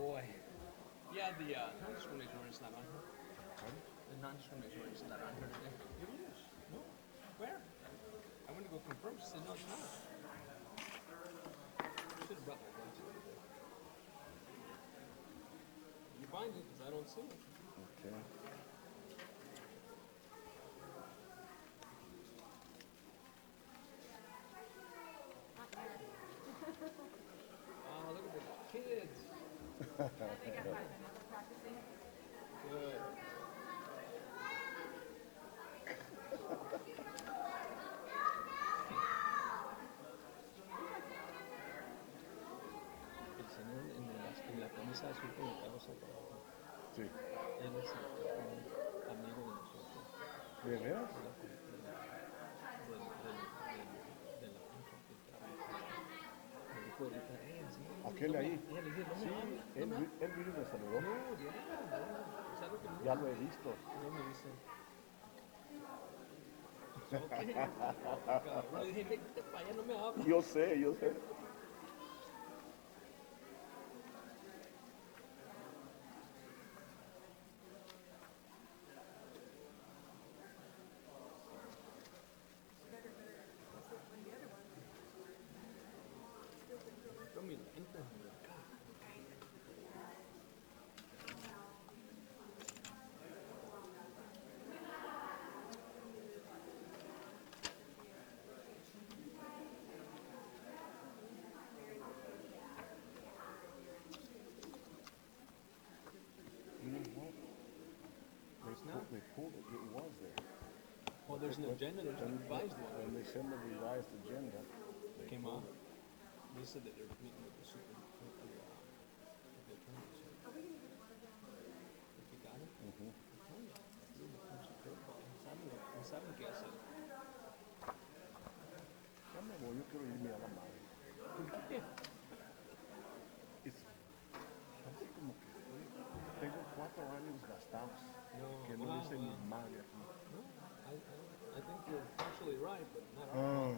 Boy. Yeah, the non-discrimination is not on here. The non-discrimination is not on here today. It is. No. Where? I went to go confirm. She said, no, it's not. Should have brought my glasses today. You find it, because I don't see it. Okay. Oh, look at the kids. Good. El señor en la camisa azul con el pelo separado. Sí. Él es amigo de nosotros. ¿De veras? De la función que trabaja. Me dijo ahorita, Aquel ahí. le dije, no Sí, me habla. él vino y me saludó. No, es algo que no. Ya lo he visto. No me dice. Cabrón, le dije, vete para allá, no me habla. Yo sé, yo sé. Yo mi lente. You know what? They pulled it. It was there. Well, there's an agenda, there's a revised one. When they send the revised agenda, they Came pulled out. it. They said that they're meeting with the attorney. If you got it, I told you, threw the pinche curveball. No saben qué hacer. Ya me voy, yo quiero irme a la madre. ¿Por qué? Es así como que tengo 4 años gastados que no hice ni madre aquí. No, I think you're partially right, but not our fault.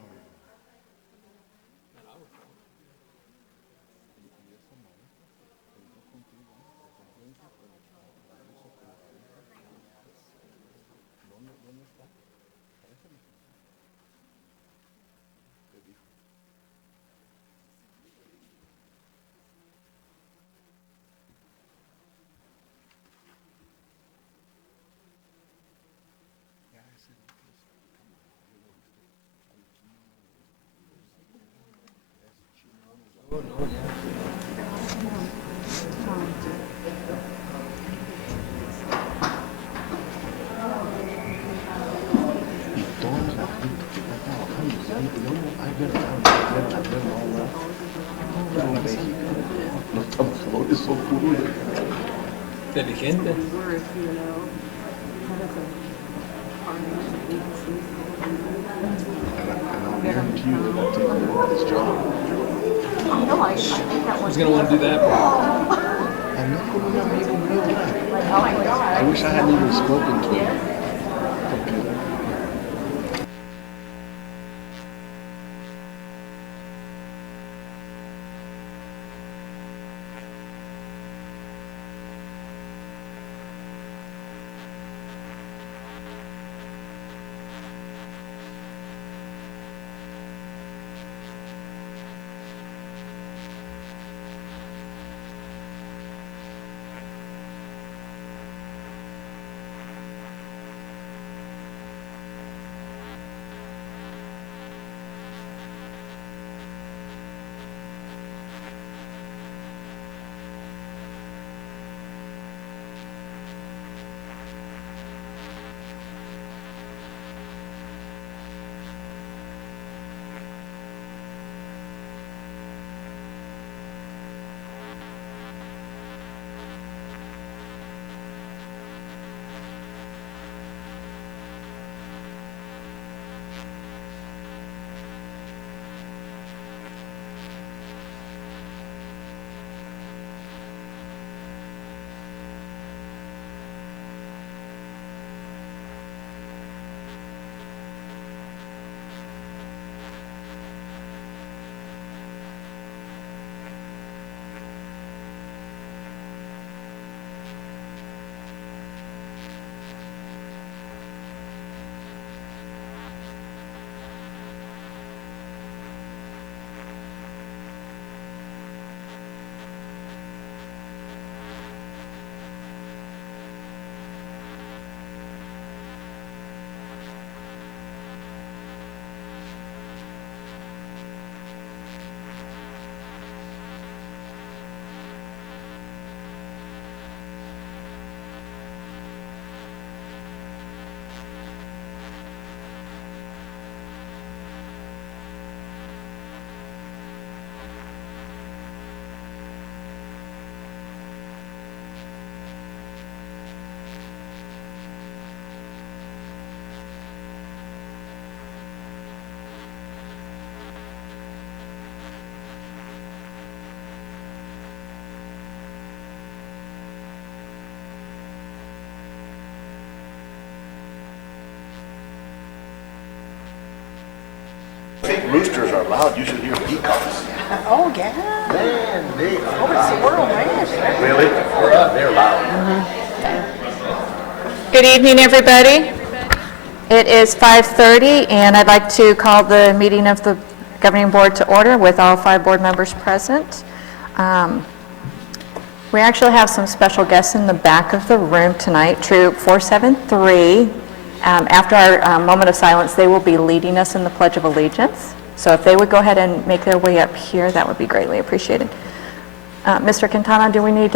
Not our fault. Y esa maleta, yo contigo, esa cuenta, pero la hizo como ¿Dónde está? Parece mexicano. Te dijo. Ya ese otro es camarada, yo lo he visto. Al chino, es chino. Oh, no, yeah. Y toda la gente que está trabajando, hay verdad, pero en México los trabajadores son puros Inteligente. and I'll guarantee you that that take over this job. No, I think that Who's was. gonna want to do that? I'm not going to make him real that. Oh my God. I wish I hadn't even spoken to him. Porque roosters are loud. You should hear peacocks. Oh, yeah. Man, they Oh, are it's the loud. world, man. Really? They're loud. Good evening, everybody. It is 5:30, and I'd like to call the meeting of the Governing Board to order with all 5 board members present. We actually have some special guests in the back of the room tonight, Troop 473. After our moment of silence, they will be leading us in the Pledge of Allegiance. So if they would go ahead and make their way up here, that would be greatly appreciated. Mr. Quintana, do we need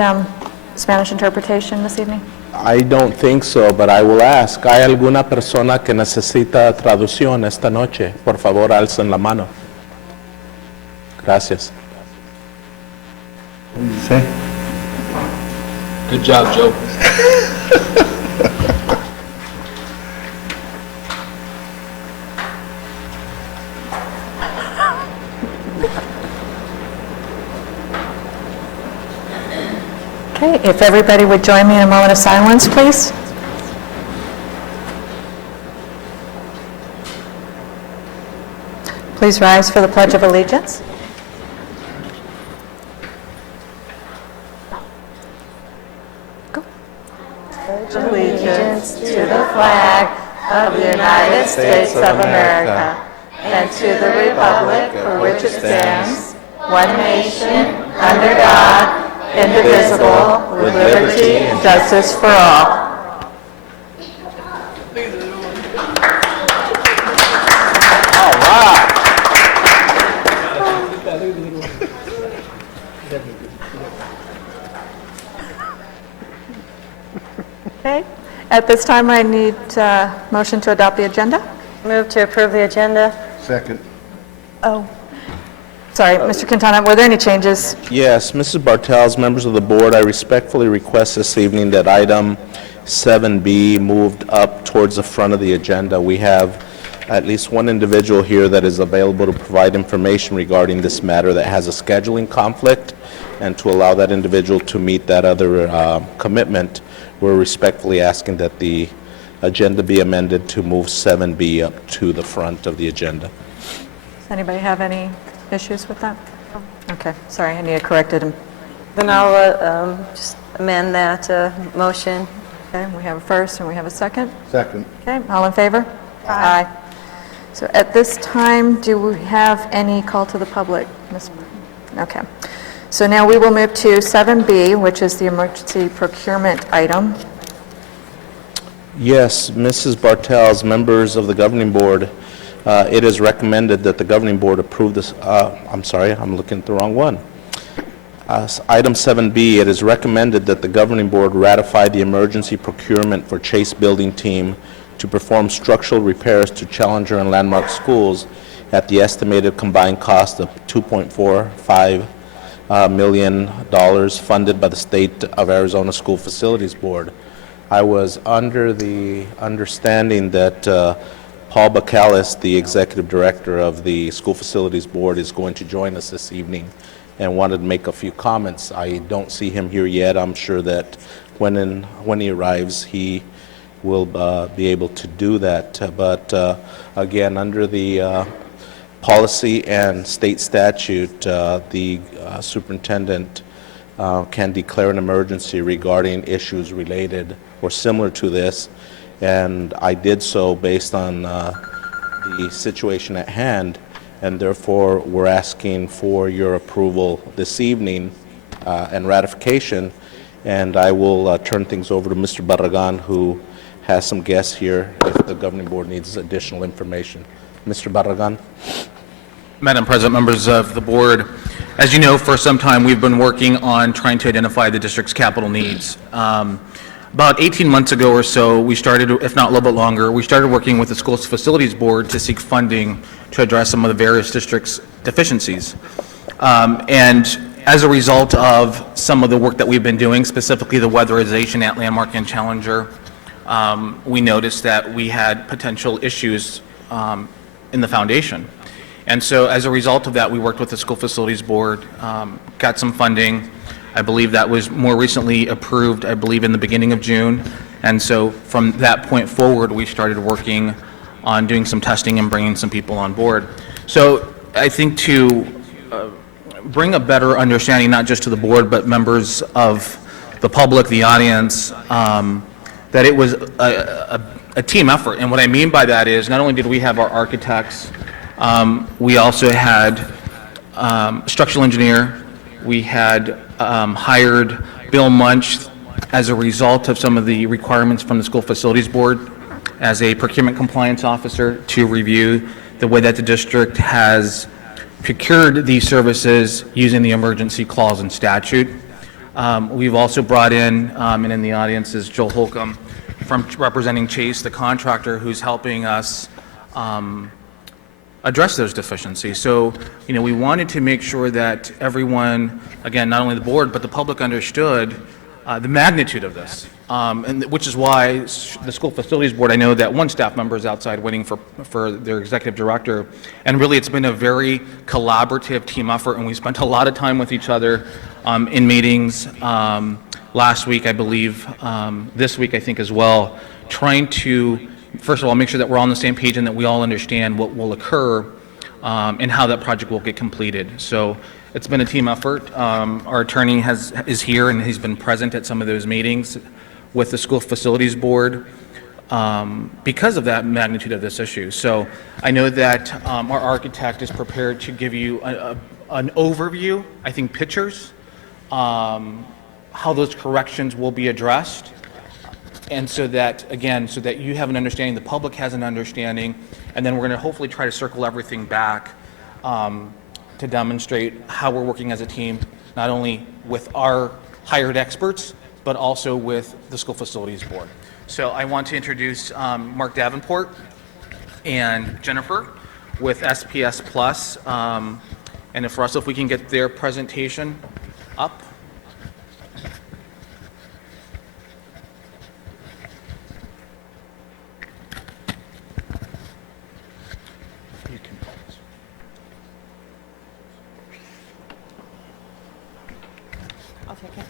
Spanish interpretation this evening? I don't think so, but I will ask. ¿Hay alguna persona que necesita traducción esta noche? Por favor, alcen la mano. Gracias. Sí. Good job, Joe. Okay, if everybody would join me in a moment of silence, please. Please rise for the Pledge of Allegiance. Go. Pledge allegiance to the flag of the United States of America and to the republic for which it stands, one nation, under God, indivisible, with liberty and justice for all. Okay, at this time I need motion to adopt the agenda. Move to approve the agenda. Second. Oh, sorry, Mr. Quintana, were there any changes? Yes, Mrs. Bartels, members of the board, I respectfully request this evening that item 7B moved up towards the front of the agenda. We have at least one individual here that is available to provide information regarding this matter that has a scheduling conflict, and to allow that individual to meet that other commitment, we're respectfully asking that the agenda be amended to move 7B up to the front of the agenda. Does anybody have any issues with that? Okay, sorry, I need to correct it. Then I'll just amend that motion. Okay, we have a first and we have a second. Second. Okay, all in favor? Aye. So at this time, do we have any call to the public? Okay. So now we will move to 7B, which is the emergency procurement item. Yes, Mrs. Bartels, members of the governing board, it is recommended that the governing board approve this, I'm sorry, I'm looking at the wrong one. Item 7B, it is recommended that the governing board ratify the emergency procurement for Chase Building Team to perform structural repairs to Challenger and Landmark schools at the estimated combined cost of $2.45 million funded by the State of Arizona School Facilities Board. I was under the understanding that Paul Bacallis, the executive director of the School Facilities Board, is going to join us this evening and wanted to make a few comments. I don't see him here yet. I'm sure that when he arrives, he will be able to do that. But again, under the policy and state statute, the superintendent can declare an emergency regarding issues related or similar to this, and I did so based on the situation at hand, and therefore we're asking for your approval this evening and ratification. And I will turn things over to Mr. Barragan, who has some guests here if the governing board needs additional information. Mr. Barragan. Madam President, members of the board, as you know, for some time we've been working on trying to identify the district's capital needs. About 18 months ago or so, we started, if not a little bit longer, we started working with the Schools Facilities Board to seek funding to address some of the various districts' deficiencies. And as a result of some of the work that we've been doing, specifically the weatherization at Landmark and Challenger, we noticed that we had potential issues in the foundation. And so as a result of that, we worked with the School Facilities Board, got some funding. I believe that was more recently approved, I believe in the beginning of June. And so from that point forward, we started working on doing some testing and bringing some people on board. So I think to bring a better understanding, not just to the board, but members of the public, the audience, that it was a team effort. And what I mean by that is, not only did we have our architects, we also had a structural engineer, we had hired Bill Munch as a result of some of the requirements from the School Facilities Board as a procurement compliance officer to review the way that the district has procured these services using the emergency clause in statute. We've also brought in, and in the audience is Joel Holcomb from representing Chase, the contractor, who's helping us address those deficiencies. So, we wanted to make sure that everyone, again, not only the board, but the public understood the magnitude of this. And which is why the School Facilities Board, I know that one staff member is outside waiting for their executive director, and really it's been a very collaborative team effort, and we spent a lot of time with each other in meetings last week, I believe, this week, I think, as well, trying to, first of all, make sure that we're all on the same page and that we all understand what will occur and how that project will get completed. So it's been a team effort. Our attorney is here, and he's been present at some of those meetings with the School Facilities Board because of that magnitude of this issue. So I know that our architect is prepared to give you an overview, I think pictures, how those corrections will be addressed, and so that, again, so that you have an understanding, the public has an understanding, and then we're going to hopefully try to circle everything back to demonstrate how we're working as a team, not only with our hired experts, but also with the School Facilities Board. So I want to introduce Mark Davenport and Jennifer with SPS Plus. And if Russell, if we can get their presentation up. You can pause. I'll take it.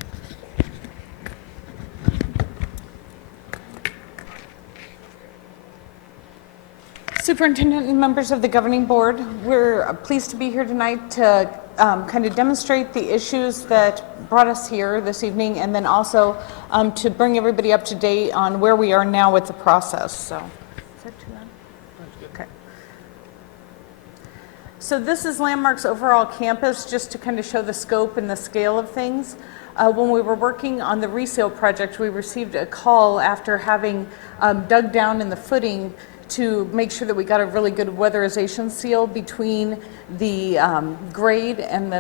Superintendent and members of the governing board, we're pleased to be here tonight to kind of demonstrate the issues that brought us here this evening, and then also to bring everybody up to date on where we are now with the process. So, is that too loud? Okay. So this is Landmark's overall campus, just to kind of show the scope and the scale of things. When we were working on the resale project, we received a call after having dug down in the footing to make sure that we got a really good weatherization seal between the grade and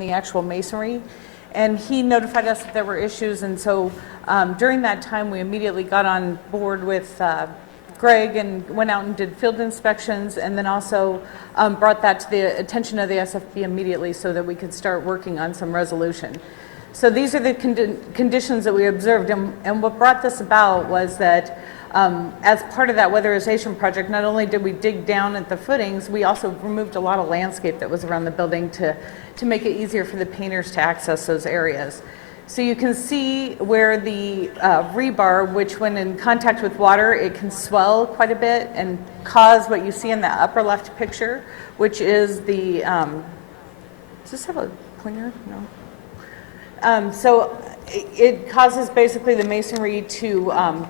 the actual masonry. And he notified us that there were issues, and so during that time we immediately got on board with Greg and went out and did field inspections, and then also brought that to the attention of the SFB immediately so that we could start working on some resolution. So these are the conditions that we observed, and what brought this about was that as part of that weatherization project, not only did we dig down at the footings, we also removed a lot of landscape that was around the building to make it easier for the painters to access those areas. So you can see where the rebar, which when in contact with water, it can swell quite a bit and cause what you see in the upper left picture, which is the, does this have a pointer? No. So it causes basically the masonry to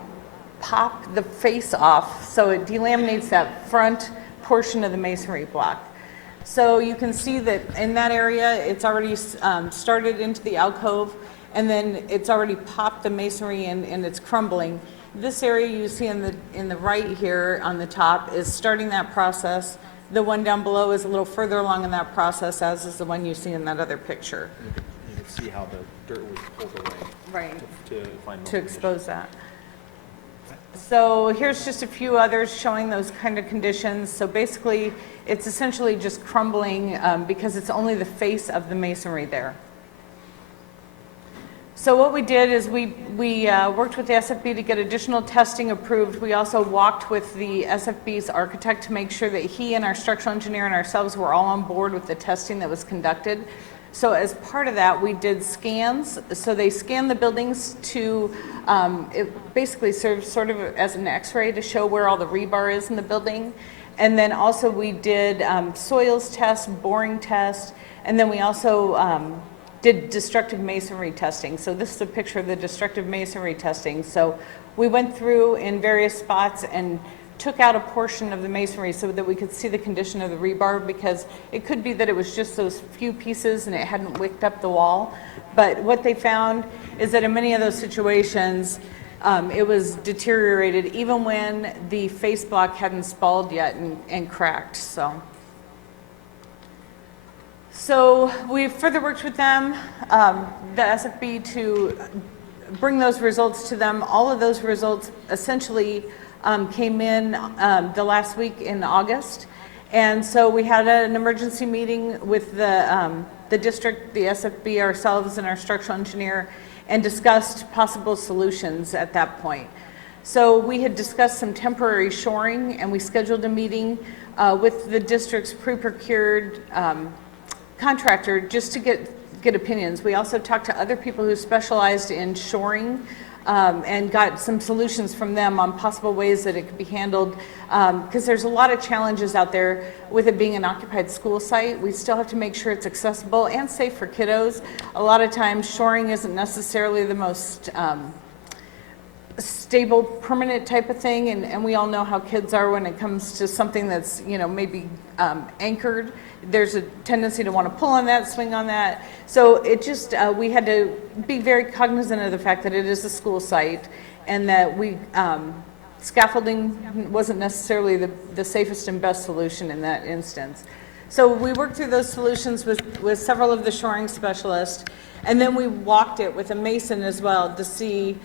pop the face off, so it delaminates that front portion of the masonry block. So you can see that in that area, it's already started into the alcove, and then it's already popped the masonry and it's crumbling. This area you see in the right here on the top is starting that process. The one down below is a little further along in that process, as is the one you see in that other picture. You can see how the dirt was pulled away. Right. To Expose that. So here's just a few others showing those kind of conditions. So basically, it's essentially just crumbling because it's only the face of the masonry there. So what we did is we worked with the SFB to get additional testing approved. We also walked with the SFB's architect to make sure that he and our structural engineer and ourselves were all on board with the testing that was conducted. So as part of that, we did scans. So they scanned the buildings to, it basically serves sort of as an x-ray to show where all the rebar is in the building. And then also we did soils test, boring test, and then we also did destructive masonry testing. So this is a picture of the destructive masonry testing. So we went through in various spots and took out a portion of the masonry so that we could see the condition of the rebar, because it could be that it was just those few pieces and it hadn't wicked up the wall. But what they found is that in many of those situations, it was deteriorated even when the face block hadn't spalled yet and cracked. So we further worked with them, the SFB, to bring those results to them. All of those results essentially came in the last week in August. And so we had an emergency meeting with the district, the SFB, ourselves, and our structural engineer, and discussed possible solutions at that point. So we had discussed some temporary shoring, and we scheduled a meeting with the district's pre-procured contractor just to get opinions. We also talked to other people who specialized in shoring and got some solutions from them on possible ways that it could be handled, because there's a lot of challenges out there with it being an occupied school site. We still have to make sure it's accessible and safe for kiddos. A lot of times shoring isn't necessarily the most stable, permanent type of thing, and we all know how kids are when it comes to something that's, you know, maybe anchored. There's a tendency to want to pull on that, swing on that. So it just, we had to be very cognizant of the fact that it is a school site, and that scaffolding wasn't necessarily the safest and best solution in that instance. So we worked through those solutions with several of the shoring specialists, and then we walked it with a mason as well to see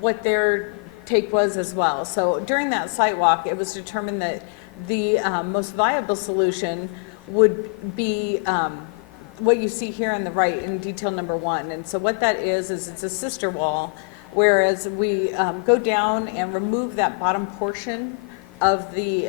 what their take was as well. So during that site walk, it was determined that the most viable solution would be what you see here on the right in detail number 1. And so what that is it's a sister wall, whereas we go down and remove that bottom portion of the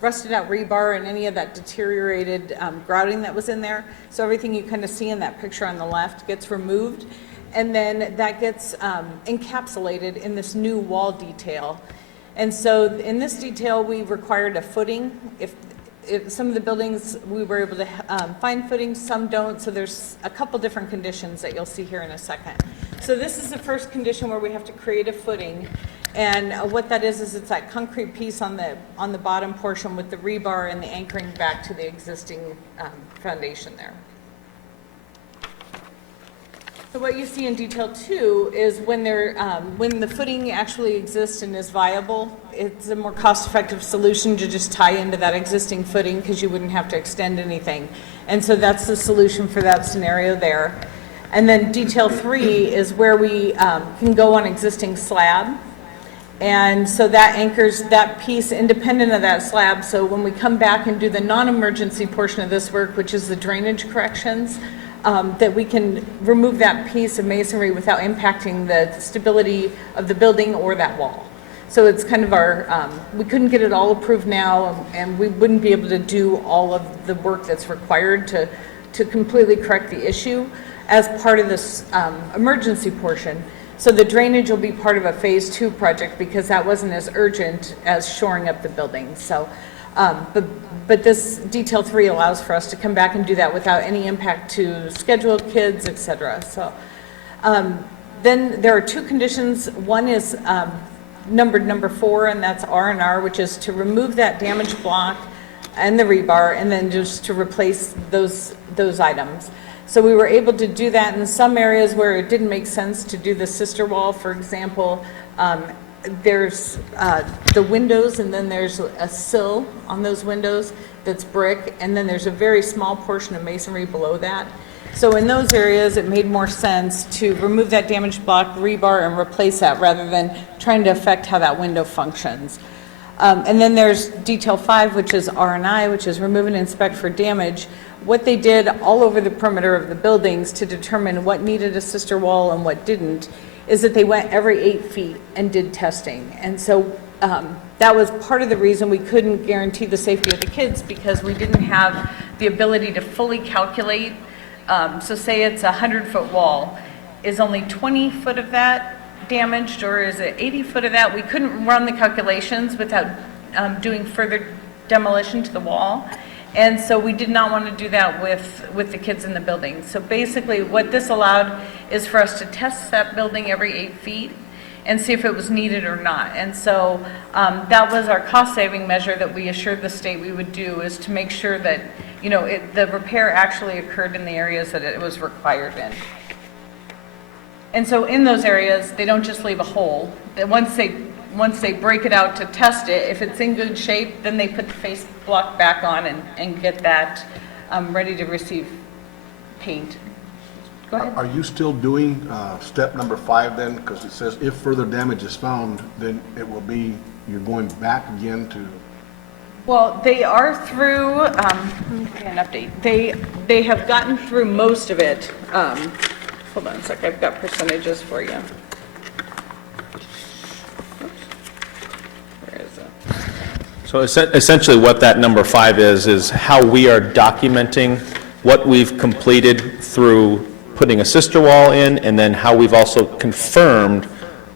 rusted out rebar and any of that deteriorated grouting that was in there. So everything you kind of see in that picture on the left gets removed, and then that gets encapsulated in this new wall detail. And so in this detail, we required a footing. If some of the buildings we were able to find footings, some don't, so there's a couple different conditions that you'll see here in a second. So this is the first condition where we have to create a footing, and what that is it's that concrete piece on the bottom portion with the rebar and the anchoring back to the existing foundation there. So what you see in detail 2 is when the footing actually exists and is viable, it's a more cost-effective solution to just tie into that existing footing, because you wouldn't have to extend anything. And so that's the solution for that scenario there. And then detail 3 is where we can go on existing slab. And so that anchors that piece independent of that slab. So when we come back and do the non-emergency portion of this work, which is the drainage corrections, that we can remove that piece of masonry without impacting the stability of the building or that wall. So it's kind of our, we couldn't get it all approved now, and we wouldn't be able to do all of the work that's required to completely correct the issue as part of this emergency portion. So the drainage will be part of a phase 2 project, because that wasn't as urgent as shoring up the building. So, but this detail 3 allows for us to come back and do that without any impact to scheduled kids, etc. So then there are 2 conditions. One is numbered number 4, and that's R&R, which is to remove that damaged block and the rebar, and then just to replace those items. So we were able to do that in some areas where it didn't make sense to do the sister wall. For example, there's the windows, and then there's a sill on those windows that's brick, and then there's a very small portion of masonry below that. So in those areas, it made more sense to remove that damaged block rebar and replace that, rather than trying to affect how that window functions. And then there's detail 5, which is R&I, which is remove and inspect for damage. What they did all over the perimeter of the buildings to determine what needed a sister wall and what didn't is that they went every 8 feet and did testing. And so that was part of the reason we couldn't guarantee the safety of the kids, because we didn't have the ability to fully calculate. So say it's a 100-foot wall. Is only 20 foot of that damaged, or is it 80 foot of that? We couldn't run the calculations without doing further demolition to the wall. And so we did not want to do that with the kids in the building. So basically, what this allowed is for us to test that building every 8 feet and see if it was needed or not. And so that was our cost-saving measure that we assured the state we would do, is to make sure that, you know, the repair actually occurred in the areas that it was required in. And so in those areas, they don't just leave a hole. Once they break it out to test it, if it's in good shape, then they put the face block back on and get that ready to receive paint. Go ahead. Are you still doing step number 5 then? Because it says if further damage is found, then it will be, you're going back again to... Well, they are through, let me give you an update. They have gotten through most of it. Hold on a sec, I've got percentages for you. Where is it? So essentially what that number 5 is how we are documenting what we've completed through putting a sister wall in, and then how we've also confirmed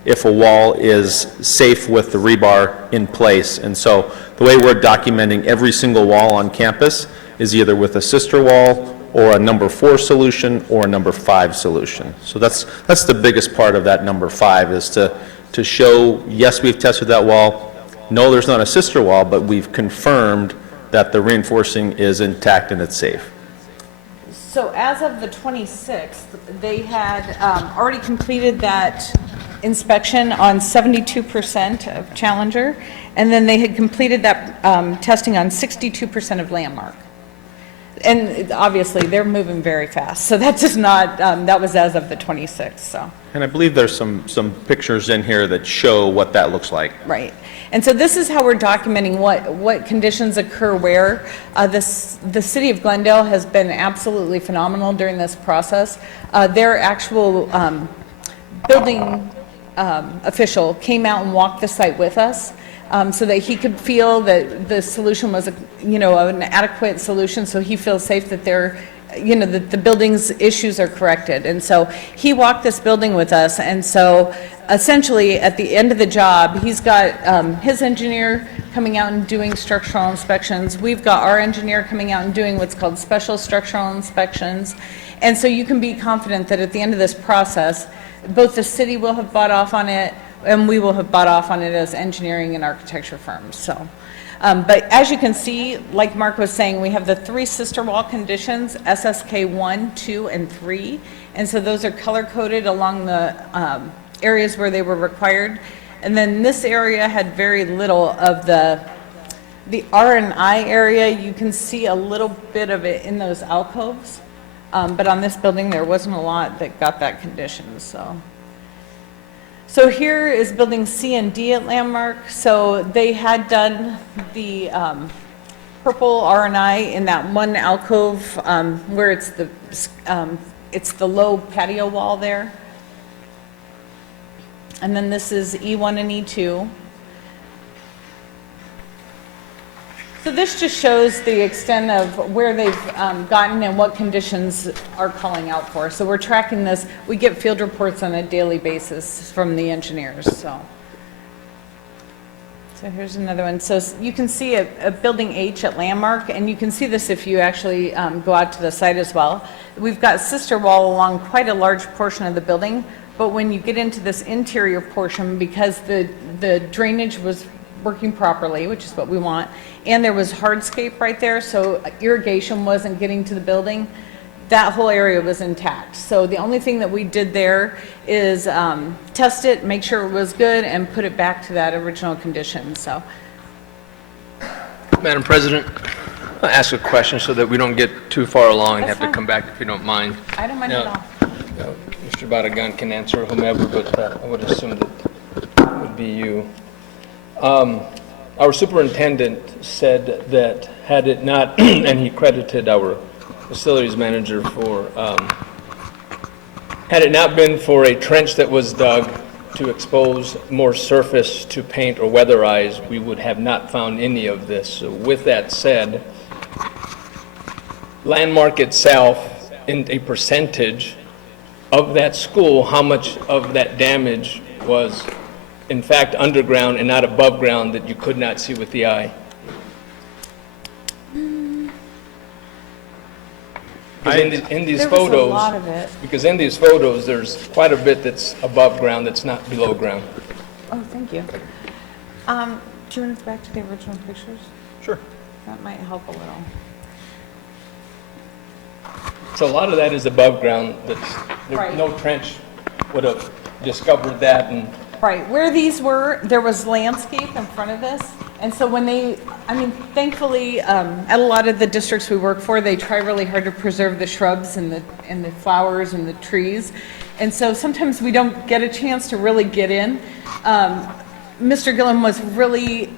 if a wall is safe with the rebar in place. And so the way we're documenting every single wall on campus is either with a sister wall or a number 4 solution or a number 5 solution. So that's the biggest part of that number 5, is to show, yes, we've tested that wall, no, there's not a sister wall, but we've confirmed that the reinforcing is intact and it's safe. So as of the 26th, they had already completed that inspection on 72% of Challenger, and then they had completed that testing on 62% of Landmark. And obviously, they're moving very fast, so that does not, that was as of the 26th, so. And I believe there's some pictures in here that show what that looks like. Right. And so this is how we're documenting what conditions occur where. The city of Glendale has been absolutely phenomenal during this process. Their actual building official came out and walked the site with us, so that he could feel that the solution was, an adequate solution, so he feels safe that that the building's issues are corrected. And so he walked this building with us, and so essentially at the end of the job, he's got his engineer coming out and doing structural inspections. We've got our engineer coming out and doing what's called special structural inspections. And so you can be confident that at the end of this process, both the city will have bought off on it, and we will have bought off on it as engineering and architecture firms. So, but as you can see, like Mark was saying, we have the 3 sister wall conditions, SSK 1, 2, and 3. And so those are color-coded along the areas where they were required. And then this area had very little of the R&I area. You can see a little bit of it in those alcoves. But on this building, there wasn't a lot that got that condition, so. So here is building C and D at Landmark. So they had done the purple R&I in that one alcove where it's the low patio wall there. And then this is E1 and E2. So this just shows the extent of where they've gotten and what conditions are calling out for. So we're tracking this. We get field reports on a daily basis from the engineers. So here's another one. So you can see a building H at Landmark, and you can see this if you actually go out to the site as well. We've got sister wall along quite a large portion of the building, but when you get into this interior portion, because the drainage was working properly, which is what we want, and there was hardscape right there, so irrigation wasn't getting to the building, that whole area was intact. So the only thing that we did there is test it, make sure it was good, and put it back to that original condition. So, Madam President, I'll ask a question so that we don't get too far along and That's have to fine. come back if you don't mind. I don't mind No. at all. Mr. Barragan can answer, whomever, but I would assume that it would be you. Our superintendent said that had it not, and he credited our facilities manager for, had it not been for a trench that was dug to expose more surface to paint or weatherize, we would have not found any of this. So with that said, Landmark itself, in a percentage of that school, how much of that damage was in fact underground and not above ground that you could not see with the eye? Because in these There was a photos, lot of it. because in these photos, there's quite a bit that's above ground that's not below ground. Oh, thank you. Do you want us back to the original pictures? Sure. That might help a little. So a lot of that is above ground, Right. no trench would have discovered that, and Right, where these were, there was landscape in front of this, and so when they, I mean, thankfully, at a lot of the districts we work for, they try really hard to preserve the shrubs and the flowers and the trees, and so sometimes we don't get a chance to really get in. Mr. Gillum was really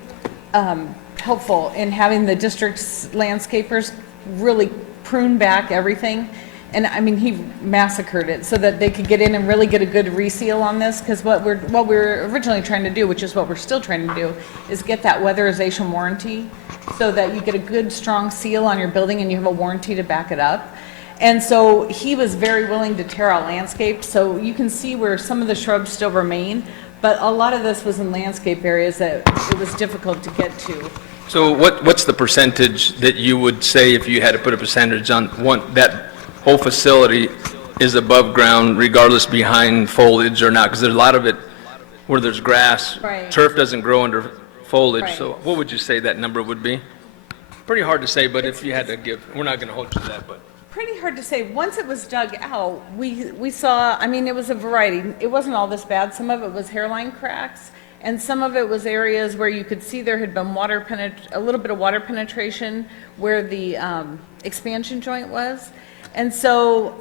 helpful in having the district's landscapers really prune back everything. And I mean, he massacred it so that they could get in and really get a good reseal on this, because what we're originally trying to do, which is what we're still trying to do, is get that weatherization warranty so that you get a good, strong seal on your building and you have a warranty to back it up. And so he was very willing to tear out landscape, so you can see where some of the shrubs still remain, but a lot of this was in landscape areas that it was difficult to get to. so what's the percentage that you would say, if you had to put a percentage on that whole facility is above ground regardless behind foliage or not? Because there's a lot of it where there's grass. Right. Turf doesn't grow under foliage, Right. so what would you say that number would be? Pretty hard to say, but if you had to give, we're not going to hold you to that, but. Pretty hard to say. Once it was dug out, we saw, I mean, it was a variety. It wasn't all this bad. Some of it was hairline cracks, and some of it was areas where you could see there had been a little bit of water penetration where the expansion joint was. And so,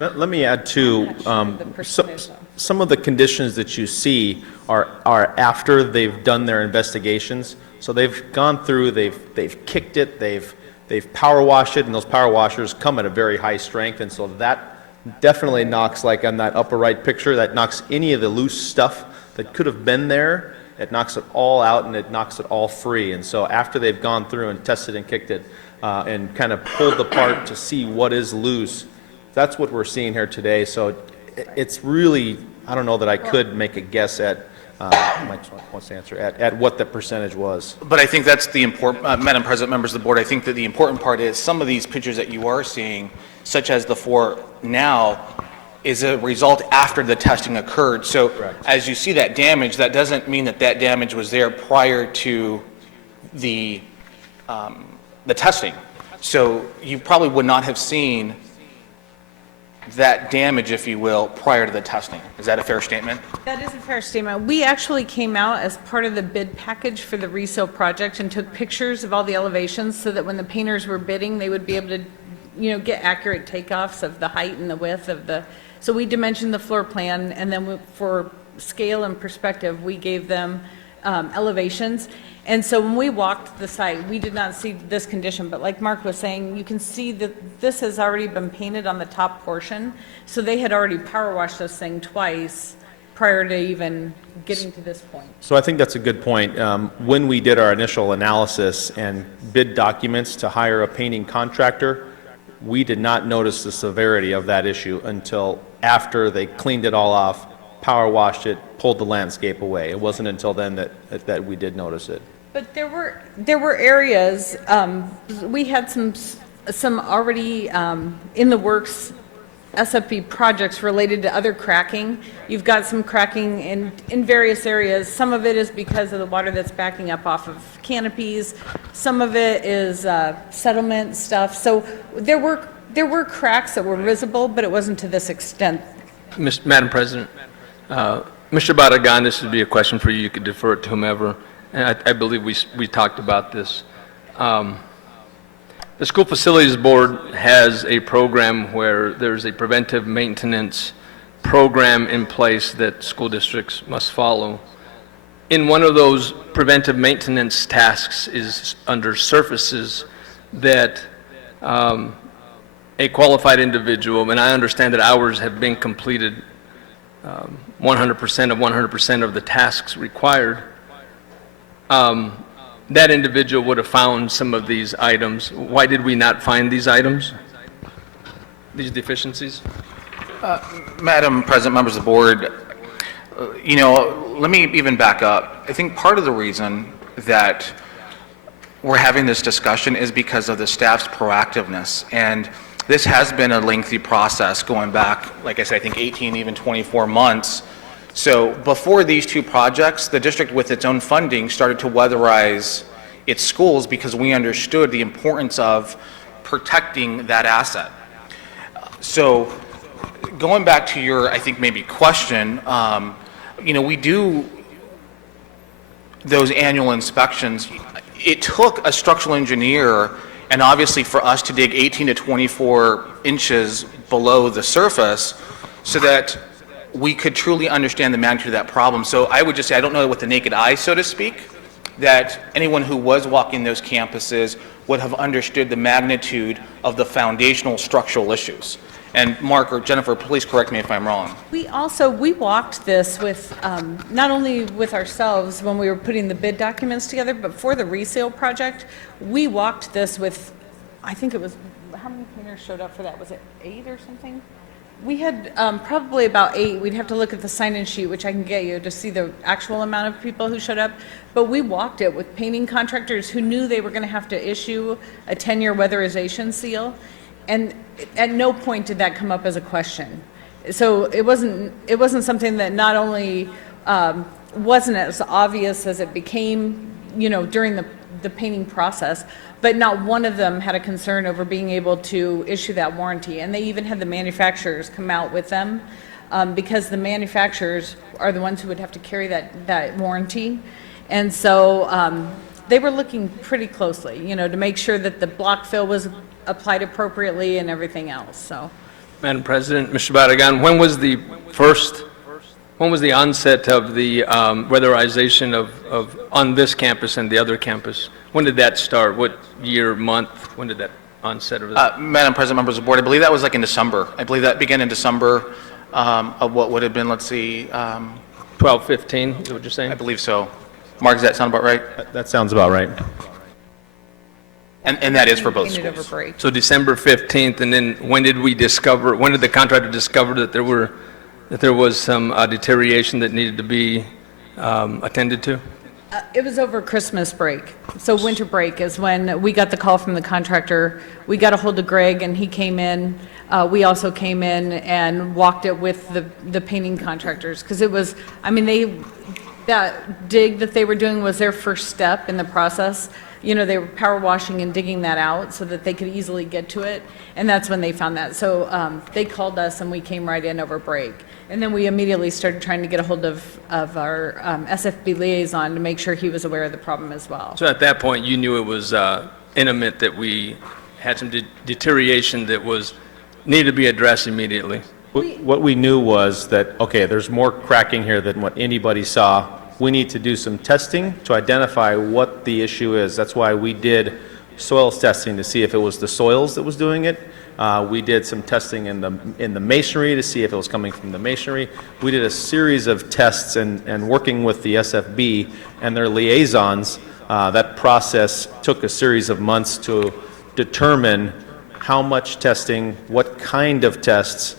Let me add too, I'm not sure the percentage, though. some of the conditions that you see are after they've done their investigations. So they've gone through, they've kicked it, they've power washed it, and those power washers come at a very high strength, and so that definitely knocks, like on that upper right picture, that knocks any of the loose stuff that could have been there, it knocks it all out and it knocks it all free. And so after they've gone through and tested and kicked it, and kind of pulled apart to see what is loose, that's what we're seeing here today. So it's really, I don't know that I could make a guess at, Mike wants to answer, at what the percentage was. But I think that's the important, Madam President, members of the board, I think that the important part is some of these pictures that you are seeing, such as the four now, is a result after the testing occurred. So as you see that damage, that doesn't mean that that damage was there prior to the testing. So you probably would not have seen that damage, if you will, prior to the testing. Is that a fair statement? that is a fair statement. We actually came out as part of the bid package for the resale project and took pictures of all the elevations so that when the painters were bidding, they would be able to, get accurate takeoffs of the height and the width of the, so we dimensioned the floor plan, and then for scale and perspective, we gave them elevations. And so when we walked the site, we did not see this condition, but like Mark was saying, you can see that this has already been painted on the top portion. So they had already power washed this thing twice prior to even getting to this point. So I think that's a good point. When we did our initial analysis and bid documents to hire a painting contractor, we did not notice the severity of that issue until after they cleaned it all off, power washed it, pulled the landscape away. It wasn't until then that we did notice it. But there were areas, we had some already in the works SFB projects related to other cracking. You've got some cracking in various areas. Some of it is because of the water that's backing up off of canopies. Some of it is settlement stuff. So there were cracks that were visible, but it wasn't to this extent. Madam President, Mr. Barragan, this would be a question for you. You could defer it to whomever. And I believe we talked about this. The School Facilities Board has a program where there's a preventive maintenance program in place that school districts must follow. In one of those preventive maintenance tasks is under surfaces that a qualified individual, and I understand that ours have been completed 100% of the tasks required, that individual would have found some of these items. Why did we not find these items, these deficiencies? Madam President, members of the board, let me even back up. I think part of the reason that we're having this discussion is because of the staff's proactiveness. And this has been a lengthy process going back, like I said, I think 18, even 24 months. So before these two projects, the district with its own funding started to weatherize its schools because we understood the importance of protecting that asset. So going back to your, I think maybe question, we do those annual inspections. It took a structural engineer and obviously for us to dig 18 to 24 inches below the surface so that we could truly understand the magnitude of that problem. So I would just say, I don't know with the naked eye, so to speak, that anyone who was walking those campuses would have understood the magnitude of the foundational structural issues. And Mark or Jennifer, please correct me if I'm wrong. We walked this with, not only with ourselves when we were putting the bid documents together, but for the resale project, we walked this with, I think it was, how many painters showed up for that? Was it 8 or something? We had probably about 8. We'd have to look at the sign-in sheet, which I can get you to see the actual amount of people who showed up. But we walked it with painting contractors who knew they were going to have to issue a 10-year weatherization seal. And at no point did that come up as a question. So it wasn't something that not only wasn't as obvious as it became, during the painting process, but not one of them had a concern over being able to issue that warranty. And they even had the manufacturers come out with them because the manufacturers are the ones who would have to carry that warranty. And so they were looking pretty closely, to make sure that the block fill was applied appropriately and everything else, so. Madam President, Mr. Barragan, when was the onset of the weatherization of on this campus and the other campus? When did that start? What year, month? When did that onset of that? Madam President, members of the board, I believe that was like in December. I believe that began in December of what would have been, let's see. 12, 15, is what you're saying? I believe so. Mark, does that sound about right? That sounds about right. And that is for both Painted over schools. break. So December 15th, and then when did the contractor discover that there was some deterioration that needed to be attended to? It was over Christmas break. So winter break is when we got the call from the contractor. We got a hold of Greg and he came in. We also came in and walked it with the painting contractors because it was, that dig that they were doing was their first step in the process. They were power washing and digging that out so that they could easily get to it. And that's when they found that. So they called us and we came right in over break. And then we immediately started trying to get a hold of our SFB liaison to make sure he was aware of the problem as well. So at that point, you knew it was intimate, that we had some deterioration that needed to be addressed immediately? What we knew was that, okay, there's more cracking here than what anybody saw. We need to do some testing to identify what the issue is. That's why we did soils testing to see if it was the soils that was doing it. We did some testing in the masonry to see if it was coming from the masonry. We did a series of tests and working with the SFB and their liaisons. That process took a series of months to determine how much testing, what kind of tests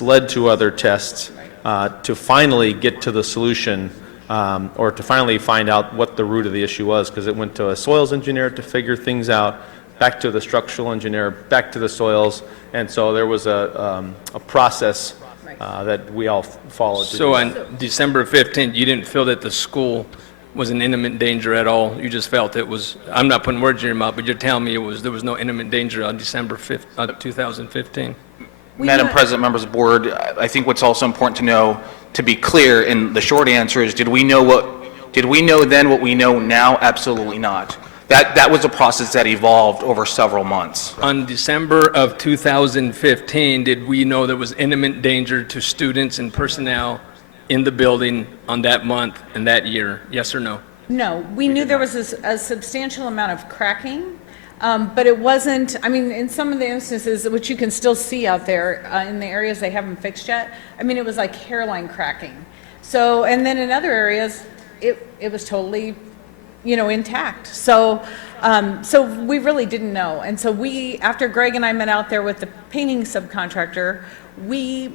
led to other tests, to finally get to the solution, or to finally find out what the root of the issue was, because it went to a soils engineer to figure things out, back to the structural engineer, back to the soils, and so there was a process that we all followed. So on December 15th, you didn't feel that the school was in imminent danger at all? You just felt it was, I'm not putting words in your mouth, but you're telling me there was no imminent danger on December 5th, 2015? Madam President, members of the board, I think what's also important to know, to be clear, and the short answer is, did we know then what we know now? Absolutely not. That was a process that evolved over several months. On December of 2015, did we know there was imminent danger to students and personnel in the building on that month and that year? Yes or no? No, we knew there was a substantial amount of cracking, but it wasn't, in some of the instances, which you can still see out there in the areas they haven't fixed yet, it was like hairline cracking. So, and then in other areas, it was totally, intact. So we really didn't know. And so after Greg and I met out there with the painting subcontractor, we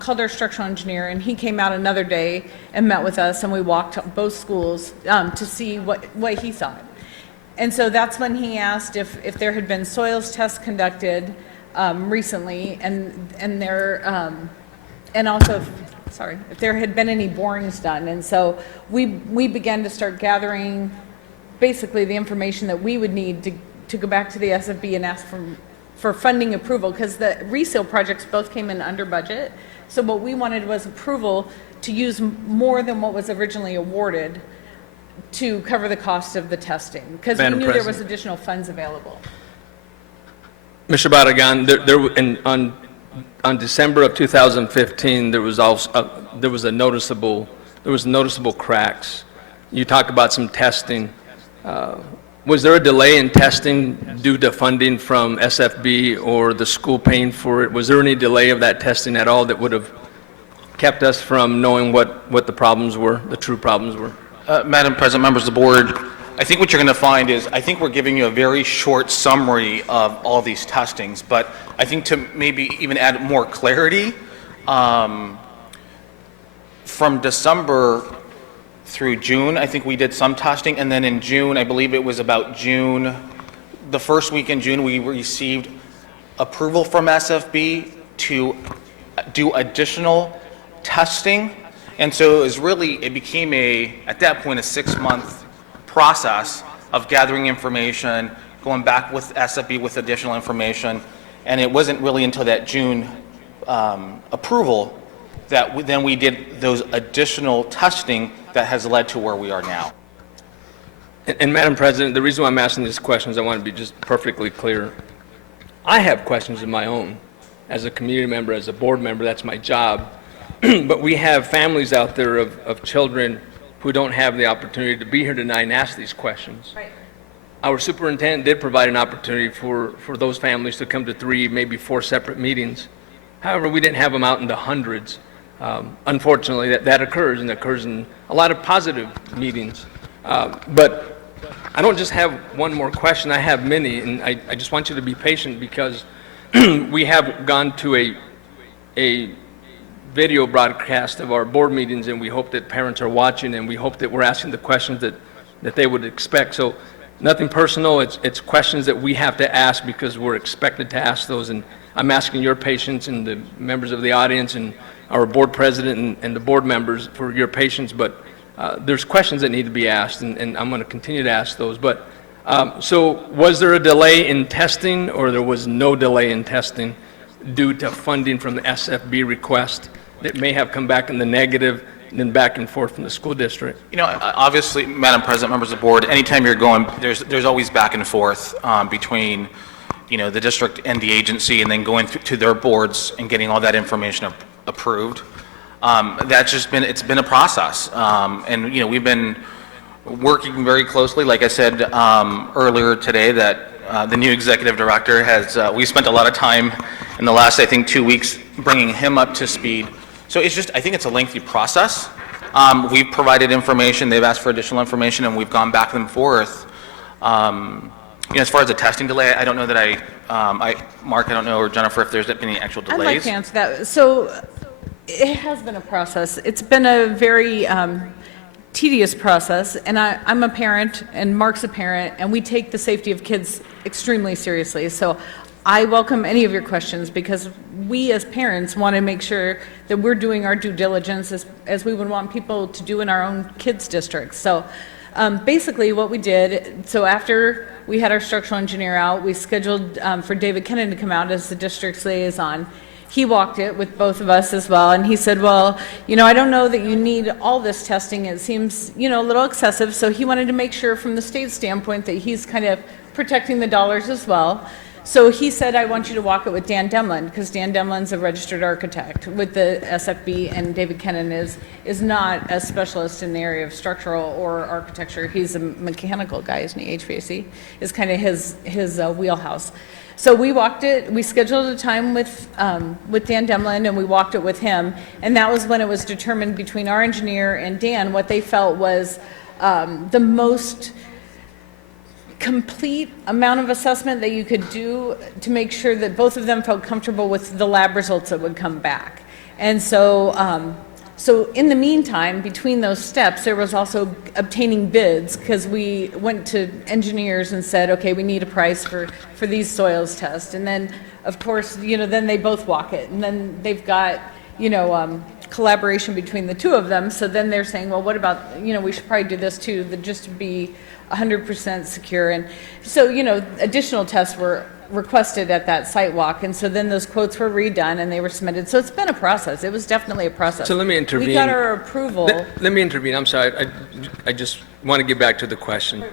called our structural engineer, and he came out another day and met with us, and we walked both schools to see what he thought. And so that's when he asked if there had been soils tests conducted recently, and and also, if there had been any borings done. And so we began to start gathering basically the information that we would need to go back to the SFB and ask for funding approval, because the resale projects both came in under budget. So what we wanted was approval to use more than what was originally awarded to cover the cost of the testing, because we Madam knew there was President. additional funds available. Mr. Barragan, on December of 2015, there was noticeable cracks. You talk about some testing. Was there a delay in testing due to funding from SFB or the school paying for it? Was there any delay of that testing at all that would have kept us from knowing what the problems were, the true problems were? Madam President, members of the board, I think what you're going to find is, I think we're giving you a very short summary of all of these testings, but I think to maybe even add more clarity, from December through June, I think we did some testing, and then in June, I believe it was about June, the first week in June, we received approval from SFB to do additional testing. And so it became at that point, a 6-month process of gathering information, going back with SFB with additional information, and it wasn't really until that June approval that then we did those additional testing that has led to where we are now. And Madam President, the reason why I'm asking these questions, I want to be just perfectly clear. I have questions of my own. As a community member, as a board member, that's my job. But we have families out there of children who don't have the opportunity to be here tonight and ask these questions. Right. Our superintendent did provide an opportunity for those families to come to 3, maybe 4 separate meetings. However, we didn't have them out in the hundreds. Unfortunately, that occurs, and occurs in a lot of positive meetings. But I don't just have one more question, I have many, and I just want you to be patient, because we have gone to a video broadcast of our board meetings, and we hope that parents are watching, and we hope that we're asking the questions that they would expect. So nothing personal, it's questions that we have to ask because we're expected to ask those, and I'm asking your patience and the members of the audience and our board president and the board members for your patience, but there's questions that need to be asked, and I'm going to continue to ask those. But so was there a delay in testing, or there was no delay in testing due to funding from the SFB request that may have come back in the negative and then back and forth from the school district? You know, obviously, Madam President, members of the board, anytime you're going, there's always back and forth between, the district and the agency, and then going to their boards and getting all that information approved. It's been a process. And, we've been working very closely. Like I said earlier today, that the new executive director we spent a lot of time in the last, I think, 2 weeks bringing him up to speed. So I think it's a lengthy process. We've provided information, they've asked for additional information, and we've gone back and forth. As far as the testing delay, I don't know that Mark, I don't know, or Jennifer, if there's been any actual delays. I'd like to answer that. So it has been a process. It's been a very tedious process, and I'm a parent, and Mark's a parent, and we take the safety of kids extremely seriously. So I welcome any of your questions, because we as parents want to make sure that we're doing our due diligence as we would want people to do in our own kids' districts. So basically what we did, so after we had our structural engineer out, we scheduled for David Kennan to come out as the district's liaison. He walked it with both of us as well, and he said, well, I don't know that you need all this testing. It seems, a little excessive. So he wanted to make sure from the state standpoint that he's kind of protecting the dollars as well. So he said, I want you to walk it with Dan Demlin, because Dan Demlin's a registered architect with the SFB, and David Kennan is not a specialist in the area of structural or architecture. He's a mechanical guy, isn't he? HVAC is kind of his wheelhouse. So we walked it, we scheduled a time with Dan Demlin, and we walked it with him, and that was when it was determined between our engineer and Dan what they felt was the most complete amount of assessment that you could do to make sure that both of them felt comfortable with the lab results that would come back. And so so in the meantime, between those steps, there was also obtaining bids, because we went to engineers and said, okay, we need a price for these soils tests. And then of course, then they both walk it, and then they've got, collaboration between the two of them, so then they're saying, well, what about, we should probably do this too, just to be 100% secure, and so, additional tests were requested at that site walk, and so then those quotes were redone and they were submitted, so it's been a process, it was definitely a process. So let me intervene. We got our approval. Let me intervene, I'm sorry, I just want to get back to the question.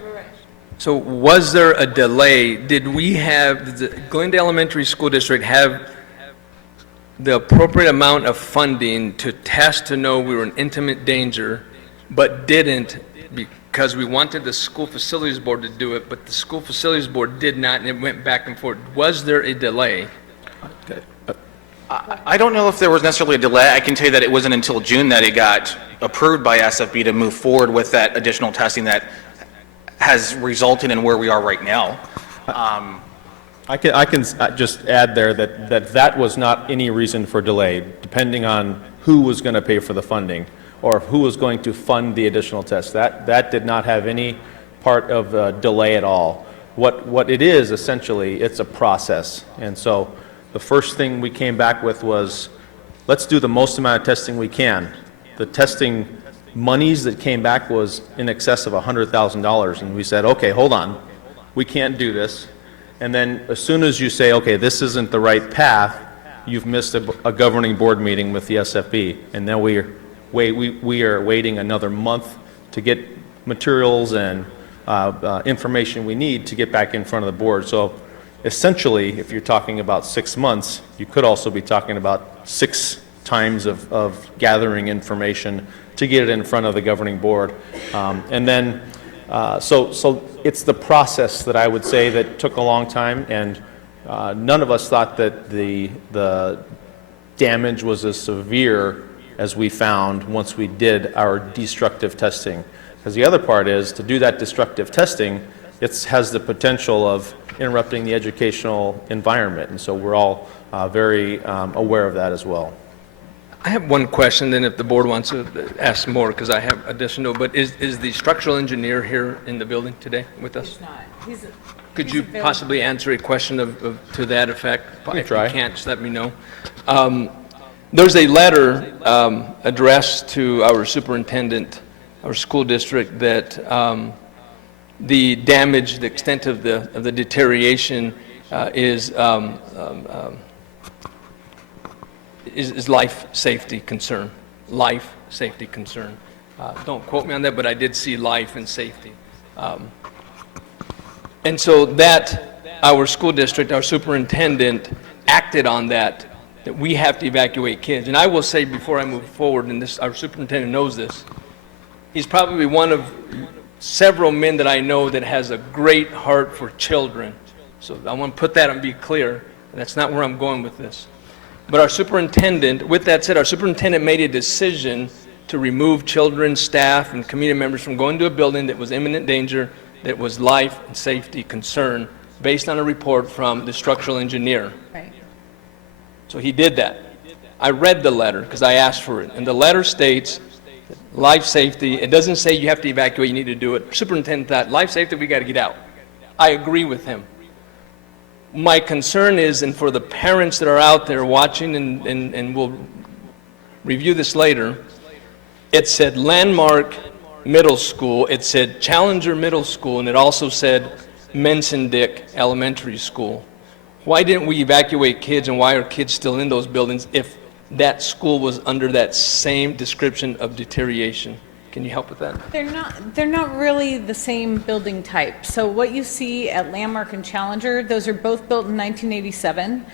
So was there a delay? Did the Glendale Elementary School District have the appropriate amount of funding to test to know we were in intimate danger, but didn't because we wanted the school facilities board to do it, but the school facilities board did not, and it went back and forth? Was there a delay? I don't know if there was necessarily a delay. I can tell you that it wasn't until June that it got approved by SFB to move forward with that additional testing that has resulted in where we are right now. I can just add there that was not any reason for delay, depending on who was going to pay for the funding or who was going to fund the additional tests. That did not have any part of delay at all. What it is, essentially, it's a process. And so the first thing we came back with was, let's do the most amount of testing we can. The testing monies that came back was in excess of $100,000, and we said, okay, hold on, we can't do this. And then as soon as you say, okay, this isn't the right path, you've missed a governing board meeting with the SFB, and then we are waiting another month to get materials and information we need to get back in front of the board. So essentially, if you're talking about 6 months, you could also be talking about 6 times of gathering information to get it in front of the governing board. And then, so it's the process that I would say that took a long time, and none of us thought that the damage was as severe as we found once we did our destructive testing. Because the other part is, to do that destructive testing, it has the potential of interrupting the educational environment, and so we're all very aware of that as well. I have one question, then if the board wants to ask more, because I have additional, but is the structural engineer here in the building today with us? He's not. Could you possibly answer a question to that effect? If try. you can't, just let me know. There's a letter addressed to our superintendent, our school district, that the damage, the extent of the deterioration is life safety concern. Life safety concern. Don't quote me on that, but I did see life and safety. And so that our school district, our superintendent, acted on that we have to evacuate kids. And I will say before I move forward, and this, our superintendent knows this, he's probably one of several men that I know that has a great heart for children. So I want to put that and be clear. That's not where I'm going with this. But our superintendent, with that said, our superintendent made a decision to remove children, staff, and community members from going to a building that was imminent danger, that was life and safety concern, based on a report from the structural engineer. Right. So he did that. I read the letter because I asked for it, and the letter states life safety. It doesn't say you have to evacuate, you need to do it. Superintendent thought, life safety, we got to get out. I agree with him. My concern is, and for the parents that are out there watching, and we'll review this later, it said Landmark Middle School, it said Challenger Middle School, and it also said Mensendick Elementary School. Why didn't we evacuate kids, and why are kids still in those buildings if that school was under that same description of deterioration? Can you help with that? They're not really the same building type. So what you see at Landmark and Challenger, those are both built in 1987.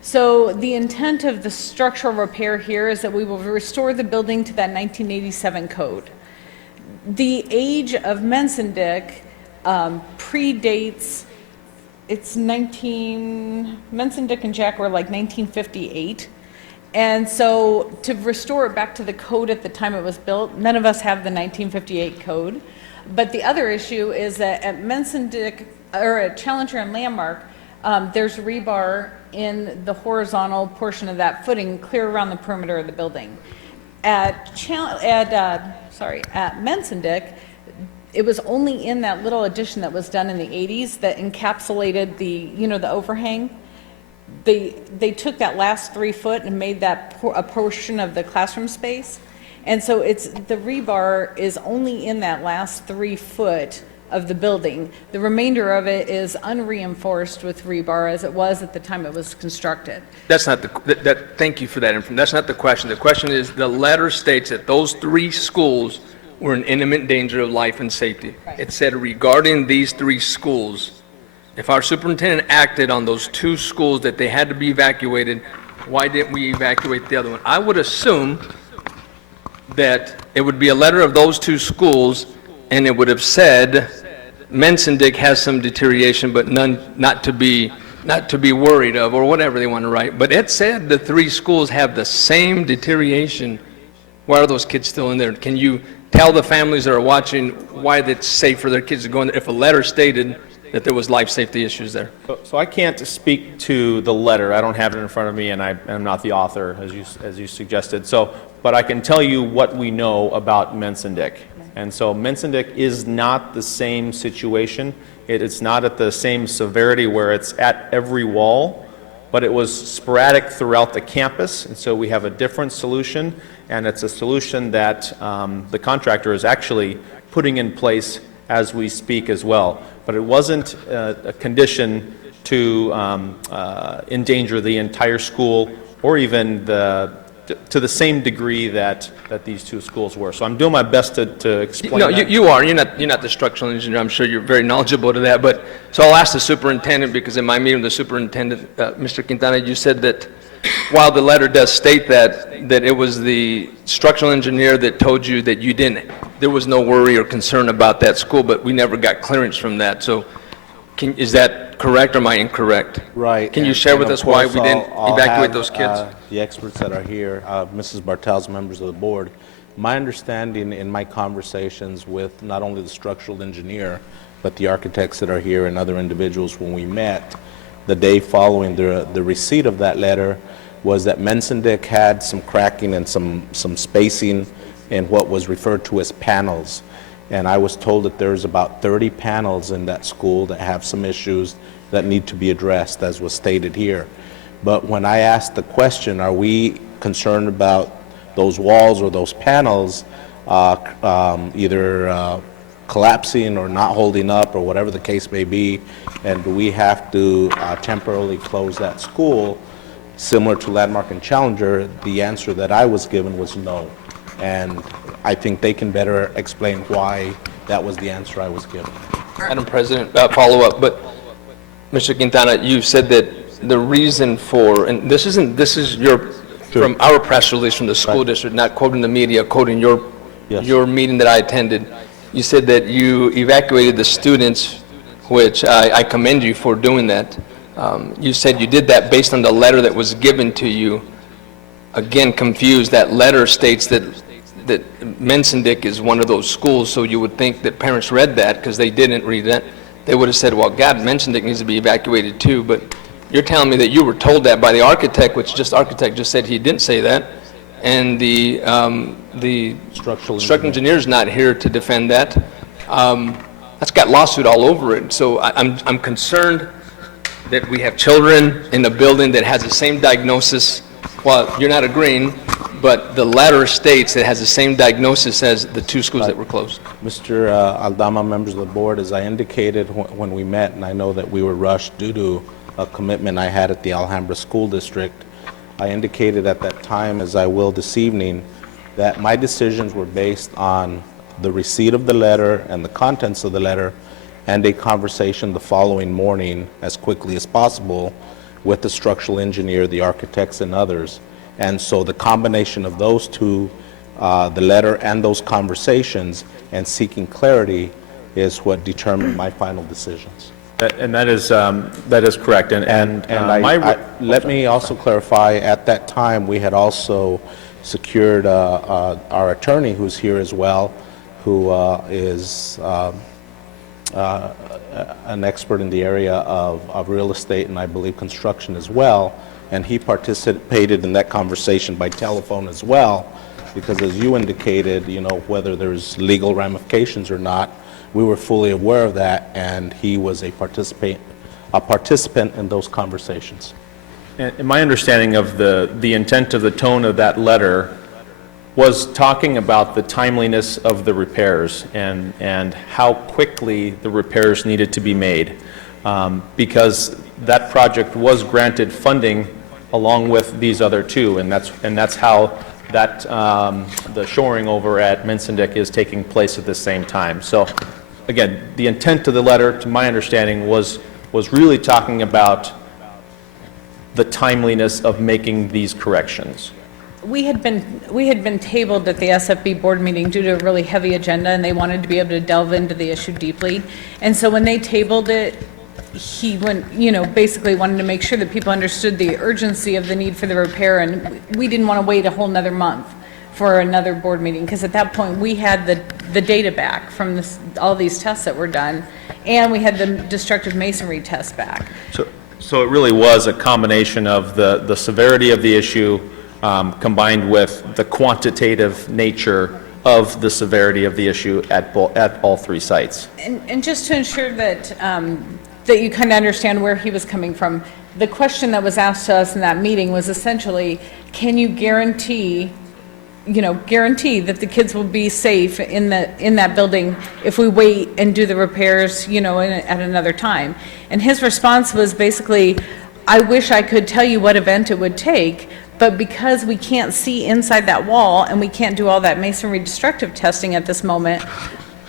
So the intent of the structural repair here is that we will restore the building to that 1987 code. The age of Mensendick predates, Mensendick and Jack were like 1958. And so to restore it back to the code at the time it was built, none of us have the 1958 code. But the other issue is that at Mensendick, or at Challenger and Landmark, there's rebar in the horizontal portion of that footing clear around the perimeter of the building. At Mensendick, it was only in that little addition that was done in the 80s that encapsulated the, the overhang. they took that last 3 foot and made that a portion of the classroom space. And so the rebar is only in that last 3 foot of the building. The remainder of it is unreinforced with rebar as it was at the time it was constructed. That's not thank you for that information. That's not the question. The question is, the letter states that those 3 schools were in imminent danger of life and safety. Right. It said regarding these 3 schools, if our superintendent acted on those 2 schools that they had to be evacuated, why didn't we evacuate the other one? I would assume that it would be a letter of those 2 schools, and it would have said, Mensendick has some deterioration, but none, not to be worried of, or whatever they want to write. But it said the 3 schools have the same deterioration. Why are those kids still in there? Can you tell the families that are watching why it's safe for their kids to go in there if a letter stated that there was life safety issues there? So I can't speak to the letter. I don't have it in front of me, and I'm not the author, as you suggested. So, but I can tell you what we know about Mensendick. And so Mensendick is not the same situation. It's not at the same severity where it's at every wall, but it was sporadic throughout the campus. And so we have a different solution, and it's a solution that the contractor is actually putting in place as we speak as well. But it wasn't a condition to endanger the entire school, or even to the same degree that these 2 schools were. So I'm doing my best to explain No, that. you are. You're not the structural engineer. I'm sure you're very knowledgeable to that. But so I'll ask the superintendent, because in my meeting with the superintendent, Mr. Quintana, you said that while the letter does state that it was the structural engineer that told you that there was no worry or concern about that school, but we never got clearance from that. So is that correct, or am I incorrect? Right. Can you and- share and with of us why course we didn't I'll evacuate have, those kids? The experts that are here, Mrs. Bartels, members of the board. My understanding in my conversations with not only the structural engineer, but the architects that are here and other individuals when we met the day following the receipt of that letter, was that Mensendick had some cracking and some spacing in what was referred to as panels. And I was told that there's about 30 panels in that school that have some issues that need to be addressed, as was stated here. But when I asked the question, are we concerned about those walls or those panels either collapsing or not holding up, or whatever the case may be, and do we have to temporarily close that school, similar to Landmark and Challenger, the answer that I was given was no. And I think they can better explain why that was the answer I was given. Madam President, follow up, but Mr. Quintana, you said that the reason for, and this is from our press release from the school district, not quoting the media, quoting your meeting that I attended. You said that you evacuated the students, which I commend you for doing that. You said you did that based on the letter that was given to you. Again, confused, that letter states that Mensendick is one of those schools, so you would think that parents read that, because they didn't read that. They would have said, well, God, Mensendick needs to be evacuated too, but you're telling me that you were told that by the architect, which architect just said he didn't say that, and the Structural engineer is not here to defend that. That's got lawsuit all over it. So I'm concerned that we have children in a building that has the same diagnosis. Well, you're not agreeing, but the letter states it has the same diagnosis as the 2 schools that were closed. Mr. Aldama, members of the board, as I indicated when we met, and I know that we were rushed due to a commitment I had at the Alhambra School District, I indicated at that time, as I will this evening, that my decisions were based on the receipt of the letter and the contents of the letter, and a conversation the following morning as quickly as possible with the structural engineer, the architects, and others. And so the combination of those 2, the letter and those conversations, and seeking clarity, is what determined my final decisions. That is correct. Let me also clarify, at that time, we had also secured our attorney, who's here as well, who is an expert in the area of real estate and I believe construction as well, and he participated in that conversation by telephone as well, because as you indicated, whether there's legal ramifications or not, we were fully aware of that, and he was a participant in those conversations. And my understanding of the intent of the tone of that letter was talking about the timeliness of the repairs and how quickly the repairs needed to be made. Because that project was granted funding along with these other two, and that's how that, the shoring over at Mensendick is taking place at the same time. So, again, the intent of the letter, to my understanding, was really talking about the timeliness of making these corrections. We had been tabled at the SFB board meeting due to a really heavy agenda, and they wanted to be able to delve into the issue deeply. And so when they tabled it, he went, basically wanted to make sure that people understood the urgency of the need for the repair, and we didn't want to wait a whole nother month for another board meeting, because at that point, we had the data back from all these tests that were done, and we had the destructive masonry test back. So it really was a combination of the severity of the issue combined with the quantitative nature of the severity of the issue at all three sites. And just to ensure that, that you kind of understand where he was coming from, the question that was asked to us in that meeting was essentially, can you guarantee that the kids will be safe in that building if we wait and do the repairs, at another time? And his response was basically, I wish I could tell you what event it would take, but because we can't see inside that wall and we can't do all that masonry destructive testing at this moment,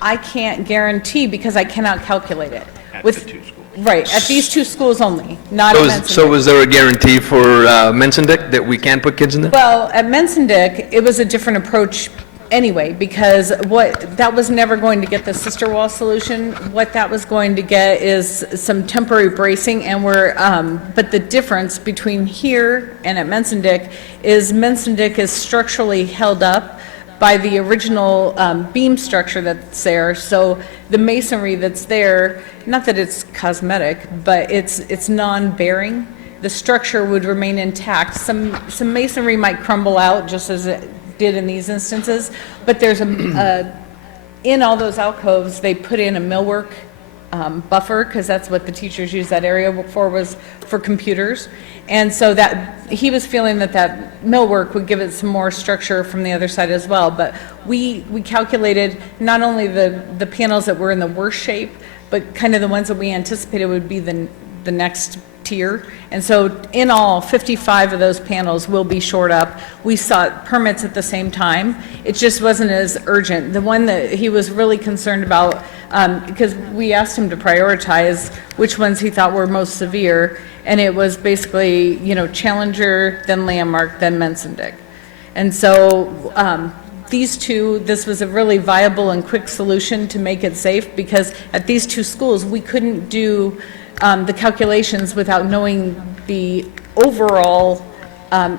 I can't guarantee because I cannot calculate it. At the two schools. Right, at these two schools only, not at Mensendick. So was there a guarantee for Mensendick that we can put kids in there? Well, at Mensendick, it was a different approach anyway, because that was never going to get the sister wall solution. What that was going to get is some temporary bracing, and but the difference between here and at Mensendick is structurally held up by the original beam structure that's there. So the masonry that's there, not that it's cosmetic, but it's non-bearing. The structure would remain intact. Some masonry might crumble out, just as it did in these instances, but there's in all those alcoves, they put in a millwork buffer, because that's what the teachers use that area for, was for computers. And so that he was feeling that millwork would give it some more structure from the other side as well. But we calculated not only the panels that were in the worst shape, but kind of the ones that we anticipated would be the next tier. And so in all, 55 of those panels will be shored up. We sought permits at the same time. It just wasn't as urgent. The one that he was really concerned about, because we asked him to prioritize which ones he thought were most severe, and it was basically, Challenger, then Landmark, then Mensendick. And so this was a really viable and quick solution to make it safe, because at these two schools, we couldn't do the calculations without knowing the overall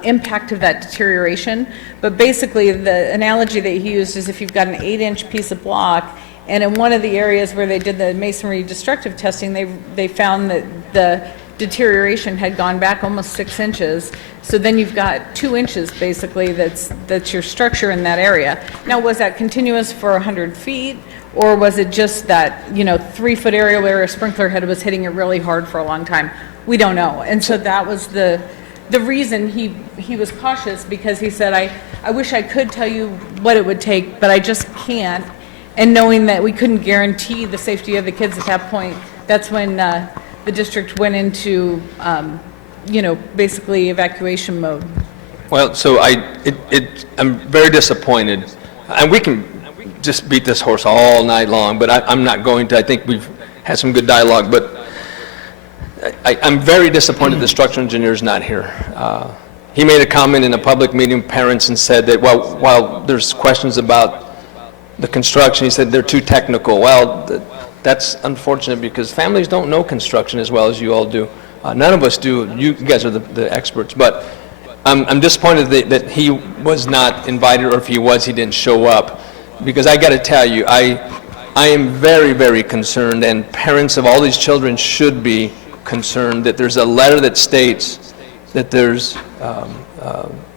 impact of that deterioration. But basically, the analogy that he used is if you've got an 8-inch piece of block, and in one of the areas where they did the masonry destructive testing, they found that the deterioration had gone back almost 6 inches. So then you've got 2 inches basically that's your structure in that area. Now, was that continuous for 100 feet? Or was it just that, 3-foot area where a sprinkler head was hitting it really hard for a long time? We don't know. And so that was the reason he was cautious, because he said, I wish I could tell you what it would take, but I just can't. And knowing that we couldn't guarantee the safety of the kids at that point, that's when the district went into, basically evacuation mode. Well, so I'm very disappointed, and we can just beat this horse all night long, but I'm not going to. I think we've had some good dialogue, but I'm very disappointed the structural engineer is not here. He made a comment in a public meeting with parents and said that while there's questions about the construction, he said they're too technical. Well, that's unfortunate, because families don't know construction as well as you all do. None of us do. You guys are the experts. But I'm disappointed that he was not invited, or if he was, he didn't show up. Because I got to tell you, I am very, very concerned, and parents of all these children should be concerned, that there's a letter that states that there's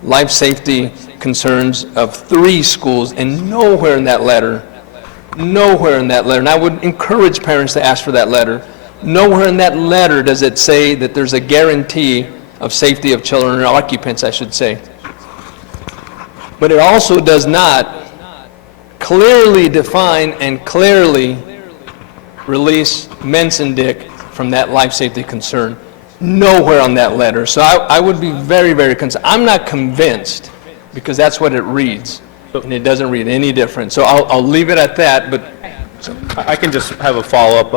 life safety concerns of 3 schools, and nowhere in that letter, and I would encourage parents to ask for that letter, nowhere in that letter does it say that there's a guarantee of safety of children, or occupants, I should say. But it also does not clearly define and clearly release Mensendick from that life safety concern. Nowhere on that letter. So I would be very, very concerned. I'm not convinced, because that's what it reads, and it doesn't read any different. So I'll leave it at that, but... I can just have a follow-up.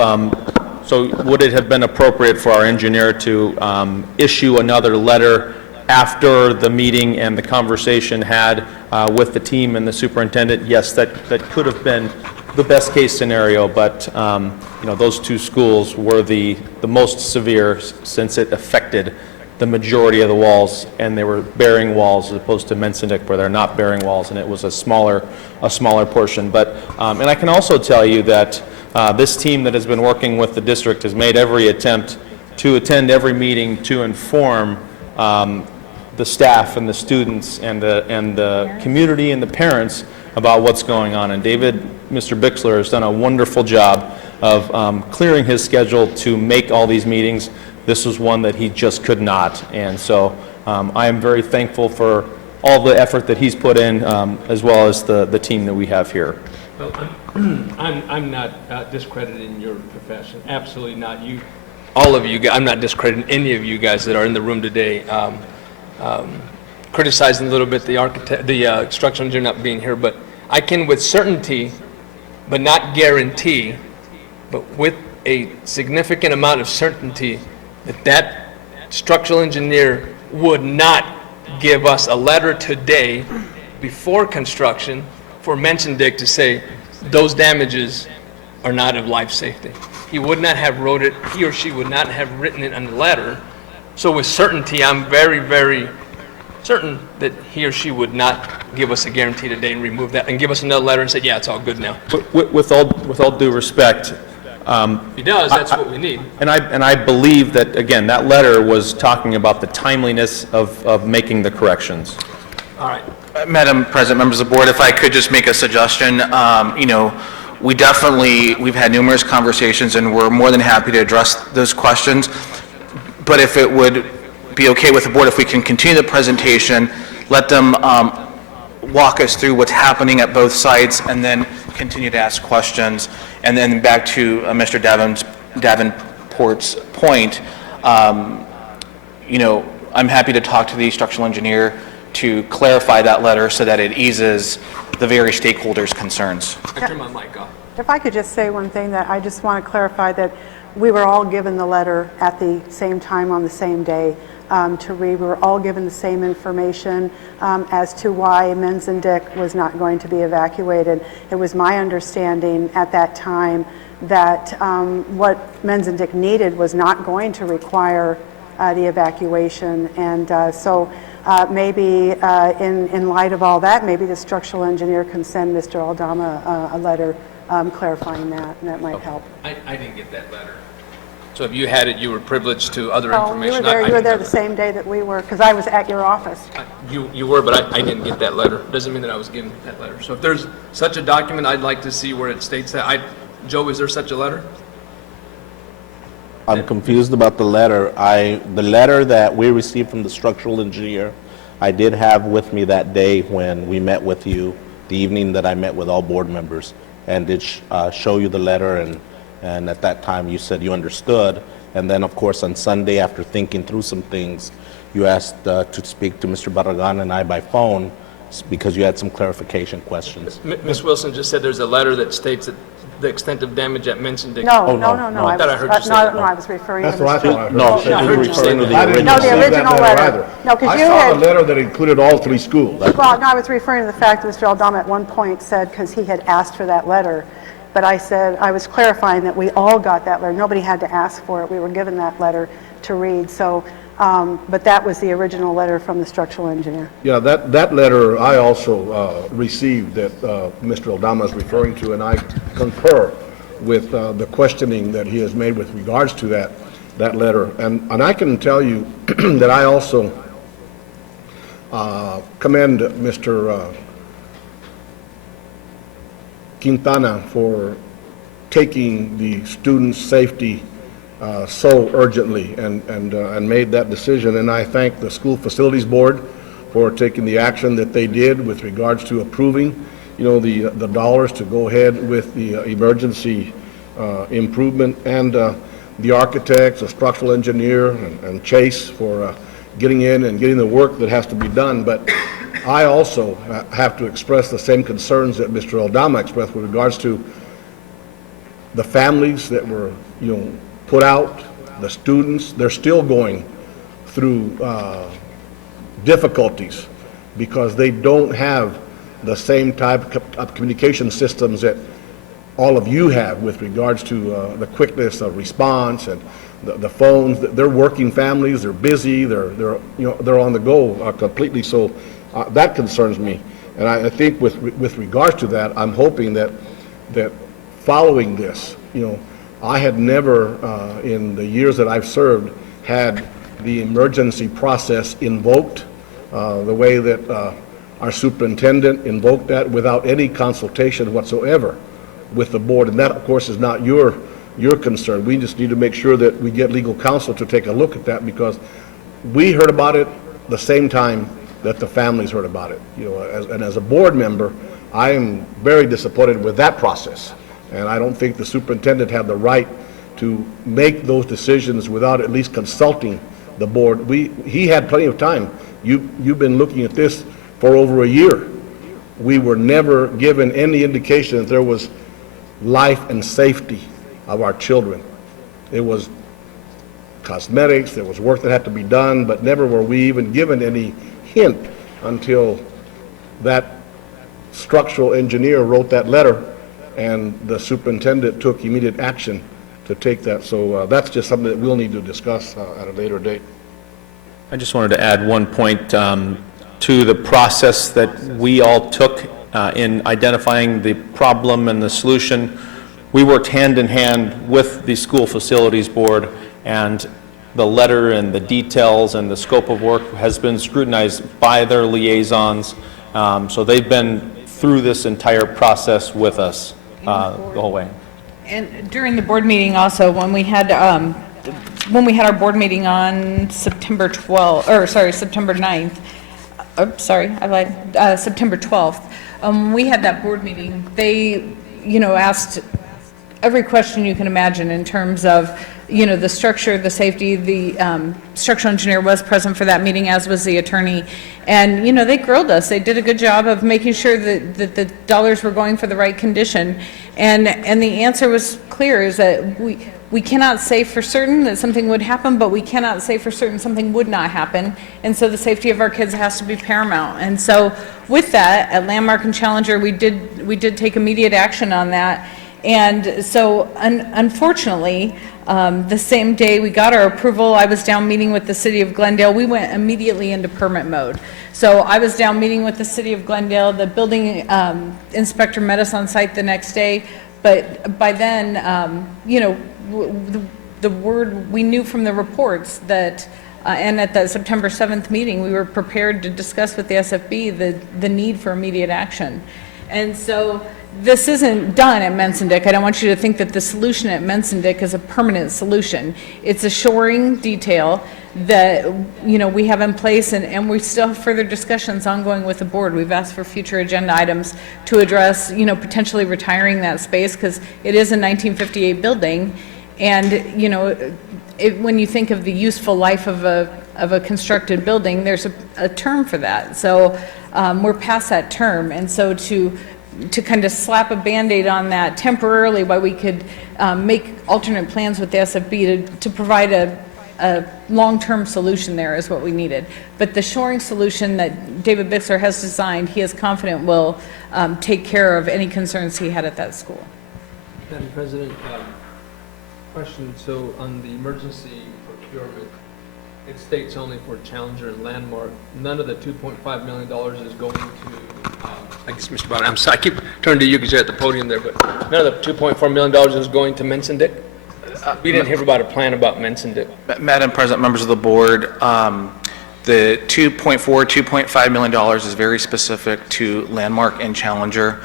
So would it have been appropriate for our engineer to issue another letter after the meeting and the conversation had with the team and the superintendent? Yes, that could have been the best-case scenario, but you know, those two schools were the most severe, since it affected the majority of the walls, and they were bearing walls as opposed to Mensendick, where they're not bearing walls, and it was a smaller portion. But and I can also tell you that this team that has been working with the district has made every attempt to attend every meeting to inform the staff and the students and the community and the parents about what's going on. And David, Mr. Bixler, has done a wonderful job of clearing his schedule to make all these meetings. This was one that he just could not. And so I am very thankful for all the effort that he's put in, as well as the team that we have here. Well, I'm not discrediting your profession. Absolutely not. You, all of you, I'm not discrediting any of you guys that are in the room today. Criticizing a little bit the architect, the structural engineer not being here, but I can with certainty, but not guarantee, but with a significant amount of certainty, that structural engineer would not give us a letter today before construction for Mensendick to say those damages are not of life safety. He would not have wrote it, he or she would not have written it on the letter. So with certainty, I'm very, very certain that he or she would not give us a guarantee today and remove that and give us another letter and say, yeah, it's all good now. With all due respect, If he does, that's what we need. and I believe that, again, that letter was talking about the timeliness of making the corrections. All right. Madam President, members of the board, if I could just make a suggestion, you know, we've had numerous conversations, and we're more than happy to address those questions. But if it would be okay with the board, if we can continue the presentation, let them walk us through what's happening at both sites, and then continue to ask questions. And then back to Mr. Davenport's point, you know, I'm happy to talk to the structural engineer to clarify that letter so that it eases the various stakeholders' concerns. I turn my mic off. If I could just say one thing, that I just want to clarify that we were all given the letter at the same time on the same day to read. We were all given the same information as to why Mensendick was not going to be evacuated. It was my understanding at that time that what Mensendick needed was not going to require the evacuation, and so maybe in light of all that, maybe the structural engineer can send Mr. Aldama a letter clarifying that, and that might help. I didn't get that letter. So if you had it, you were privileged to other Oh, information. you were there the same day that we were, because I was at your office. You were, but I didn't get that letter. Doesn't mean that I was given that letter. So if there's such a document, I'd like to see where it states that. Joe, is there such a letter? I'm confused about the letter. The letter that we received from the structural engineer, I did have with me that day when we met with you, the evening that I met with all board members, and did show you the letter, and at that time you said you understood. And then, of course, on Sunday, after thinking through some things, you asked to speak to Mr. Barragan and I by phone because you had some clarification questions. Ms. Wilson just said there's a letter that states that the extent of damage at Mensendick. No, Oh, no, no, no, no. no. I thought I heard you say No, that. no, I was referring to That's what I thought I heard. No, You said you you were referring to the I didn't No, the receive that original letter. either. No, 'cause I you saw had- a letter that included all three schools. Well, no, I was referring to the fact that Mr. Aldama at one point said, because he had asked for that letter, but I said, I was clarifying that we all got that letter. Nobody had to ask for it. We were given that letter to read. So, but that was the original letter from the structural engineer. Yeah, that letter I also received that Mr. Aldama is referring to, and I concur with the questioning that he has made with regards to that letter. And I can tell you that I also commend Mr. Quintana for taking the student safety so urgently and made that decision. And I thank the School Facilities Board for taking the action that they did with regards to approving, the dollars to go ahead with the emergency improvement, and the architects, the structural engineer, and Chase for getting in and getting the work that has to be done. But I also have to express the same concerns that Mr. Aldama expressed with regards to the families that were, put out, the students. They're still going through difficulties because they don't have the same type of communication systems that all of you have with regards to the quickness of response and the phones. They're working families. They're busy. They're on the go completely. So that concerns me. And I think with regards to that, I'm hoping that following this, I had never in the years that I've served had the emergency process invoked the way that our superintendent invoked that without any consultation whatsoever with the board. And that, of course, is not your concern. We just need to make sure that we get legal counsel to take a look at that, because we heard about it the same time that the families heard about it. And as a board member, I am very disappointed with that process. And I don't think the superintendent had the right to make those decisions without at least consulting the board. He had plenty of time. You've been looking at this for over a year. We were never given any indication that there was life and safety of our children. It was cosmetics, there was work that had to be done, but never were we even given any hint until that structural engineer wrote that letter and the superintendent took immediate action to take that. So that's just something that we'll need to discuss at a later date. I just wanted to add one point to the process that we all took in identifying the problem and the solution. We worked hand in hand with the School Facilities Board, and the letter and the details and the scope of work has been scrutinized by their liaisons. So they've been through this entire process with us the whole way. And during the board meeting also, when we had our board meeting on September 9th, I lied, September 12th, we had that board meeting. They, asked every question you can imagine in terms of, the structure, the safety. The structural engineer was present for that meeting, as was the attorney. And, they grilled us. They did a good job of making sure that the dollars were going for the right condition. And the answer was clear, is that we cannot say for certain that something would happen, but we cannot say for certain something would not happen. And so the safety of our kids has to be paramount. And so with that, at Landmark and Challenger, we did take immediate action on that. And so unfortunately, the same day we got our approval, I was down meeting with the City of Glendale. We went immediately into permit mode. So I was down meeting with the City of Glendale. The building inspector met us on site the next day. But by then, the word we knew from the reports that, and at the September 7th meeting, we were prepared to discuss with the SFB the need for immediate action. And so this isn't done at Mensendick. I don't want you to think that the solution at Mensendick is a permanent solution. It's a shoring detail that, we have in place, and we still have further discussions ongoing with the board. We've asked for future agenda items to address, potentially retiring that space, because it is a 1958 building. And, when you think of the useful life of a constructed building, there's a term for that. So we're past that term. And so to kind of slap a Band-Aid on that temporarily while we could make alternate plans with the SFB to provide a long-term solution there is what we needed. But the shoring solution that David Bixler has designed, he is confident will take care of any concerns he had at that school. Madam President, question. So on the emergency procurement, it states only for Challenger and Landmark. None of the $2.5 million is going to, I guess, Mr. Brown, I'm sorry, I keep turning to you because you're at the podium there, but none of the $2.4 million is going to Mensendick? We didn't hear about a plan about Mensendick. Madam President, members of the board, the $2.5 million is very specific to Landmark and Challenger.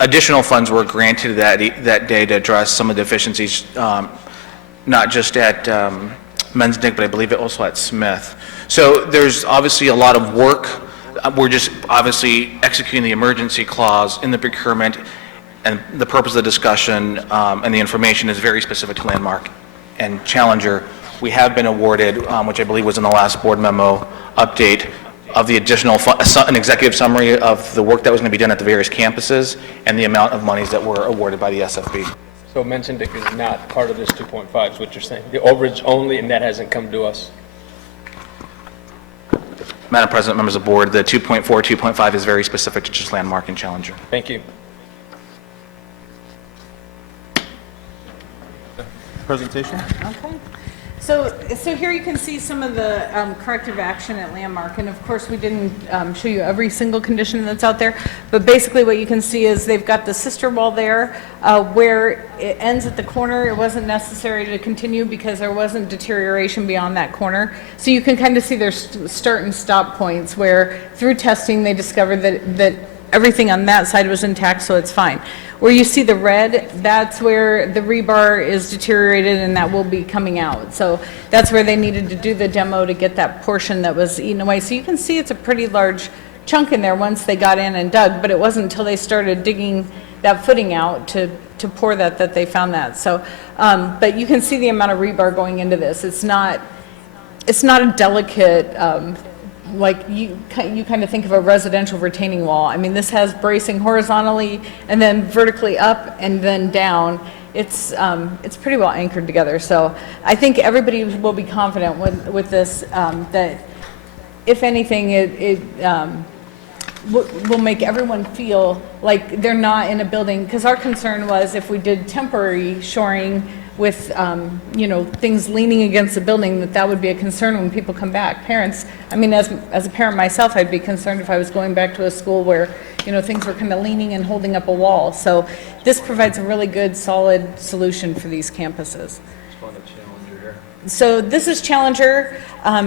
additional funds were granted that day to address some of the deficiencies, not just at Mensnick, but I believe it also at Smith. So there's obviously a lot of work. We're just obviously executing the emergency clause in the procurement, and the purpose of the discussion and the information is very specific to Landmark and Challenger. We have been awarded, which I believe was in the last board memo update, of the additional, an executive summary of the work that was going to be done at the various campuses and the amount of monies that were awarded by the SFB. So Mensendick is not part of this 2.5 is what you're saying? The overage only, and that hasn't come to us? Madam President, members of the board, the 2.4, 2.5 is very specific to just Landmark and Challenger. Thank you. Presentation? Okay. So here you can see some of the corrective action at Landmark, and of course, we didn't show you every single condition that's out there, but basically what you can see is they've got the sister wall there where it ends at the corner. It wasn't necessary to continue because there wasn't deterioration beyond that corner. So you can kind of see their start and stop points where through testing they discovered that everything on that side was intact, so it's fine. Where you see the red, that's where the rebar is deteriorated and that will be coming out. So that's where they needed to do the demo to get that portion that was eaten away. So you can see it's a pretty large chunk in there once they got in and dug, but it wasn't until they started digging that footing out to pour that they found that. So, but you can see the amount of rebar going into this. It's not a delicate, like you kind of think of a residential retaining wall. I mean, this has bracing horizontally and then vertically up and then down. It's pretty well anchored together. So I think everybody will be confident with this, that if anything, it will make everyone feel like they're not in a building, because our concern was if we did temporary shoring with, things leaning against the building, that would be a concern when people come back. Parents, I mean, as a parent myself, I'd be concerned if I was going back to a school where, things were kind of leaning and holding up a wall. So this provides a really good, solid solution for these campuses. So this is Challenger,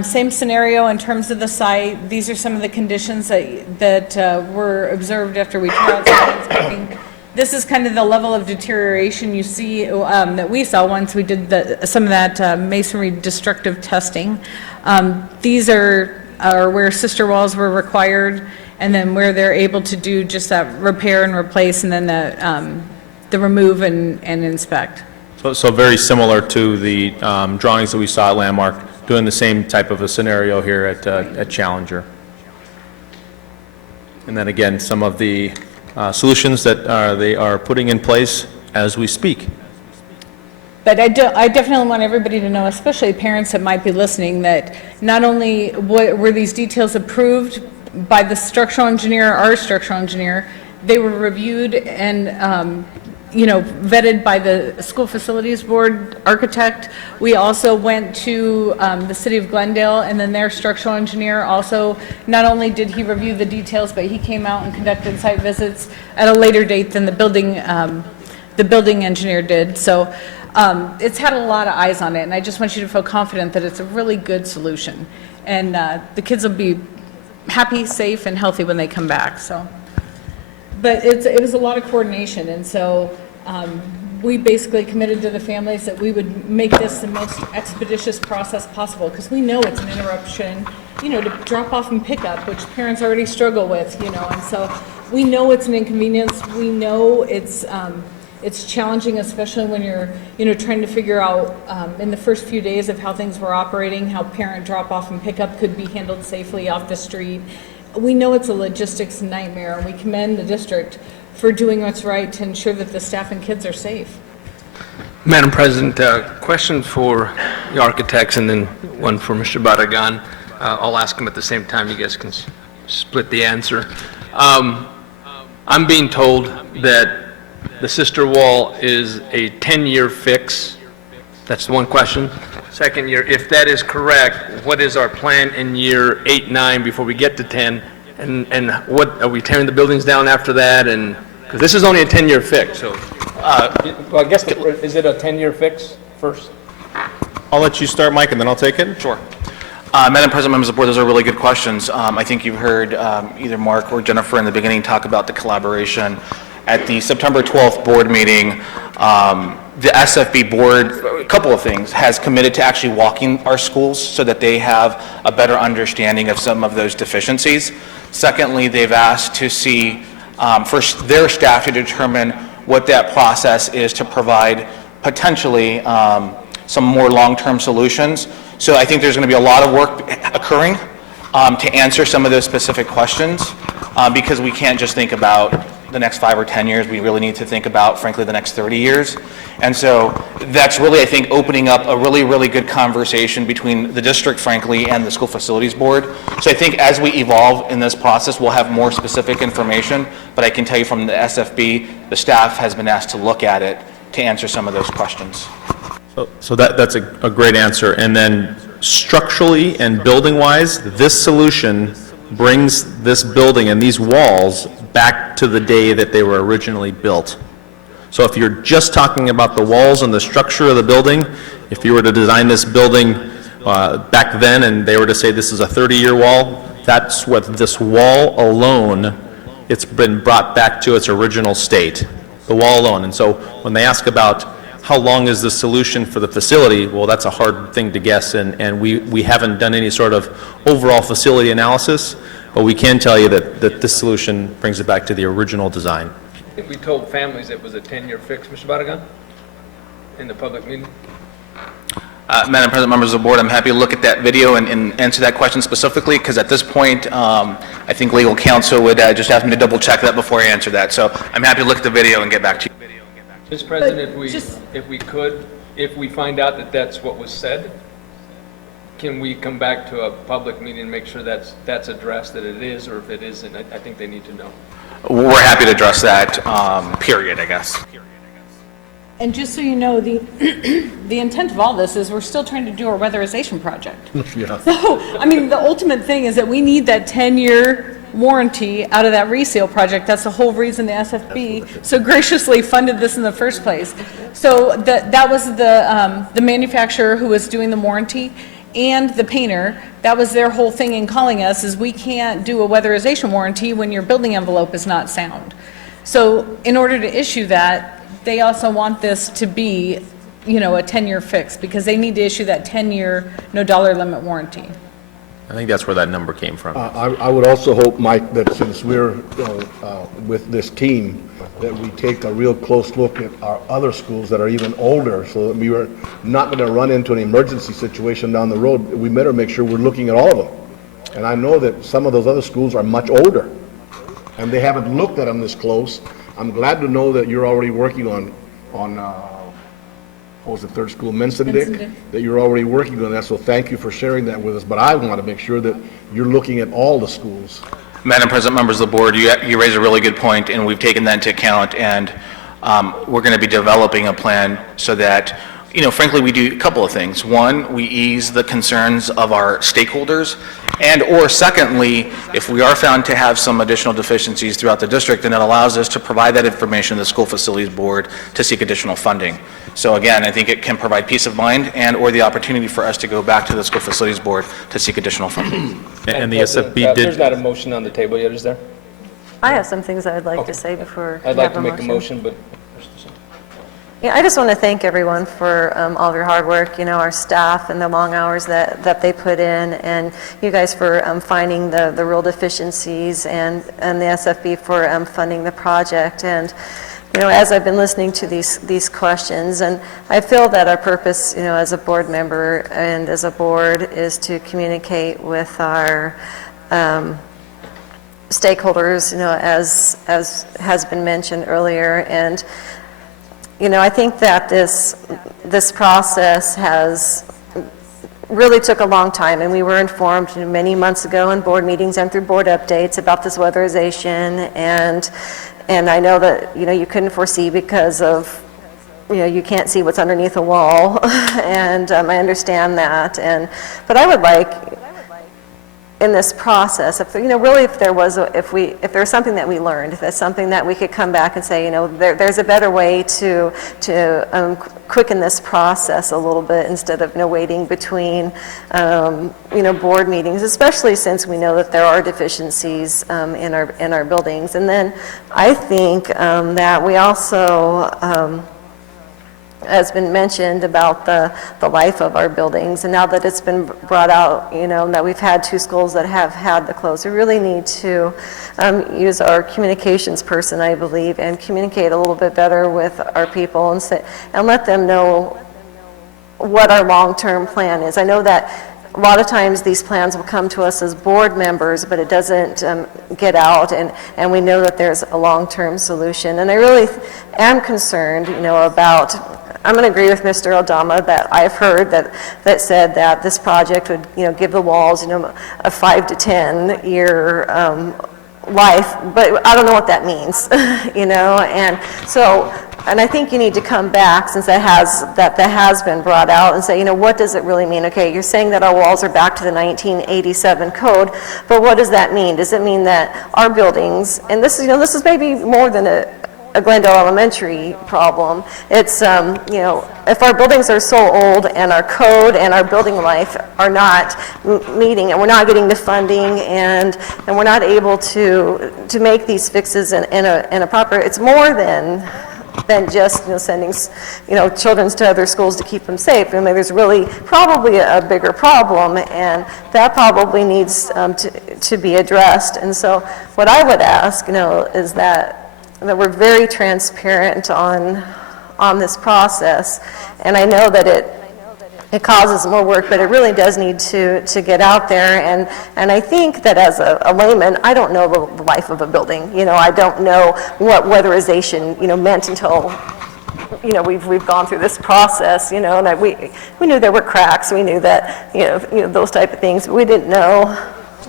same scenario in terms of the site. These are some of the conditions that were observed after we tore out some landscaping. This is kind of the level of deterioration you see that we saw once we did some of that masonry destructive testing. These are where sister walls were required, and then where they're able to do just that repair and replace, and then the remove and inspect. So very similar to the drawings that we saw at Landmark, doing the same type of a scenario here at Challenger. And then again, some of the solutions that they are putting in place as we speak. But I definitely want everybody to know, especially parents that might be listening, that not only were these details approved by the structural engineer, our structural engineer, they were reviewed and vetted by the School Facilities Board architect. We also went to the City of Glendale, and then their structural engineer also, not only did he review the details, but he came out and conducted site visits at a later date than the building engineer did. So it's had a lot of eyes on it, and I just want you to feel confident that it's a really good solution. And the kids will be happy, safe, and healthy when they come back. So. But it was a lot of coordination, and so we basically committed to the families that we would make this the most expeditious process possible, because we know it's an interruption, to drop off and pick up, which parents already struggle with, and so we know it's an inconvenience. We know it's challenging, especially when you're, trying to figure out in the first few days of how things were operating, how parent drop off and pick up could be handled safely off the street. We know it's a logistics nightmare, and we commend the district for doing what's right to ensure that the staff and kids are safe. Madam President, question for the architects and then one for Mr. Barragan. I'll ask them at the same time. You guys can split the answer. I'm being told that the sister wall is a 10-year fix. That's one question. Second year, if that is correct, what is our plan in year 8, 9 before we get to 10? And what, are we tearing the buildings down after that? And, because this is only a 10-year fix, so. Well, I guess, is it a 10-year fix first? I'll let you start, Mike, and then I'll take it. Sure. Madam President, members of the board, those are really good questions. I think you've heard either Mark or Jennifer in the beginning talk about the collaboration at the September 12th board meeting, the SFB board, a couple of things, has committed to actually walking our schools so that they have a better understanding of some of those deficiencies. Secondly, they've asked to see, for their staff to determine what that process is to provide potentially some more long-term solutions. So I think there's going to be a lot of work occurring to answer some of those specific questions, because we can't just think about the next 5 or 10 years. We really need to think about, frankly, the next 30 years. And so that's really, I think, opening up a really, really good conversation between the district, frankly, and the school facilities board. So I think as we evolve in this process, we'll have more specific information, but I can tell you from the SFB, the staff has been asked to look at it to answer some of those questions. So that's a great answer. And then structurally and building-wise, this solution brings this building and these walls back to the day that they were originally built. So if you're just talking about the walls and the structure of the building, if you were to design this building back then and they were to say this is a 30-year wall, that's what this wall alone, it's been brought back to its original state, the wall alone. And so when they ask about how long is the solution for the facility, well, that's a hard thing to guess, and we haven't done any sort of overall facility analysis, but we can tell you that this solution brings it back to the original design. I think we told families it was a 10-year fix, Mr. Barragan, in the public meeting. Madam President, members of the board, I'm happy to look at that video and answer that question specifically, because at this point, I think legal counsel would just ask me to double check that before I answer that. So I'm happy to look at the video and get back to you. Mr. President, if we find out that that's what was said, can we come back to a public meeting and make sure that's addressed, that it is, or if it isn't? I think they need to know. We're happy to address that, period, I guess. And just so you know, the intent of all this is we're still trying to do our weatherization project. Yeah. So, I mean, the ultimate thing is that we need that 10-year warranty out of that resale project. That's the whole reason the SFB so graciously funded this in the first place. So that was the manufacturer who was doing the warranty and the painter. That was their whole thing in calling us, is we can't do a weatherization warranty when your building envelope is not sound. So in order to issue that, they also want this to be, you know, a 10-year fix, because they need to issue that 10-year no dollar limit warranty. I think that's where that number came from. I would also hope, Mike, that since we're with this team, that we take a real close look at our other schools that are even older, so that we are not going to run into an emergency situation down the road. We better make sure we're looking at all of them. And I know that some of those other schools are much older, and they haven't looked at them this close. I'm glad to know that you're already working on what was the third school, Mensendick, that you're already working on that, so thank you for sharing that with us. But I want to make sure that you're looking at all the schools. Madam President, members of the board, you raise a really good point, and we've taken that into account, and we're going to be developing a plan so that, you know, frankly, we do a couple of things. One, we ease the concerns of our stakeholders, and or secondly, if we are found to have some additional deficiencies throughout the district, then it allows us to provide that information to the school facilities board to seek additional funding. So again, I think it can provide peace of mind and or the opportunity for us to go back to the school facilities board to seek additional funding. And the SFB did... There's not a motion on the table yet, is there? I have some things I'd like to say before I'd we like have to make a motion, but... Yeah, I just want to thank everyone for all of your hard work, you know, our staff and the long hours that they put in, and you guys for finding the real deficiencies, and the SFB for funding the project. And, you know, as I've been listening to these questions, and I feel that our purpose, you know, as a board member and as a board is to communicate with our stakeholders, you know, as has been mentioned earlier. And you know, I think that this process has really took a long time, and we were informed many months ago in board meetings and through board updates about this weatherization, and I know that, you know, you couldn't foresee because of, you know, you can't see what's underneath a wall, and I understand that, but I would like in this process, if, really if there was, if there was something that we learned, if there's something that we could come back and say, there's a better way to quicken this process a little bit instead of, waiting between, board meetings, especially since we know that there are deficiencies in our buildings. And then I think that we also, has been mentioned about the life of our buildings, and now that it's been brought out, that we've had 2 schools that have had to close, we really need to use our communications person, I believe, and communicate a little bit better with our people and let them know what our long-term plan is. I know that a lot of times these plans will come to us as board members, but it doesn't get out, and we know that there's a long-term solution. And I really am concerned, about, I'm going to agree with Mr. Aldama that I've heard that said that this project would, give the walls, a 5 to 10 year life, but I don't know what that means, and so, and I think you need to come back, since that has been brought out, and say, what does it really mean? Okay, you're saying that our walls are back to the 1987 code, but what does that mean? Does it mean that our buildings, and this is maybe more than a Glendale Elementary problem. It's, if our buildings are so old and our code and our building life are not meeting, and we're not getting the funding, and we're not able to make these fixes in a proper, it's more than just sending children to other schools to keep them safe. I mean, there's really probably a bigger problem, and that probably needs to be addressed. And so what I would ask is that we're very transparent on this process, and I know that it causes more work, but it really does need to get out there. And I think that as a layman, I don't know the life of a building. I don't know what weatherization meant until we've gone through this process. And we knew there were cracks. We knew that those type of things. But we didn't know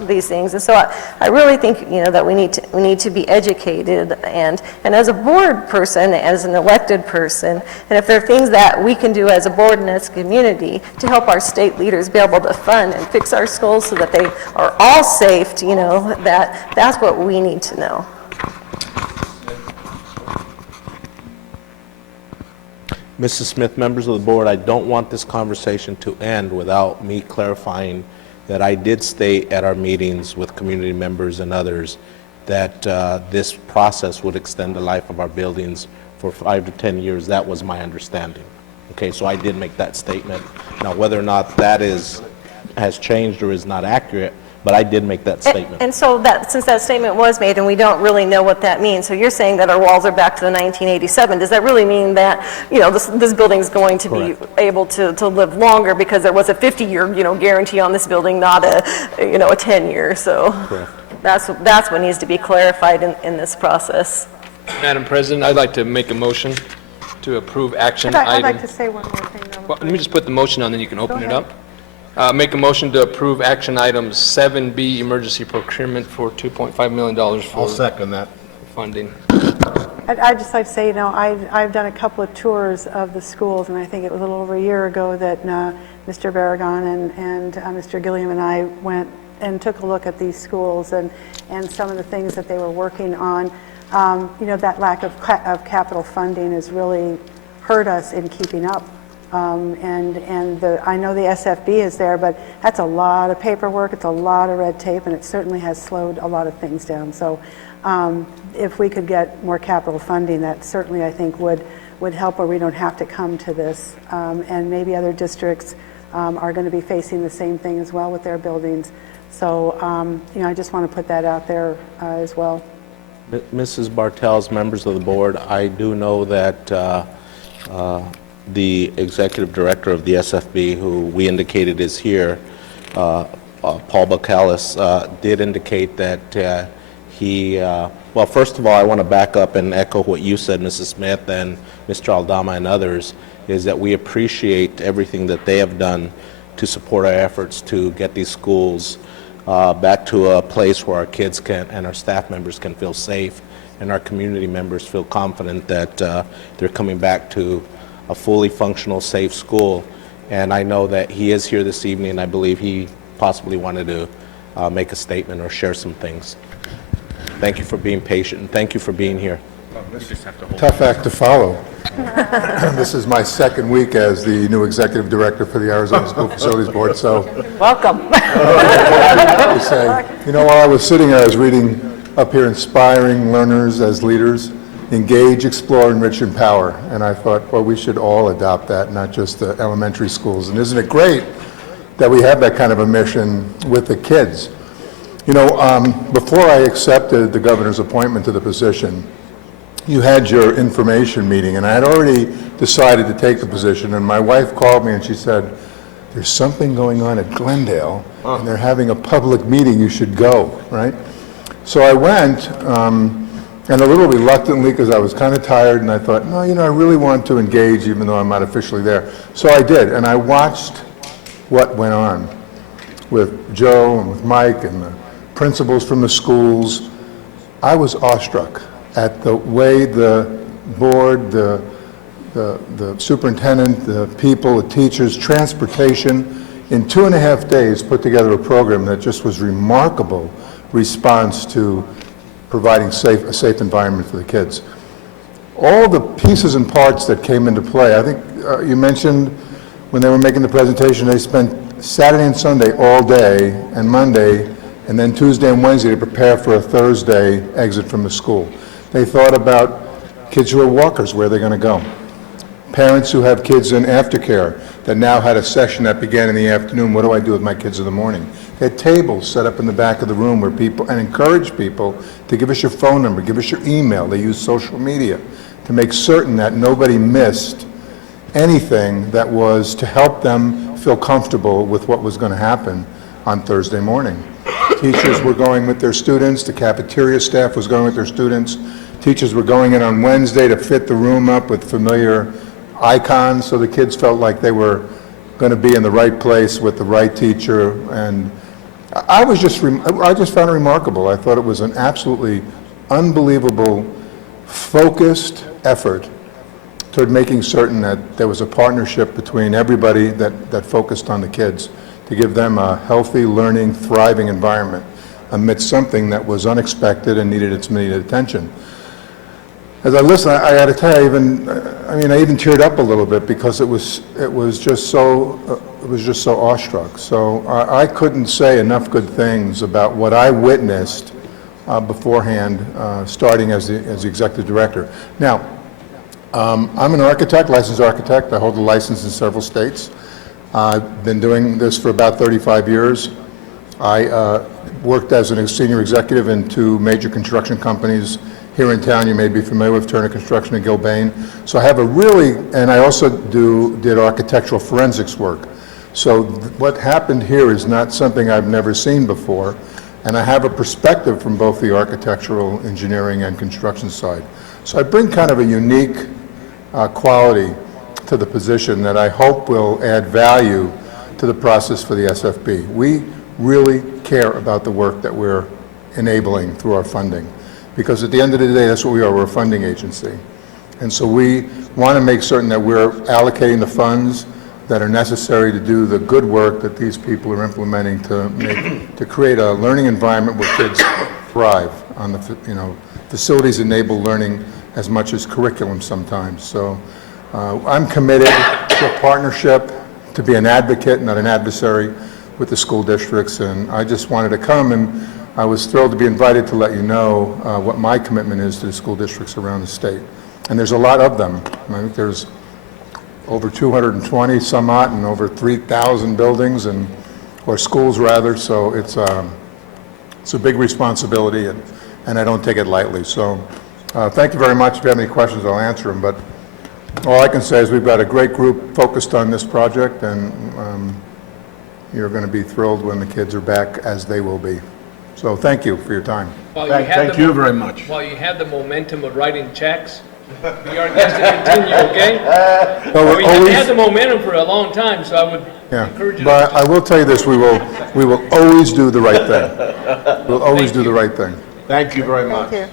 these things. And so I really think that we need to be educated, and as a board person, as an elected person, and if there are things that we can do as a board and as a community to help our state leaders be able to fund and fix our schools so that they are all safe, that's what we need to know. Mrs. Smith, members of the board, I don't want this conversation to end without me clarifying that I did state at our meetings with community members and others that this process would extend the life of our buildings for 5 to 10 years. That was my understanding. Okay, so I did make that statement. Now, whether or not that has changed or is not accurate, but I did make that statement. And so since that statement was made and we don't really know what that means, so you're saying that our walls are back to the 1987, does that really mean that, this building is going to be able to live longer because there was a 50-year, guarantee on this building, not a 10-year, so that's what needs to be clarified in this process. Madam President, I'd like to make a motion to approve action item. I'd like to say one more thing, though. Well, let me just put the motion on, then you can open Go it ahead. up. Make a motion to approve action item 7B, emergency procurement for $2.5 million I'll for second that. funding. I'd just like to say, I've done a couple of tours of the schools, and I think it was a little over a year ago that Mr. Barragan and Mr. Gilliam and I went and took a look at these schools and some of the things that they were working on. That lack of capital funding has really hurt us in keeping up. I know the SFB is there, but that's a lot of paperwork, it's a lot of red tape, and it certainly has slowed a lot of things down. So if we could get more capital funding, that certainly I think would help, where we don't have to come to this. And maybe other districts are going to be facing the same thing as well with their buildings. So I just want to put that out there as well. Mrs. Bartels, members of the board, I do know that the executive director of the SFB, who we indicated is here, Paul Bacalus, did indicate that he, well, first of all, I want to back up and echo what you said, Mrs. Smith and Mr. Aldama and others, is that we appreciate everything that they have done to support our efforts to get these schools back to a place where our kids can and our staff members can feel safe, and our community members feel confident that they're coming back to a fully functional, safe school. And I know that he is here this evening. I believe he possibly wanted to make a statement or share some things. Thank you for being patient, and thank you for being here. Tough act to follow. This is my second week as the new executive director for the Arizona School Facilities Board, so Welcome. to say, you know, while I was sitting here, I was reading up here, inspiring learners as leaders, engage, explore, enrich, empower. And I thought, well, we should all adopt that, not just the elementary schools. And isn't it great that we have that kind of a mission with the kids? You know, before I accepted the governor's appointment to the position, you had your information meeting, and I had already decided to take the position, and my wife called me and she said, there's something going on at Glendale, and they're having a public meeting, you should go, right? So I went, and a little reluctantly, because I was kind of tired, and I thought, no, you know, I really want to engage, even though I'm not officially there. So I did, and I watched what went on with Joe and with Mike and the principals from the schools. I was awestruck at the way the board, the superintendent, the people, the teachers, transportation, in 2.5 days put together a program that just was remarkable response to providing a safe environment for the kids. All the pieces and parts that came into play, I think you mentioned when they were making the presentation, they spent Saturday and Sunday all day, and Monday, and then Tuesday and Wednesday to prepare for a Thursday exit from the school. They thought about kids who are walkers, where they're going to go. Parents who have kids in aftercare that now had a session that began in the afternoon. What do I do with my kids in the morning? They had tables set up in the back of the room where people, and encourage people to give us your phone number, give us your email. They use social media to make certain that nobody missed anything that was to help them feel comfortable with what was going to happen on Thursday morning. Teachers were going with their students, the cafeteria staff was going with their students. Teachers were going in on Wednesday to fit the room up with familiar icons so the kids felt like they were going to be in the right place with the right teacher. And I just found it remarkable. I thought it was an absolutely unbelievable, focused effort toward making certain that there was a partnership between everybody that focused on the kids to give them a healthy, learning, thriving environment amidst something that was unexpected and needed its immediate attention. As I listened, I had to tell you, I even teared up a little bit because it was just so awestruck. So I couldn't say enough good things about what I witnessed beforehand, starting as the executive director. Now, I'm an architect, licensed architect. I hold a license in several states. I've been doing this for about 35 years. I worked as a senior executive in 2 major construction companies here in town. You may be familiar with Turner Construction and Gilbane. So I have and I also did architectural forensics work. So what happened here is not something I've never seen before, and I have a perspective from both the architectural, engineering, and construction side. So I bring kind of a unique quality to the position that I hope will add value to the process for the SFB. We really care about the work that we're enabling through our funding, because at the end of the day, that's what we are. We're a funding agency. And so we want to make certain that we're allocating the funds that are necessary to do the good work that these people are implementing to create a learning environment where kids thrive on the, facilities enable learning as much as curriculum sometimes. So I'm committed to a partnership, to be an advocate, not an adversary, with the school districts, and I just wanted to come, and I was thrilled to be invited to let you know what my commitment is to the school districts around the state. And there's a lot of them. I think there's over 220 some odd and over 3,000 buildings or schools rather, so it's a big responsibility, and I don't take it lightly. So thank you very much. If you have any questions, I'll answer them, but all I can say is we've got a great group focused on this project, and you're going to be thrilled when the kids are back, as they will be. So thank you for your time. Thank you very much. While you have the momentum of writing checks, we are going to continue, okay? Well, We have had the momentum for a long time, so I would encourage you to... But I will tell you this, we will always do the right thing. We'll always do the right thing. Thank you very much. Thank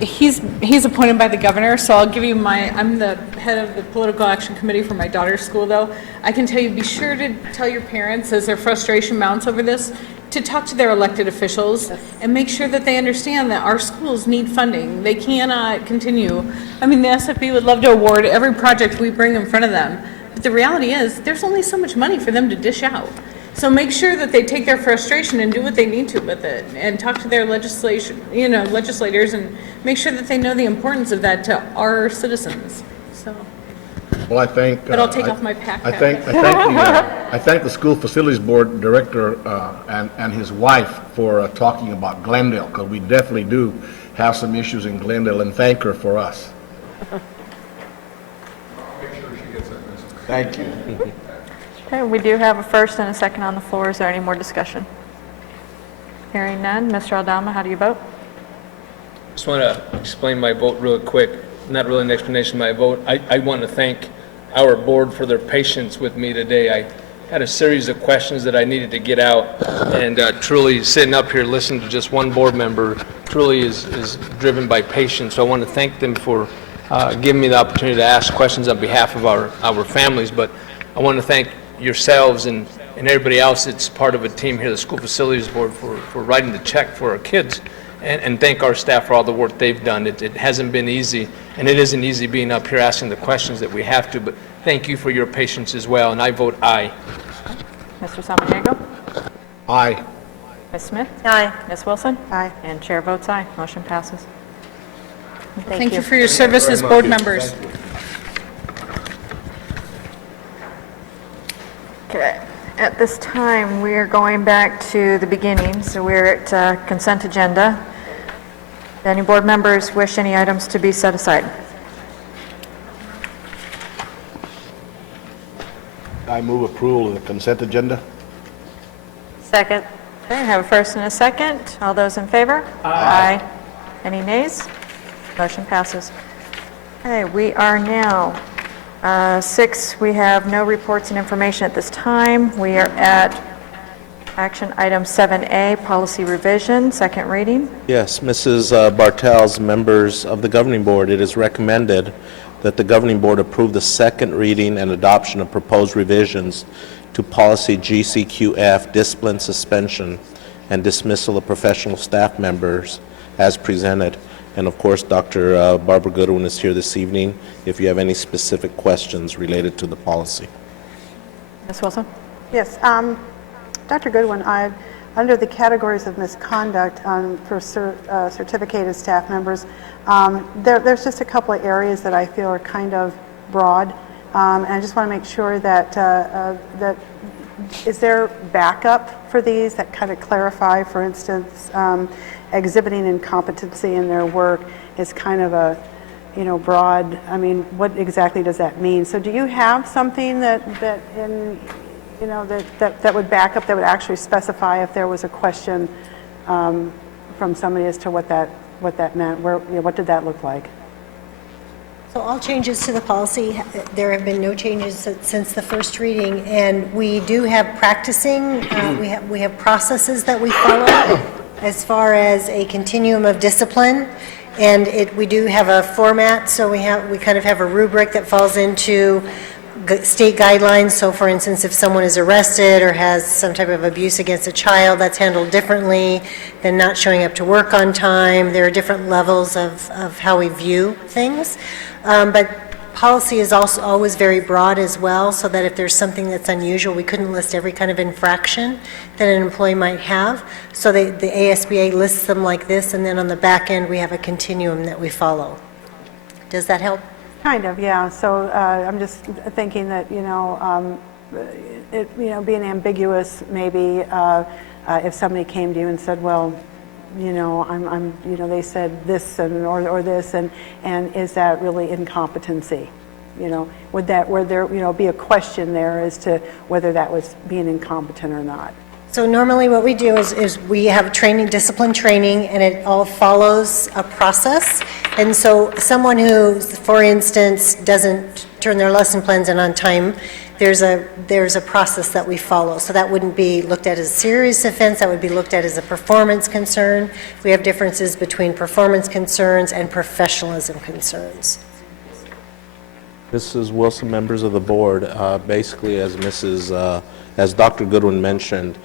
you. he's appointed by the governor, so I'll give you I'm the head of the political action committee for my daughter's school, though. I can tell you, be sure to tell your parents, as their frustration mounts over this, to talk to their elected officials and make sure that they understand that our schools need funding. They cannot continue. I mean, the SFB would love to award every project we bring in front of them, but the reality is, there's only so much money for them to dish out. So make sure that they take their frustration and do what they need to with it, and talk to their legislators, and make sure that they know the importance of that to our citizens. So, Well, I think. but I'll take off my pack. I thank the School Facilities Board Director and his wife for talking about Glendale, because we definitely do have some issues in Glendale, and thank her for us. Thank you. Okay, we do have a first and a second on the floor. Is there any more discussion? Hearing none. Mr. Aldama, how do you vote? Just want to explain my vote real quick. Not really an explanation of my vote. I want to thank our board for their patience with me today. I had a series of questions that I needed to get out, and truly sitting up here listening to just one board member truly is driven by patience. So I want to thank them for giving me the opportunity to ask questions on behalf of our families, but I want to thank yourselves and everybody else that's part of a team here, the School Facilities Board, for writing the check for our kids, and thank our staff for all the work they've done. It hasn't been easy, and it isn't easy being up here asking the questions that we have to, but thank you for your patience as well, and I vote aye. Mr. Samaniego? Aye. Ms. Smith? Aye. Ms. Wilson? Aye. And chair votes aye. Motion passes. Thank you for your service as board members. Okay. At this time, we are going back to the beginning, so we're at consent agenda. Do any board members wish any items to be set aside? I move approval of the consent agenda. Second. Okay, I have a first and a second. All those in favor? Aye. Any nays? Motion passes. Okay, we are now 6, we have no reports and information at this time. We are at action item 7A, policy revision, second reading. Yes, Mrs. Bartels, members of the governing board, it is recommended that the governing board approve the second reading and adoption of proposed revisions to policy GCQF, discipline, suspension, and dismissal of professional staff members as presented. And of course, Dr. Barbara Goodwin is here this evening if you have any specific questions related to the policy. Ms. Wilson? Yes, Dr. Goodwin, under the categories of misconduct for certificated staff members, there's just a couple of areas that I feel are kind of broad, and I just want to make sure that is there backup for these that kind of clarify, for instance, exhibiting incompetency in their work is kind of a, broad. I mean, what exactly does that mean? So do you have something that would back up, that would actually specify if there was a question from somebody as to what that meant? What did that look like? So all changes to the policy, there have been no changes since the first reading, and we do have practicing, we have processes that we follow as far as a continuum of discipline, and we do have a format, so we kind of have a rubric that falls into state guidelines. So for instance, if someone is arrested or has some type of abuse against a child, that's handled differently than not showing up to work on time. There are different levels of how we view things. But policy is also always very broad as well, so that if there's something that's unusual, we couldn't list every kind of infraction that an employee might have. So the ASBA lists them like this, and then on the back end, we have a continuum that we follow. Does that help? Kind of, yeah. So I'm just thinking that, being ambiguous, maybe if somebody came to you and said, well, they said this or this, and is that really incompetency? Would there be a question there as to whether that was being incompetent or not? So normally what we do is we have discipline training, and it all follows a process. And so someone who, for instance, doesn't turn their lesson plans in on time, there's a process that we follow. So that wouldn't be looked at as a serious offense, that would be looked at as a performance concern. We have differences between performance concerns and professionalism concerns. Mrs. Wilson, members of the board, basically as Dr. Goodwin mentioned,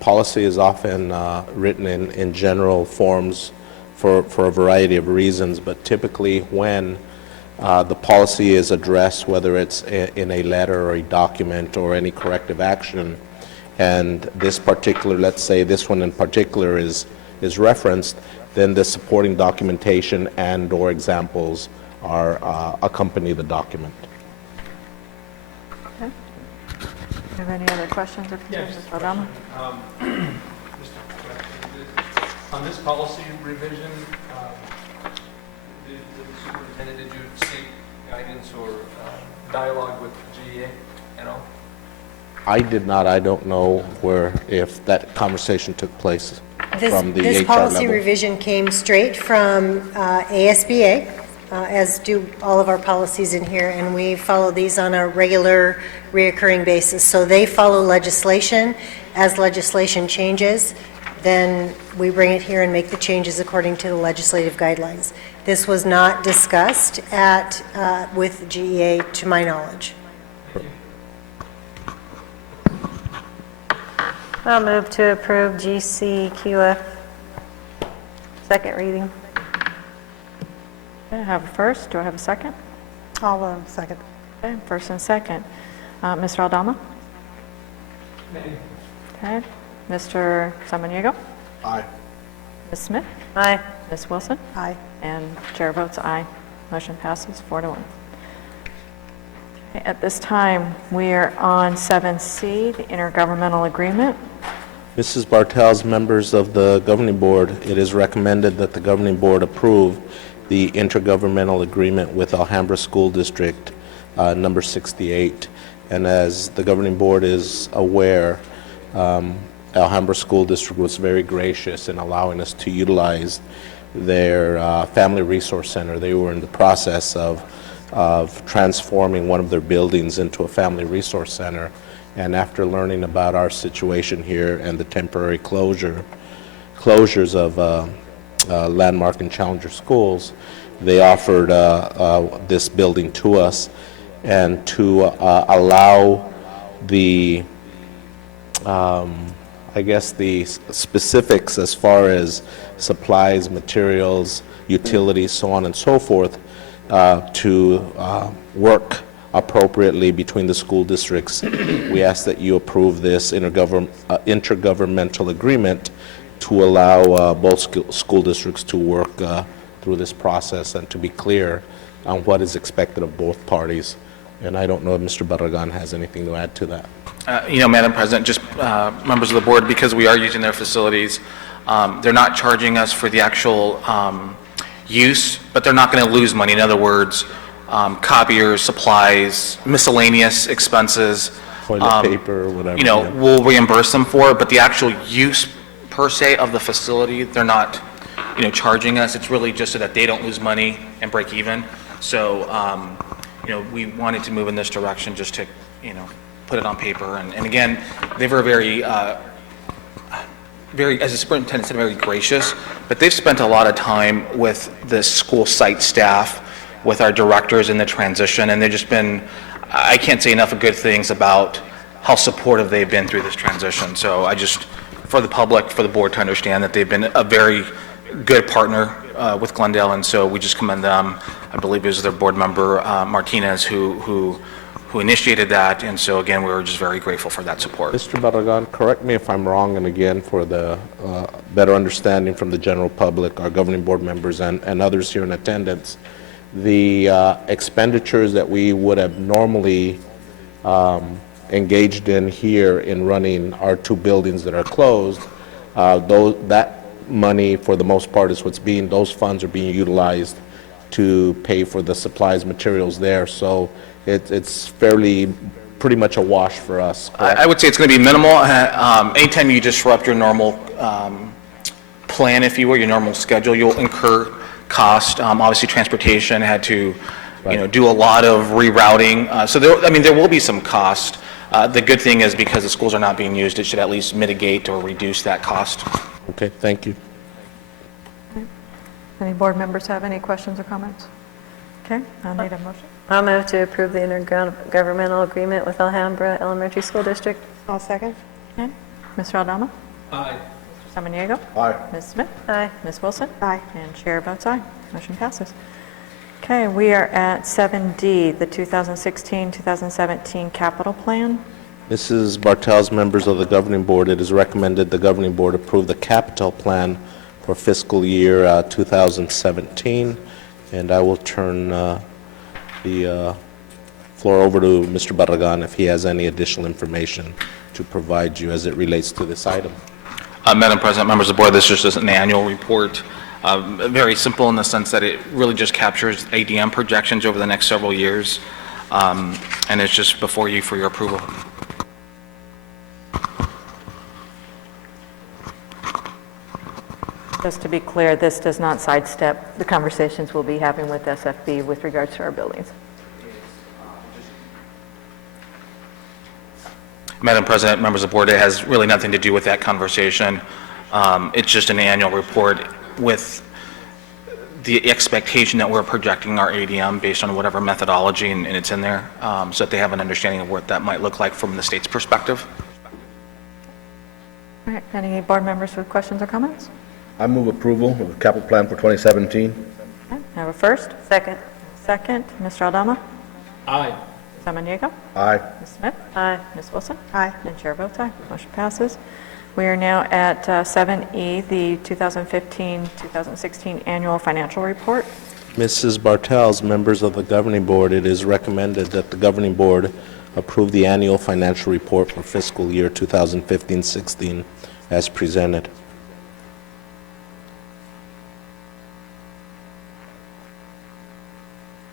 policy is often written in general forms for a variety of reasons, but typically when the policy is addressed, whether it's in a letter or a document or any corrective action, and this particular, let's say this one in particular is referenced, then the supporting documentation and or examples are accompany the document. Okay. Do you have any other questions or concerns, Mr. Aldama? On this policy revision, did the superintendent, did you seek guidance or dialogue with GEA at all? I did not. I don't know if that conversation took place from the HR level. This policy revision came straight from ASBA, as do all of our policies in here, and we follow these on a regular, reoccurring basis. So they follow legislation. As legislation changes, then we bring it here and make the changes according to the legislative guidelines. This was not discussed with GEA, to my knowledge. I'll move to approve GCQF second reading. Okay, I have a first. Do I have a second? I'll second. Okay, first and second. Mr. Aldama? Okay. Mr. Samaniego? Aye. Ms. Smith? Aye. Ms. Wilson? Aye. And chair votes aye. Motion passes 4-1. Okay, at this time, we are on 7C, the intergovernmental agreement. Mrs. Bartels, members of the governing board, it is recommended that the governing board approve the intergovernmental agreement with Alhambra School District number 68. And as the governing board is aware, Alhambra School District was very gracious in allowing us to utilize their Family Resource Center. They were in the process of transforming one of their buildings into a Family Resource Center. And after learning about our situation here and the temporary closures of Landmark and Challenger schools, they offered this building to us, and to allow the I guess the specifics as far as supplies, materials, utilities, so on and so forth, to work appropriately between the school districts. We ask that you approve this intergovernmental agreement to allow both school districts to work through this process and to be clear on what is expected of both parties. And I don't know if Mr. Barragan has anything to add to that. Madam President, just members of the board, because we are using their facilities, they're not charging us for the actual use, but they're not going to lose money. In other words, copiers, supplies, miscellaneous expenses, Toilet paper, whatever. We'll reimburse them for it, but the actual use per se of the facility, they're not, charging us. It's really just so that they don't lose money and break even. So, we wanted to move in this direction just to, put it on paper. And again, they were very, as the superintendent said, very gracious, but they've spent a lot of time with the school site staff, with our directors in the transition, and they've just been, I can't say enough of good things about how supportive they've been through this transition. So I just, for the public, for the board to understand that they've been a very good partner with Glendale, and so we just commend them. I believe it was their board member, Martinez, who initiated that, and so again, we were just very grateful for that support. Mr. Barragan, correct me if I'm wrong, and again, for the better understanding from the general public, our governing board members and others here in attendance, the expenditures that we would have normally engaged in here in running our two buildings that are closed, that money for the most part is those funds are being utilized to pay for the supplies, materials there. So it's pretty much a wash for us. I would say it's going to be minimal. Anytime you disrupt your normal plan, if you will, your normal schedule, you'll incur cost. Obviously, transportation had to do a lot of rerouting. So there will be some cost. The good thing is because the schools are not being used, it should at least mitigate or reduce that cost. Okay, thank you. Any board members have any questions or comments? Okay, I'll need a motion. I'll move to approve the intergovernmental agreement with Alhambra Elementary School District. I'll second. Okay, Mr. Aldama? Aye. Mr. Samaniego? Aye. Ms. Smith? Aye. Ms. Wilson? Aye. And chair votes aye. Motion passes. Okay, we are at 7D, the 2016-2017 capital plan. Mrs. Bartels, members of the governing board, it is recommended the governing board approve the capital plan for fiscal year 2017, and I will turn the floor over to Mr. Barragan if he has any additional information to provide you as it relates to this item. Madam President, members of the board, this is just an annual report. Very simple in the sense that it really just captures ADM projections over the next several years, and it's just before you for your approval. Just to be clear, this does not sidestep the conversations we'll be having with SFB with regards to our buildings. Madam President, members of the board, it has really nothing to do with that conversation. It's just an annual report with the expectation that we're projecting our ADM based on whatever methodology and it's in there, so that they have an understanding of what that might look like from the state's perspective. All right, any board members with questions or comments? I move approval of the capital plan for 2017. Okay, I have a first. Second. Second, Mr. Aldama? Aye. Samaniego? Aye. Ms. Smith? Aye. Ms. Wilson? Aye. And chair votes aye. Motion passes. We are now at 7E, the 2015-2016 annual financial report. Mrs. Bartels, members of the governing board, it is recommended that the governing board approve the annual financial report for fiscal year 2015-16 as presented.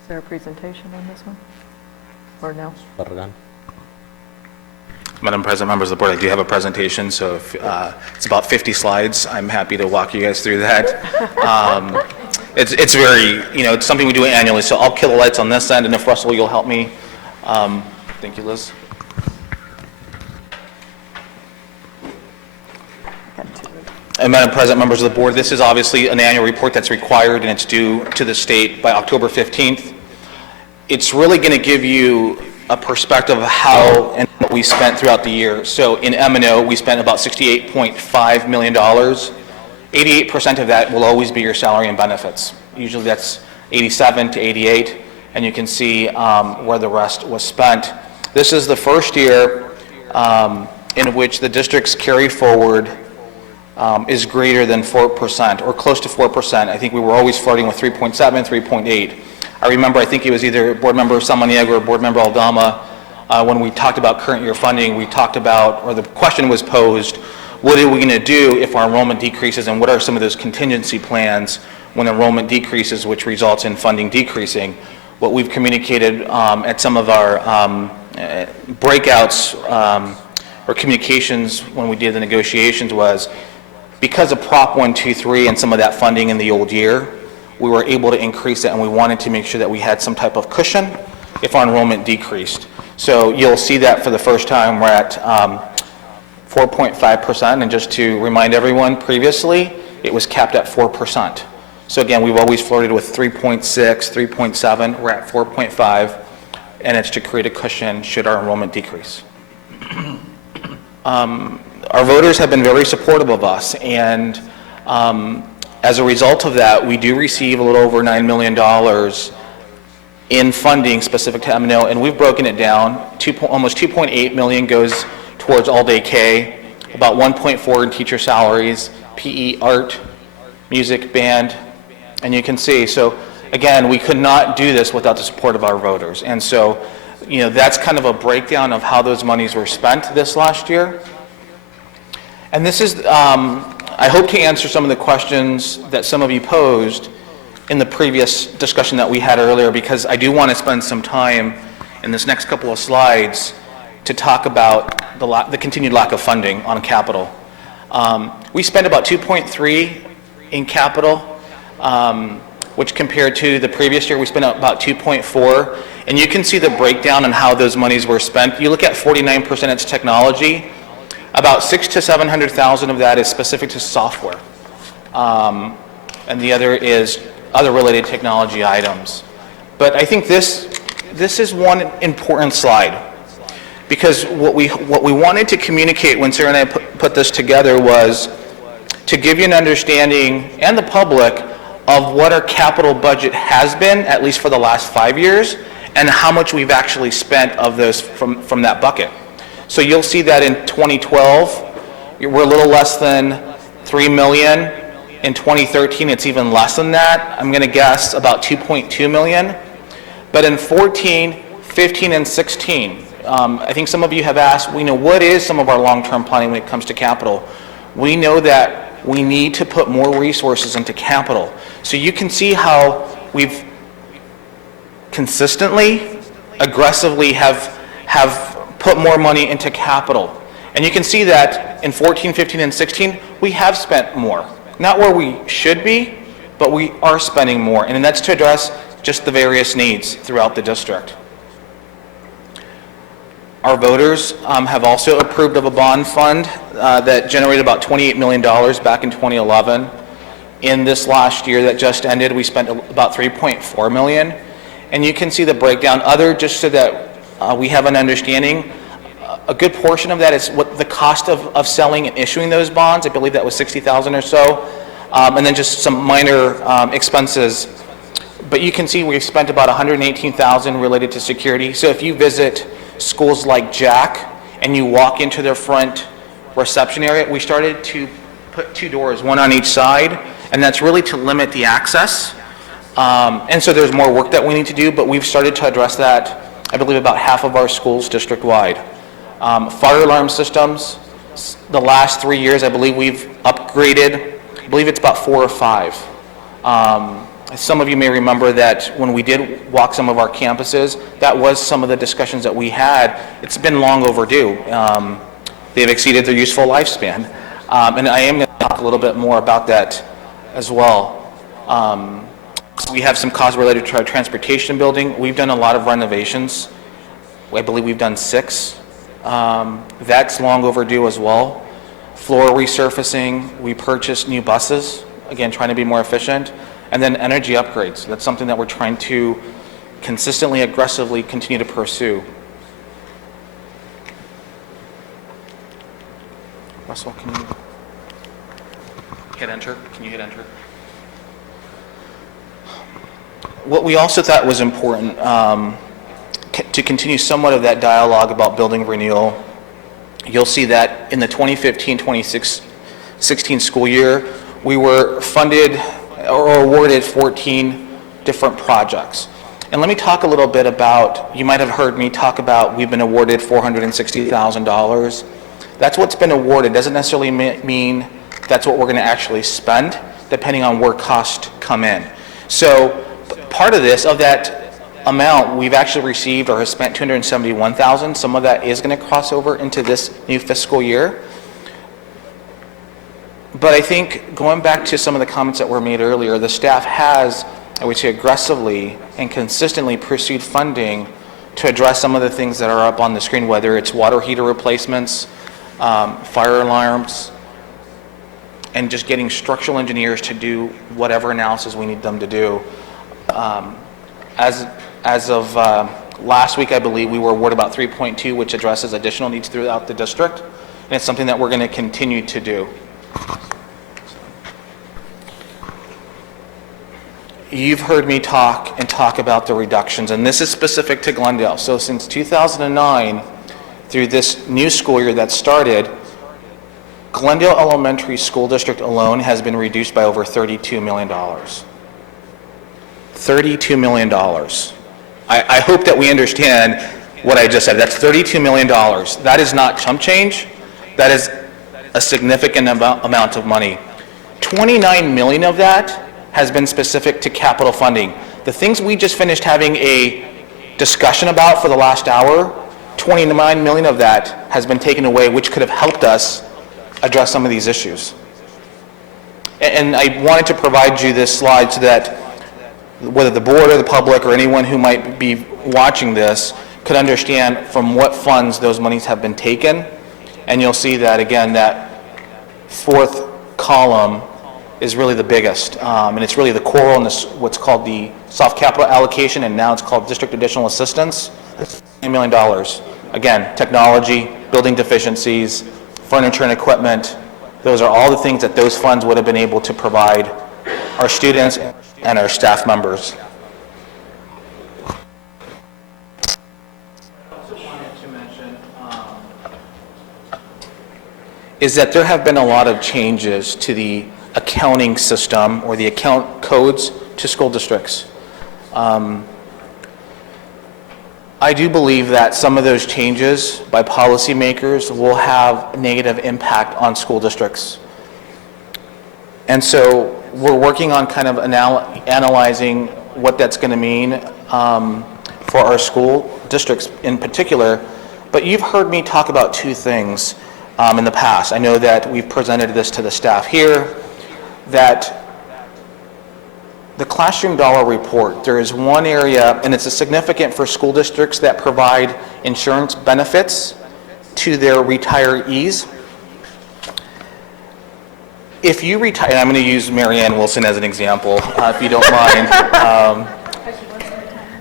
Is there a presentation on this one? Or no? Barragan. Madam President, members of the board, I do have a presentation, so if, it's about 50 slides. I'm happy to walk you guys through that. It's very, it's something we do annually, so I'll kill the lights on this end, and if Russell, you'll help me. Thank you, Liz. And Madam President, members of the board, this is obviously an annual report that's required, and it's due to the state by October 15th. It's really going to give you a perspective of how and what we spent throughout the year. So in M&O, we spent about $68.5 million. 88% of that will always be your salary and benefits. Usually that's 87 to 88, and you can see where the rest was spent. This is the first year in which the district's carry forward is greater than 4% or close to 4%. I think we were always flirting with 3.7, 3.8. I remember, I think it was either Board Member Samaniego or Board Member Aldama, when we talked about current year funding, we talked about, or the question was posed, what are we going to do if our enrollment decreases, and what are some of those contingency plans when enrollment decreases, which results in funding decreasing? What we've communicated at some of our breakouts or communications when we did the negotiations was, because of Prop 123 and some of that funding in the old year, we were able to increase it, and we wanted to make sure that we had some type of cushion if our enrollment decreased. So you'll see that for the first time we're at 4.5%, and just to remind everyone, previously it was capped at 4%. So again, we've always flirted with 3.6, 3.7, we're at 4.5, and it's to create a cushion should our enrollment decrease. Our voters have been very supportive of us, and as a result of that, we do receive a little over $9 million in funding specific to M&O, and we've broken it down. Almost $2.8 million goes towards all-day K, about $1.4 in teacher salaries, PE, art, music, band, and you can see. So again, we could not do this without the support of our voters, and so that's kind of a breakdown of how those monies were spent this last year. And this is, I hope to answer some of the questions that some of you posed in the previous discussion that we had earlier, because I do want to spend some time in this next couple of slides to talk about the continued lack of funding on capital. We spent about 2.3 in capital. which compared to the previous year, we spent about 2.4. And you can see the breakdown on how those monies were spent. You look at 49%, it's technology. About 600,000 to 700,000 of that is specific to software. And the other is other related technology items. But I think this is one important slide, because what we wanted to communicate when Sarah and I put this together was to give you an understanding, and the public, of what our capital budget has been, at least for the last 5 years, and how much we've actually spent of those from that bucket. So you'll see that in 2012, we're a little less than 3 million. In 2013, it's even less than that. I'm going to guess about 2.2 million. But in 14, 15, and 16, I think some of you have asked, we know what is some of our long-term planning when it comes to capital. We know that we need to put more resources into capital. So you can see how we've consistently, aggressively have put more money into capital. And you can see that in 14, 15, and 16, we have spent more. Not where we should be, but we are spending more. And that's to address just the various needs throughout the district. Our voters have also approved of a bond fund that generated about $28 million back in 2011. In this last year that just ended, we spent about $3.4 million. And you can see the breakdown. Just so that we have an understanding, a good portion of that is what the cost of selling and issuing those bonds. I believe that was $60,000 or so. And then just some minor expenses. But you can see we've spent about $118,000 related to security. So if you visit schools like Jack and you walk into their front reception area, we started to put 2 doors, one on each side, and that's really to limit the access. And so there's more work that we need to do, but we've started to address that, I believe, about half of our schools district-wide. Fire alarm systems, the last 3 years, I believe we've upgraded, I believe it's about 4 or 5. Some of you may remember that when we did walk some of our campuses, that was some of the discussions that we had. It's been long overdue. They've exceeded their useful lifespan. And I am going to talk a little bit more about that as well. We have some costs related to our transportation building. We've done a lot of renovations. I believe we've done 6. That's long overdue as well. Floor resurfacing, we purchased new buses, again, trying to be more efficient. And then energy upgrades. That's something that we're trying to consistently, aggressively continue to pursue. Russell, can you hit enter? Can you hit enter? What we also thought was important to continue somewhat of that dialogue about building renewal. You'll see that in the 2015-2016 school year, we were funded or awarded 14 different projects. And let me talk a little bit about, you might have heard me talk about, we've been awarded $460,000. That's what's been awarded. Doesn't necessarily mean that's what we're going to actually spend, depending on where costs come in. So part of this, of that amount, we've actually received or have spent $271,000. Some of that is going to cross over into this new fiscal year. But I think, going back to some of the comments that were made earlier, the staff has, I would say, aggressively and consistently pursued funding to address some of the things that are up on the screen, whether it's water heater replacements, fire alarms, and just getting structural engineers to do whatever analysis we need them to do. As of last week, I believe, we were awarded about 3.2, which addresses additional needs throughout the district, and it's something that we're going to continue to do. You've heard me talk about the reductions, and this is specific to Glendale. So since 2009, through this new school year that started, Glendale Elementary School District alone has been reduced by over $32 million. $32 million. I hope that we understand what I just said. That's $32 million. That is not chump change. That is a significant amount of money. 29 million of that has been specific to capital funding. The things we just finished having a discussion about for the last hour, 29 million of that has been taken away, which could have helped us address some of these issues. And I wanted to provide you this slide so that whether the board or the public or anyone who might be watching this could understand from what funds those monies have been taken. And you'll see that, again, that fourth column is really the biggest. And it's really the coral in this, what's called the soft capital allocation, and now it's called district additional assistance. It's $10 million. Again, technology, building deficiencies, furniture and equipment. Those are all the things that those funds would have been able to provide our students and our staff members. Is that there have been a lot of changes to the accounting system or the account codes to school districts. I do believe that some of those changes by policymakers will have negative impact on school districts. And so we're working on kind of analyzing what that's going to mean for our school districts in particular. But you've heard me talk about two things in the past. I know that we've presented this to the staff here, that the classroom dollar report, there is one area, and it's significant for school districts that provide insurance benefits to their retirees. If you retire, and I'm going to use Marianne Wilson as an example, if you don't mind.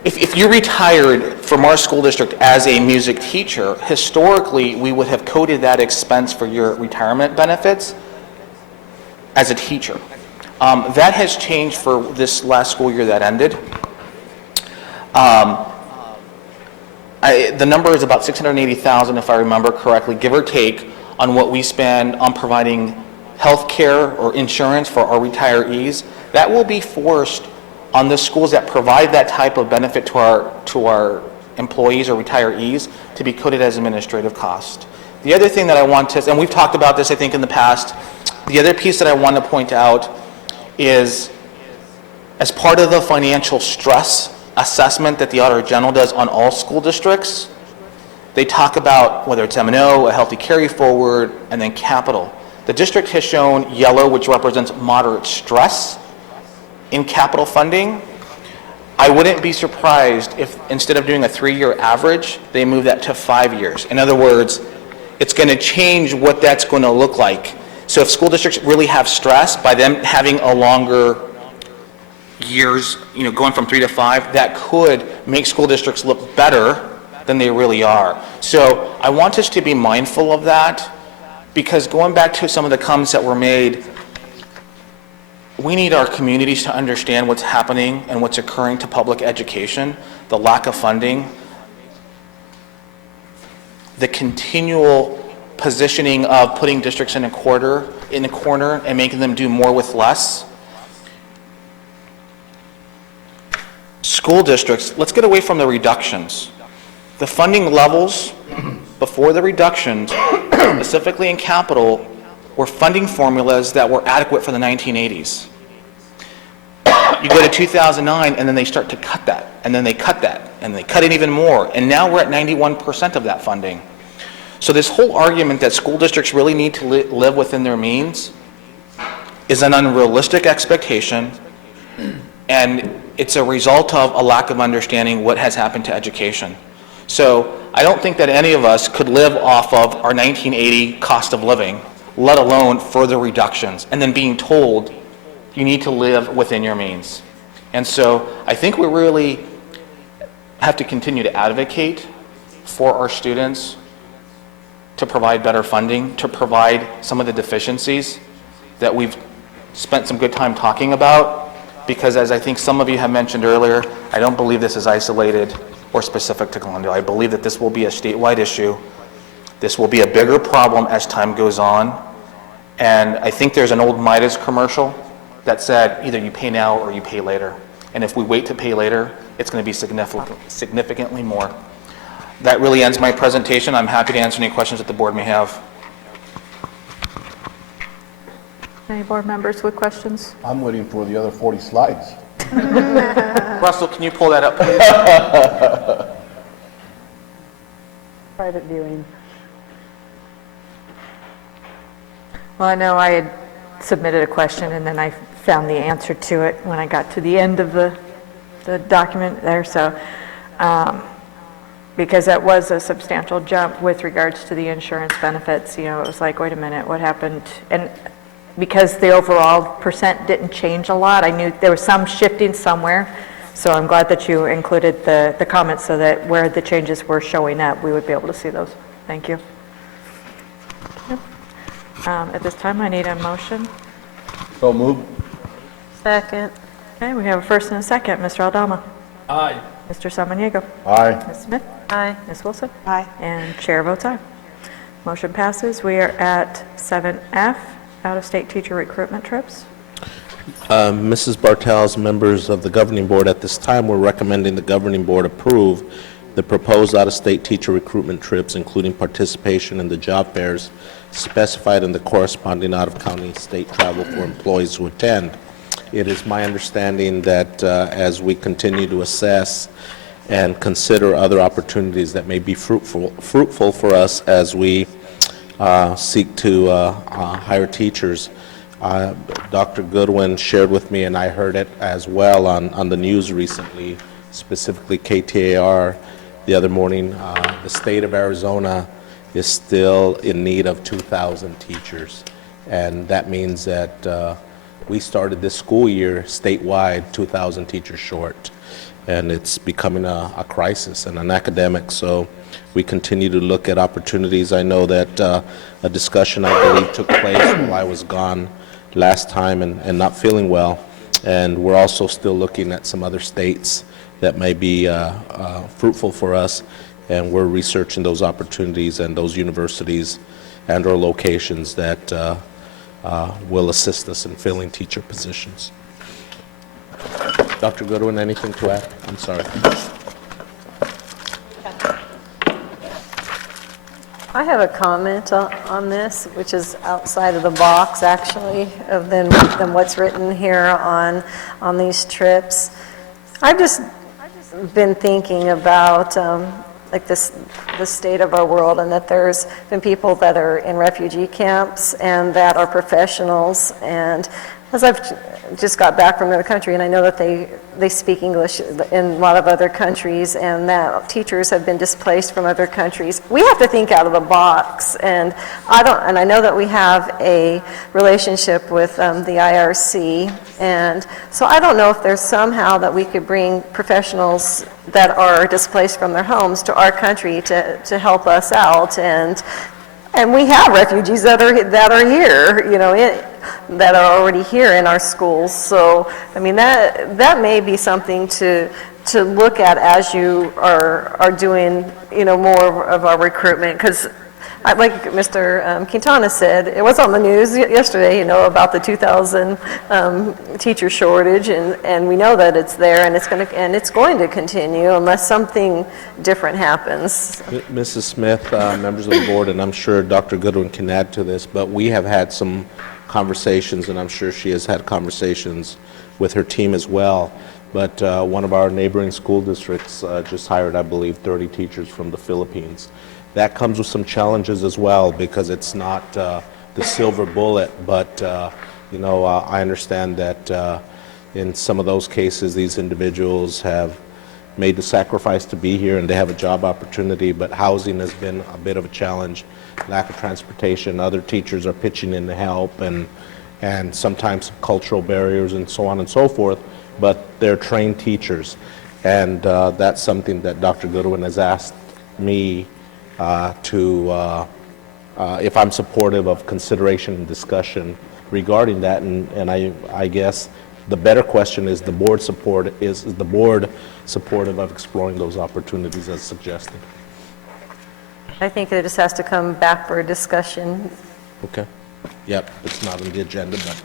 If you retired from our school district as a music teacher, historically, we would have coded that expense for your retirement benefits as a teacher. That has changed for this last school year that ended. The number is about $680,000, if I remember correctly, give or take, on what we spend on providing health care or insurance for our retirees. That will be forced on the schools that provide that type of benefit to our employees or retirees to be coded as administrative cost. The other thing that I want to, and we've talked about this I think in the past, the other piece that I want to point out is, as part of the financial stress assessment that the Auditor General does on all school districts, they talk about whether it's M&O, a healthy carry forward, and then capital. The district has shown yellow, which represents moderate stress in capital funding. I wouldn't be surprised if instead of doing a 3-year average, they move that to 5 years. In other words, it's going to change what that's going to look like. So if school districts really have stress, by them having a longer years, going from 3 to 5, that could make school districts look better than they really are. So I want us to be mindful of that, because going back to some of the comments that were made, we need our communities to understand what's happening and what's occurring to public education, the lack of funding, the continual positioning of putting districts in a corner and making them do more with less. School districts, let's get away from the reductions. The funding levels before the reductions, specifically in capital, were funding formulas that were adequate for the 1980s. You go to 2009, and then they start to cut that, and then they cut that, and they cut it even more, and now we're at 91% of that funding. So this whole argument that school districts really need to live within their means is an unrealistic expectation, and it's a result of a lack of understanding what has happened to education. So I don't think that any of us could live off of our 1980 cost of living, let alone further reductions, and then being told you need to live within your means. And so I think we really have to continue to advocate for our students to provide better funding, to provide some of the deficiencies that we've spent some good time talking about, because as I think some of you have mentioned earlier, I don't believe this is isolated or specific to Glendale. I believe that this will be a statewide issue. This will be a bigger problem as time goes on. And I think there's an old Midas commercial that said either you pay now or you pay later. And if we wait to pay later, it's going to be significantly more. That really ends my presentation. I'm happy to answer any questions that the board may have. Any board members with questions? I'm waiting for the other 40 slides. Russell, can you pull that up, please? Private viewing. Well, I know I had submitted a question, and then I found the answer to it when I got to the end of the to document there, so, because that was a substantial jump with regards to the insurance benefits, you know, it was like, wait a minute, what happened? And because the overall percent didn't change a lot, I knew there was some shifting somewhere, so I'm glad that you included the comments so that where the changes were showing up, we would be able to see those. Thank you. At this time, I need a motion. So moved. Second. Okay, we have a first and a second. Mr. Aldama. Aye. Mr. Samaniego. Aye. Ms. Smith. Aye. Ms. Wilson. Aye. And chair votes aye. Motion passes. We are at 7F, out-of-state teacher recruitment trips. Mrs. Bartels, members of the governing board, at this time, we're recommending the governing board approve the proposed out-of-state teacher recruitment trips, including participation in the job fairs specified in the corresponding out-of-county state travel for employees who attend. It is my understanding that as we continue to assess and consider other opportunities that may be fruitful for us as we seek to hire teachers, Dr. Goodwin shared with me, and I heard it as well on the news recently, specifically KTAR the other morning, the state of Arizona is still in need of 2,000 teachers. And that means that we started this school year statewide 2,000 teachers short. And it's becoming a crisis and an academic. So we continue to look at opportunities. I know that a discussion, I believe, took place while I was gone last time and not feeling well. And we're also still looking at some other states that may be fruitful for us. And we're researching those opportunities and those universities and or locations that will assist us in filling teacher positions. Dr. Goodwin, anything to add? I'm sorry. I have a comment on this, which is outside of the box, actually, of than what's written here on these trips. I've just been thinking about like the state of our world, and that there's been people that are in refugee camps and that are professionals. And as I've just got back from another country, and I know that they speak English in a lot of other countries, and that teachers have been displaced from other countries. We have to think out of the box, and I know that we have a relationship with the IRC, and so I don't know if there's somehow that we could bring professionals that are displaced from their homes to our country to help us out. And we have refugees that are here, you know, that are already here in our schools. So, I mean, that may be something to look at as you are doing, you know, more of our recruitment. Because, like Mr. Quintana said, it was on the news yesterday, you know, about the 2,000 teacher shortage, and we know that it's there, and it's going to continue unless something different happens. Mrs. Smith, members of the board, and I'm sure Dr. Goodwin can add to this, but we have had some conversations, and I'm sure she has had conversations with her team as well. But one of our neighboring school districts just hired, I believe, 30 teachers from the Philippines. That comes with some challenges as well, because it's not the silver bullet, but you know, I understand that in some of those cases, these individuals have made the sacrifice to be here and they have a job opportunity, but housing has been a bit of a challenge, lack of transportation. Other teachers are pitching in to help, and sometimes cultural barriers and so on and so forth, but they're trained teachers. And that's something that Dr. Goodwin has asked me if I'm supportive of consideration and discussion regarding that, and I guess the better question is the board supportive of exploring those opportunities as suggested? I think it just has to come back for a discussion. Okay. Yep, it's not on the agenda, but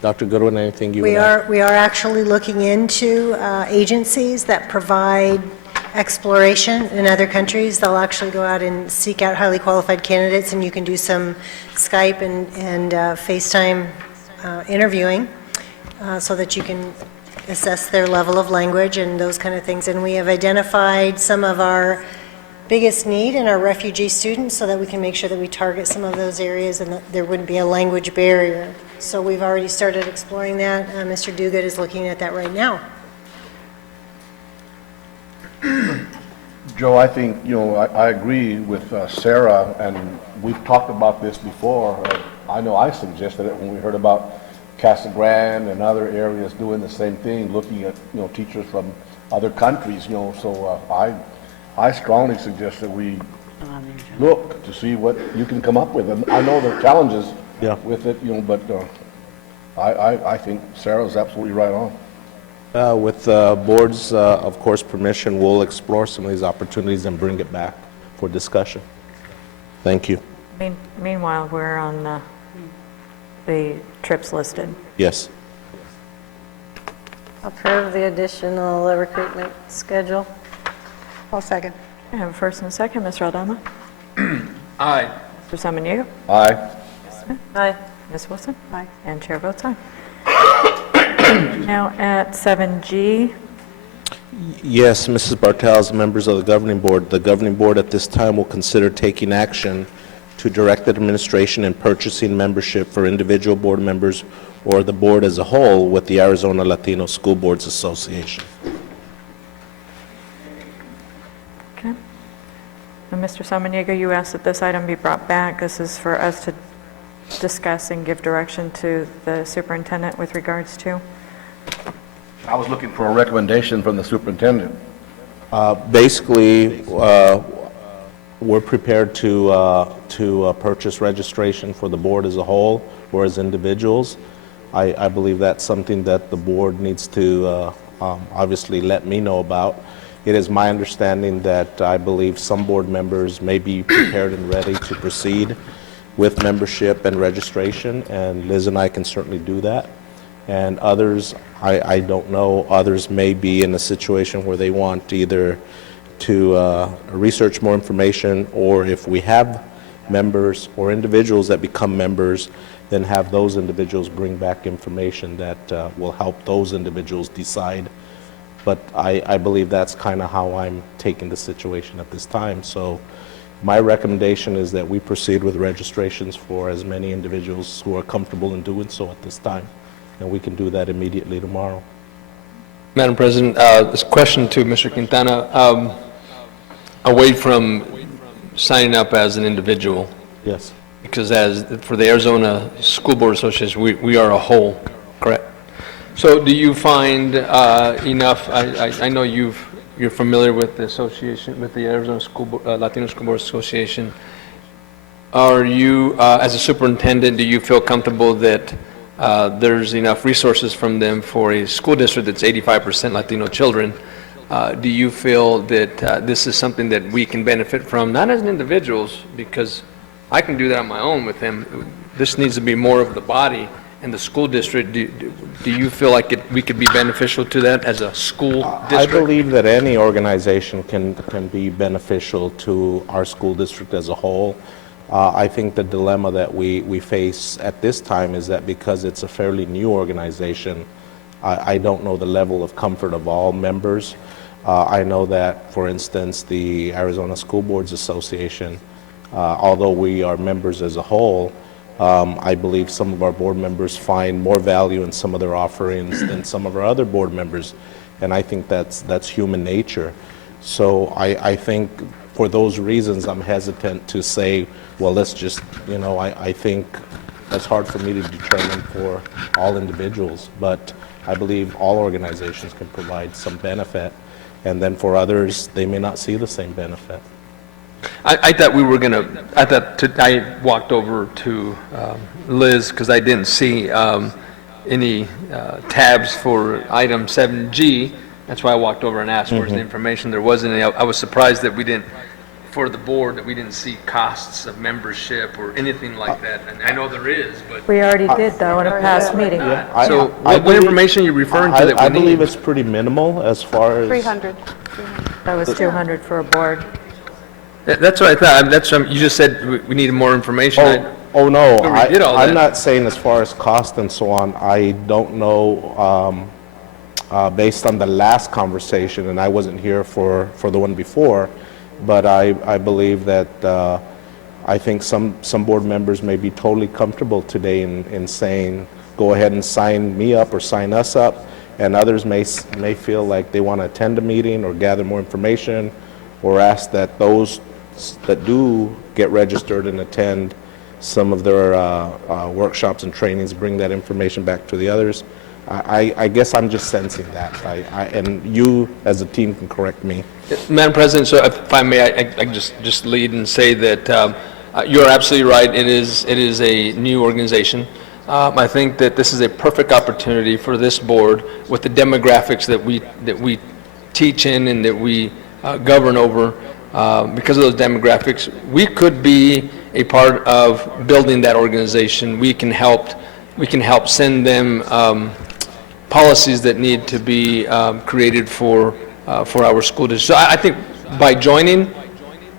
Dr. Goodwin, anything you would add? We are actually looking into agencies that provide exploration in other countries. They'll actually go out and seek out highly qualified candidates, and you can do some Skype and FaceTime interviewing so that you can assess their level of language and those kind of things. And we have identified some of our biggest need in our refugee students so that we can make sure that we target some of those areas and that there wouldn't be a language barrier. So we've already started exploring that. Mr. Duguid is looking at that right now. Joe, I think, I agree with Sarah, and we've talked about this before. I know I suggested it when we heard about Casa Grande and other areas doing the same thing, looking at, teachers from other countries, so I strongly suggest that we look to see what you can come up with. And I know there are challenges with it, but I think Sarah's absolutely right on. With the board's, of course, permission, we'll explore some of these opportunities and bring it back for discussion. Thank you. Meanwhile, we're on the trips listed. Yes. Approve the additional recruitment schedule. I'll second. I have a first and a second. Mr. Aldama? Aye. Mr. Samaniego? Aye. Aye. Ms. Wilson? Aye. And chair votes aye. Now at 7G, Yes, Mrs. Bartels, members of the governing board at this time will consider taking action to direct the administration in purchasing membership for individual board members or the board as a whole with the Arizona Latino School Boards Association. okay. And Mr. Samaniego, you asked that this item be brought back. This is for us to discuss and give direction to the superintendent with regards to. I was looking for a recommendation from the superintendent. Basically, we're prepared to purchase registration for the board as a whole or as individuals. I believe that's something that the board needs to obviously let me know about. It is my understanding that I believe some board members may be prepared and ready to proceed with membership and registration, and Liz and I can certainly do that. And others, I don't know, others may be in a situation where they want either to research more information, or if we have members or individuals that become members, then have those individuals bring back information that will help those individuals decide. But I believe that's kind of how I'm taking the situation at this time. So my recommendation is that we proceed with registrations for as many individuals who are comfortable in doing so at this time. And we can do that immediately tomorrow. Madam President, this question to Mr. Quintana, away from signing up as an individual, Yes. because for the Arizona School Board Association, we are a whole, correct? So do you find enough, I know you're familiar with the association, with the Arizona Latino School Board Association. Are you, as a superintendent, do you feel comfortable that there's enough resources from them for a school district that's 85% Latino children? Do you feel that this is something that we can benefit from, not as individuals, because I can do that on my own with them. This needs to be more of the body and the school district. Do you feel like we could be beneficial to that as a school district? I believe that any organization can be beneficial to our school district as a whole. I think the dilemma that we face at this time is that because it's a fairly new organization, I don't know the level of comfort of all members. I know that, for instance, the Arizona School Boards Association, although we are members as a whole, I believe some of our board members find more value in some of their offerings than some of our other board members, and I think that's human nature. So I think for those reasons I'm hesitant to say, well, let's just, I think that's hard for me to determine for all individuals, but I believe all organizations can provide some benefit, and then for others, they may not see the same benefit. I thought we were going to, I walked over to Liz because I didn't see any tabs for item 7G. That's why I walked over and asked where's the information. There wasn't any. I was surprised that we didn't, for the board, that we didn't see costs of membership or anything like that. And I know there is, but. We already did, though, in a past meeting. So what information are you referring to that we need? I believe it's pretty minimal as far as... 300. That was 200 for a board. That's what I thought. That's you just said we needed more information. Oh, no, we did all that. I'm not saying as far as cost and so on. I don't know, based on the last conversation, and I wasn't here for the one before, but I believe that I think some board members may be totally comfortable today in saying, go ahead and sign me up or sign us up, and others may feel like they want to attend a meeting or gather more information or ask that those that do get registered and attend some of their workshops and trainings, bring that information back to the others. I guess I'm just sensing that, and you as a team can correct me. Madam President, so if I may, I just lead and say that you're absolutely right. It is a new organization. I think that this is a perfect opportunity for this board with the demographics that we teach in and that we govern over. Because of those demographics, we could be a part of building that organization. We can help send them policies that need to be created for our school district. So I think by joining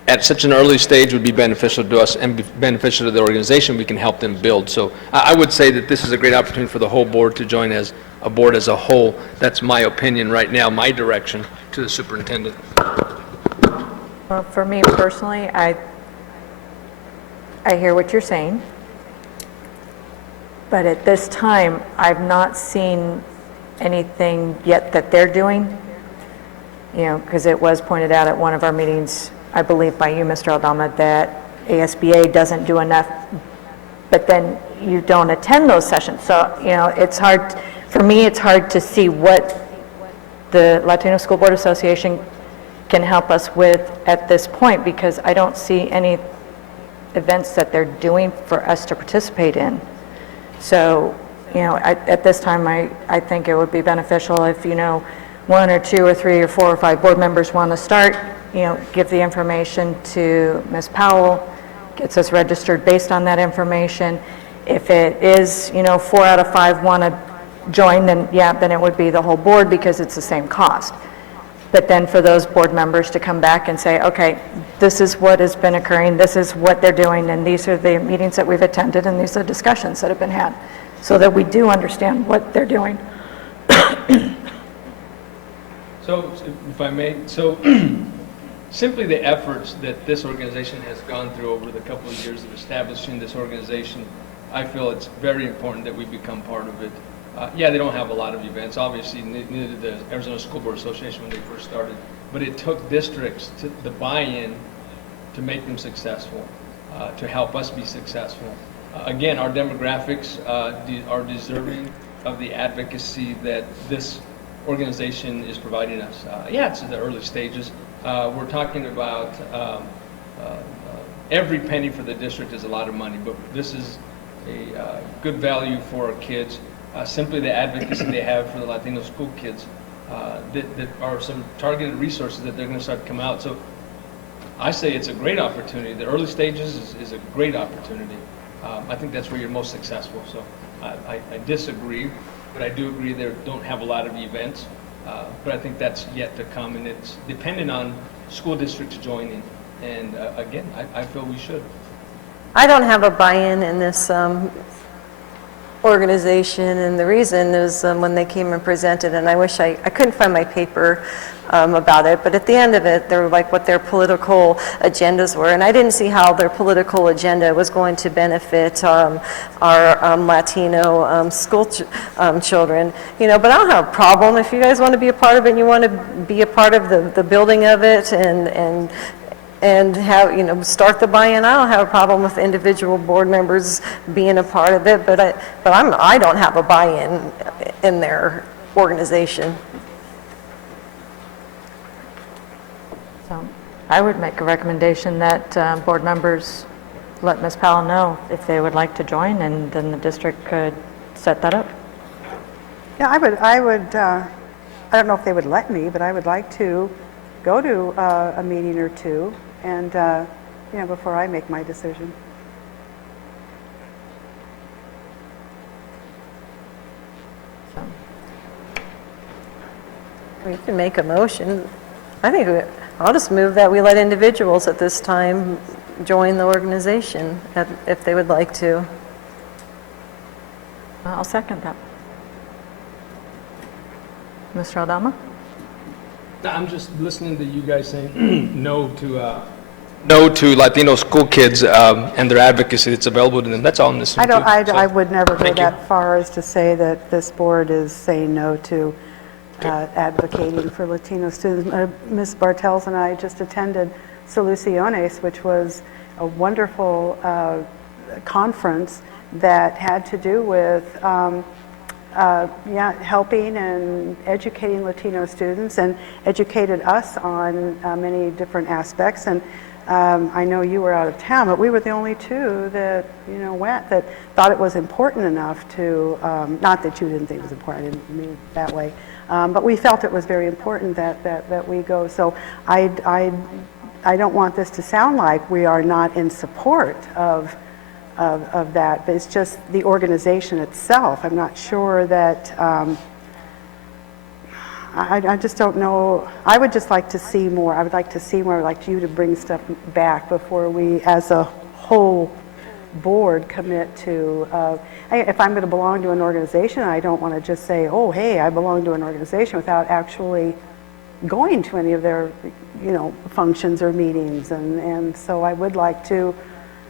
at such an early stage would be beneficial to us and be beneficial to the organization. We can help them build. So I would say that this is a great opportunity for the whole board to join as a board as a whole. That's my opinion right now, my direction to the superintendent. Well, for me personally, I hear what you're saying, but at this time, I've not seen anything yet that they're doing, because it was pointed out at one of our meetings, I believe by you, Mr. Aldama, that ASBA doesn't do enough, but then you don't attend those sessions. So, it's hard, for me, it's hard to see what the Latino School Board Association can help us with at this point, because I don't see any events that they're doing for us to participate in. So, at this time, I think it would be beneficial if, one or two or three or four or five board members want to start, give the information to Ms. Powell, gets us registered based on that information. If it is, 4 out of 5 want to join, then then it would be the whole board because it's the same cost. But then for those board members to come back and say, okay, this is what has been occurring, this is what they're doing, and these are the meetings that we've attended, and these are discussions that have been had, so that we do understand what they're doing. So, if I may, simply the efforts that this organization has gone through over the couple of years of establishing this organization, I feel it's very important that we become part of it. They don't have a lot of events. Obviously, neither did the Arizona School Board Association when they first started. But it took districts to the buy-in to make them successful, to help us be successful. Again, our demographics are deserving of the advocacy that this organization is providing us. It's in the early stages. We're talking about every penny for the district is a lot of money, but this is a good value for our kids. Simply the advocacy they have for the Latino school kids, that are some targeted resources that they're going to start to come out. So I say it's a great opportunity. The early stages is a great opportunity. I think that's where you're most successful. So I disagree, but I do agree they don't have a lot of events. But I think that's yet to come, and it's dependent on school districts joining. And again, I feel we should. I don't have a buy-in in this organization, and the reason is when they came and presented, and I wish I couldn't find my paper about it, but at the end of it, they were like what their political agendas were, and I didn't see how their political agenda was going to benefit our Latino school children, but I don't have a problem if you guys want to be a part of it and you want to be a part of the building of it and have, start the buy-in. I don't have a problem with individual board members being a part of it, but I don't have a buy-in in their organization. So I would make a recommendation that board members let Ms. Powell know if they would like to join, and then the district could set that up. Yeah, I would, I don't know if they would let me, but I would like to go to a meeting or two and, before I make my decision. We can make a motion. I think I'll just move that we let individuals at this time join the organization if they would like to. I'll second that. Mr. Aldama? I'm just listening to you guys saying no to Latino school kids and their advocacy that's available to them. That's all I'm listening to. I would never go Thank you. that far as to say that this board is saying no to advocating for Latino students. Ms. Bartels and I just attended Soluciones, which was a wonderful conference that had to do with helping and educating Latino students, and educated us on many different aspects. And I know you were out of town, but we were the only two that went, that thought it was important enough to, not that you didn't think it was important, I didn't mean it that way, but we felt it was very important that we go. So I don't want this to sound like we are not in support of that, but it's just the organization itself. I'm not sure that, I just don't know. I would just like to see more. I would like to see more. I would like you to bring stuff back before we, as a whole board, commit to, if I'm going to belong to an organization, I don't want to just say, oh, hey, I belong to an organization, without actually going to any of their, functions or meetings. And so I would like to,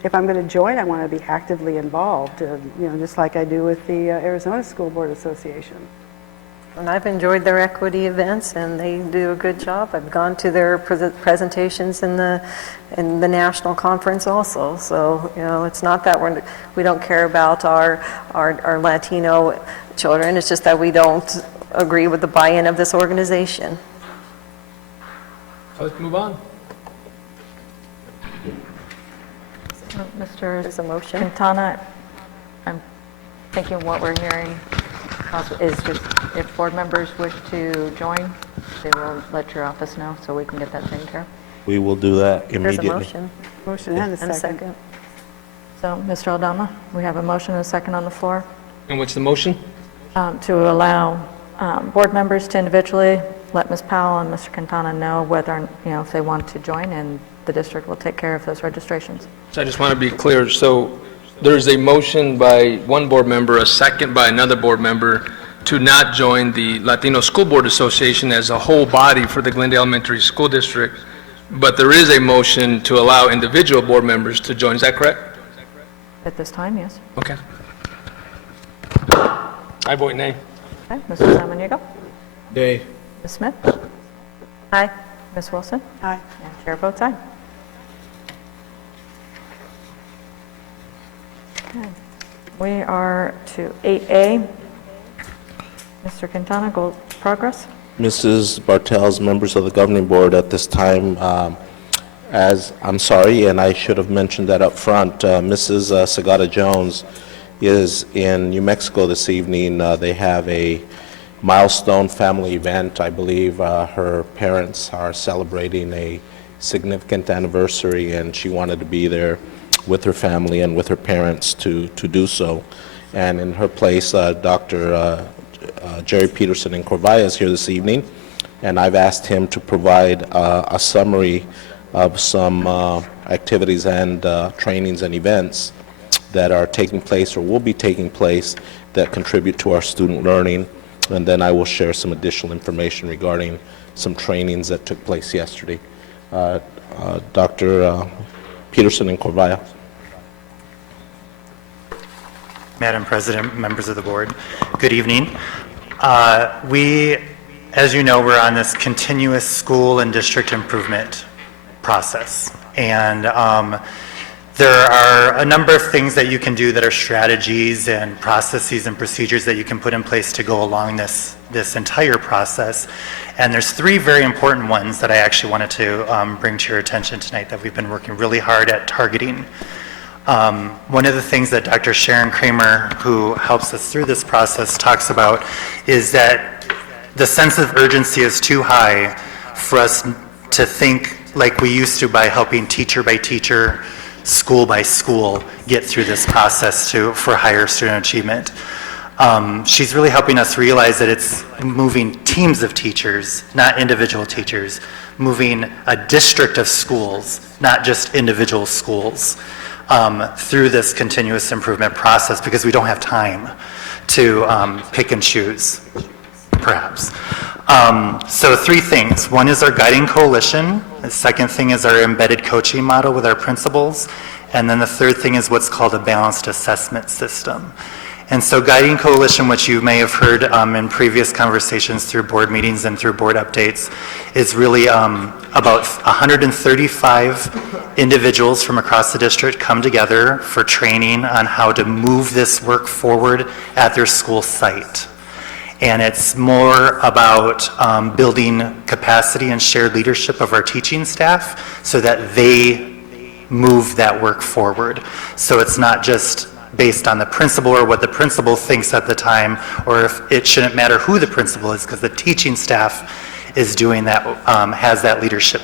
if I'm going to join, I want to be actively involved, just like I do with the Arizona School Board Association. And I've enjoyed their equity events, and they do a good job. I've gone to their presentations in the national conference also. So, it's not that we don't care about our Latino children. It's just that we don't agree with the buy-in of this organization. So let's move on. There's a motion. Quintana, I'm thinking what we're hearing is just if board members wish to join, they will let your office know so we can get that taken care of. We will do that There's immediately. a motion. Motion and a And a second. second. So, Mr. Aldama, we have a motion and a second on the floor And what's the motion? to allow board members to individually let Ms. Powell and Mr. Quintana know whether, if they want to join, and the district will take care of those registrations. So I just want to be clear. So there's a motion by one board member, a second by another board member, to not join the Latino School Board Association as a whole body for the Glendale Elementary School District. But there is a motion to allow individual board members to join. Is that correct? At this time, yes. Okay. I vote nay. Okay, Mr. Samaniego? Day. Ms. Smith? Aye. Ms. Wilson? Aye. And chair votes aye. Okay. We are to 8A. Mr. Quintana, goal progress. Mrs. Bartels, members of the governing board, at this time, as I'm sorry, and I should have mentioned that up front, Mrs. Segata Jones is in New Mexico this evening. They have a milestone family event. I believe her parents are celebrating a significant anniversary, and she wanted to be there with her family and with her parents to do so. And in her place, Dr. Jerry Peterson in Corvaya is here this evening, and I've asked him to provide a summary of some activities and trainings and events that are taking place or will be taking place that contribute to our student learning. And then I will share some additional information regarding some trainings that took place yesterday. Dr. Peterson in Corvaya. Madam President, members of the board, good evening. We, as you know, we're on this continuous school and district improvement process. And there are a number of things that you can do that are strategies and processes and procedures that you can put in place to go along this entire process. And there's three very important ones that I actually wanted to bring to your attention tonight that we've been working really hard at targeting. One of the things that Dr. Sharon Kramer, who helps us through this process, talks about is that the sense of urgency is too high for us to think like we used to by helping teacher by teacher, school by school get through this process for higher student achievement. She's really helping us realize that it's moving teams of teachers, not individual teachers, moving a district of schools, not just individual schools, through this continuous improvement process, because we don't have time to pick and choose, perhaps. So three things. One is our guiding coalition. The second thing is our embedded coaching model with our principals. And then the third thing is what's called a balanced assessment system. And so Guiding Coalition, which you may have heard in previous conversations through board meetings and through board updates, is really about 135 individuals from across the district come together for training on how to move this work forward at their school site. And it's more about building capacity and shared leadership of our teaching staff so that they move that work forward. So it's not just based on the principal or what the principal thinks at the time, or if it shouldn't matter who the principal is, because the teaching staff is doing that, has that leadership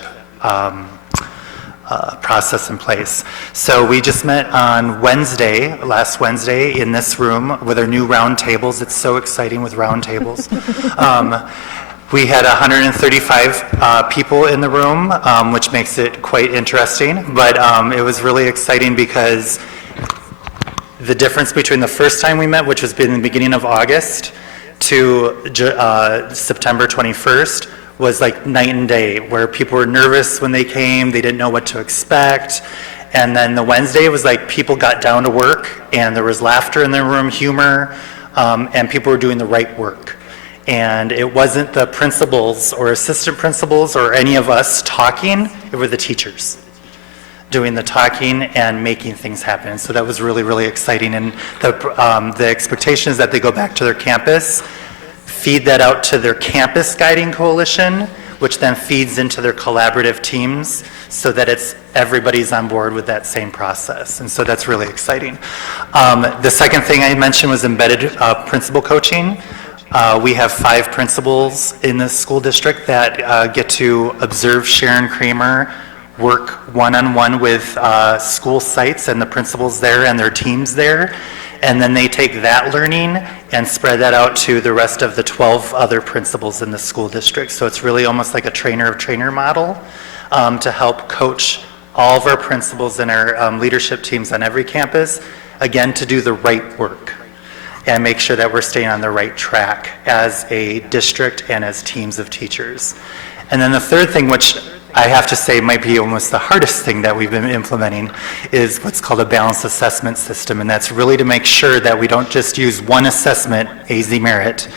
process in place. So we just met on Wednesday, last Wednesday, in this room with our new round tables. It's so exciting with round tables. We had 135 people in the room, which makes it quite interesting, but it was really exciting because the difference between the first time we met, which was in the beginning of August, to September 21st, was like night and day, where people were nervous when they came, they didn't know what to expect. And then the Wednesday was like people got down to work and there was laughter in the room, humor, and people were doing the right work. And it wasn't the principals or assistant principals or any of us talking, it were the teachers doing the talking and making things happen. So that was really, really exciting. And the expectation is that they go back to their campus, feed that out to their campus guiding coalition, which then feeds into their collaborative teams so that everybody's on board with that same process. And so that's really exciting. The second thing I mentioned was embedded principal coaching. We have 5 principals in the school district that get to observe Sharon Kramer work one-on-one with school sites and the principals there and their teams there. And then they take that learning and spread that out to the rest of the 12 other principals in the school district. So it's really almost like a trainer of trainer model to help coach all of our principals and our leadership teams on every campus, again, to do the right work and make sure that we're staying on the right track as a district and as teams of teachers. And then the third thing, which I have to say might be almost the hardest thing that we've been implementing, is what's called a balanced assessment system. And that's really to make sure that we don't just use one assessment, AZ Merit,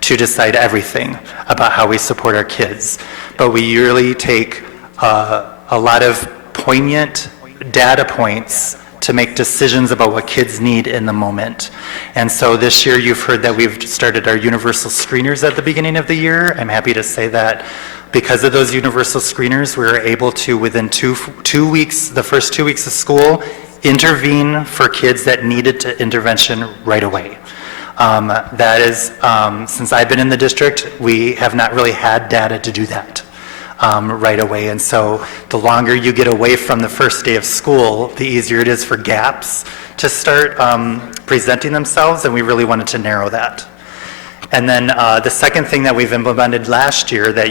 to decide everything about how we support our kids. But we really take a lot of poignant data points to make decisions about what kids need in the moment. And so this year you've heard that we've started our universal screeners at the beginning of the year. I'm happy to say that because of those universal screeners, we were able to, within 2 weeks, the first 2 weeks of school, intervene for kids that needed intervention right away. That is, since I've been in the district, we have not really had data to do that right away. And so the longer you get away from the first day of school, the easier it is for gaps to start presenting themselves, and we really wanted to narrow that. And then the second thing that we've implemented last year that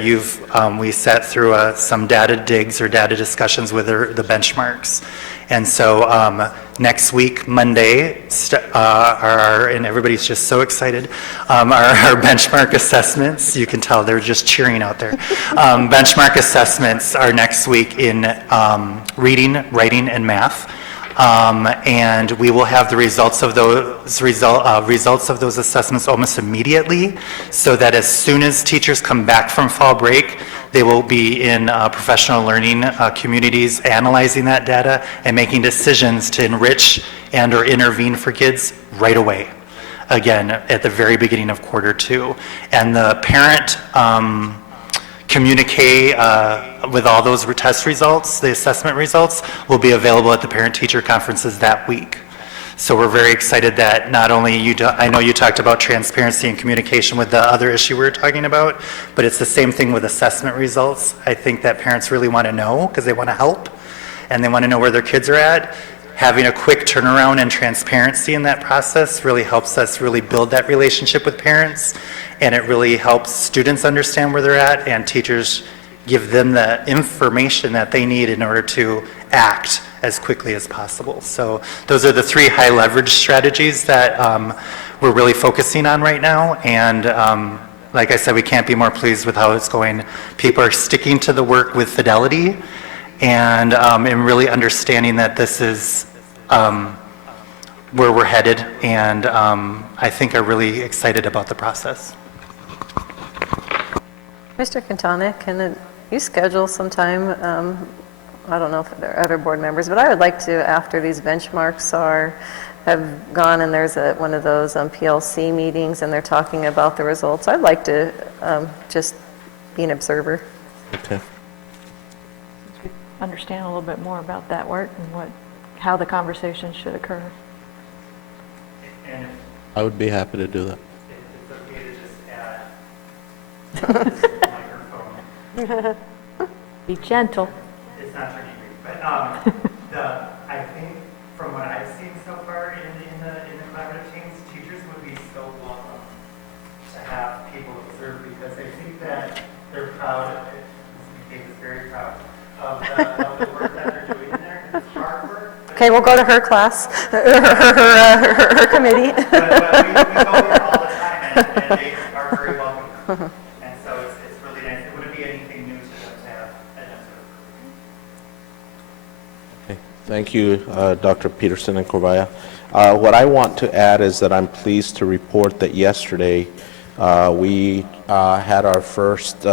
we sat through some data digs or data discussions with the benchmarks. And so next week, Monday, and everybody's just so excited, our benchmark assessments, you can tell they're just cheering out there. Benchmark assessments are next week in reading, writing, and math. And we will have the results of those assessments almost immediately, so that as soon as teachers come back from fall break, they will be in professional learning communities analyzing that data and making decisions to enrich and or intervene for kids right away, again, at the very beginning of Q2. And the parent communique with all those test results, the assessment results, will be available at the parent-teacher conferences that week. So we're very excited that not only I know you talked about transparency and communication with the other issue we were talking about, but it's the same thing with assessment results. I think that parents really want to know because they want to help and they want to know where their kids are at. Having a quick turnaround and transparency in that process really helps us really build that relationship with parents, and it really helps students understand where they're at and teachers give them the information that they need in order to act as quickly as possible. So those are the 3 high leverage strategies that we're really focusing on right now. And like I said, we can't be more pleased with how it's going. People are sticking to the work with fidelity and really understanding that this is where we're headed, and I think are really excited about the process. Mr. Quintana, can you schedule some time, I don't know if there are other board members, but I would like to, after these benchmarks have gone and there's one of those PLC meetings and they're talking about the results, I'd like to just be an observer. Okay. Understand a little bit more about that work and how the conversation should occur. I would be happy to do that. Be gentle. It's not turning green, but I think from what I've seen so far in the collaborative teams, teachers would be so welcome to have people observe because they think that they're proud. Kate is very proud of the work that they're doing in there. It's hard work. Okay, we'll go to her class, her committee. But we go there all the time, and they are very welcome. And so it's really nice. It wouldn't be anything new to them to have an observer. Okay. Thank you, Dr. Peterson and Corvaya. What I want to add is that I'm pleased to report that yesterday we had our first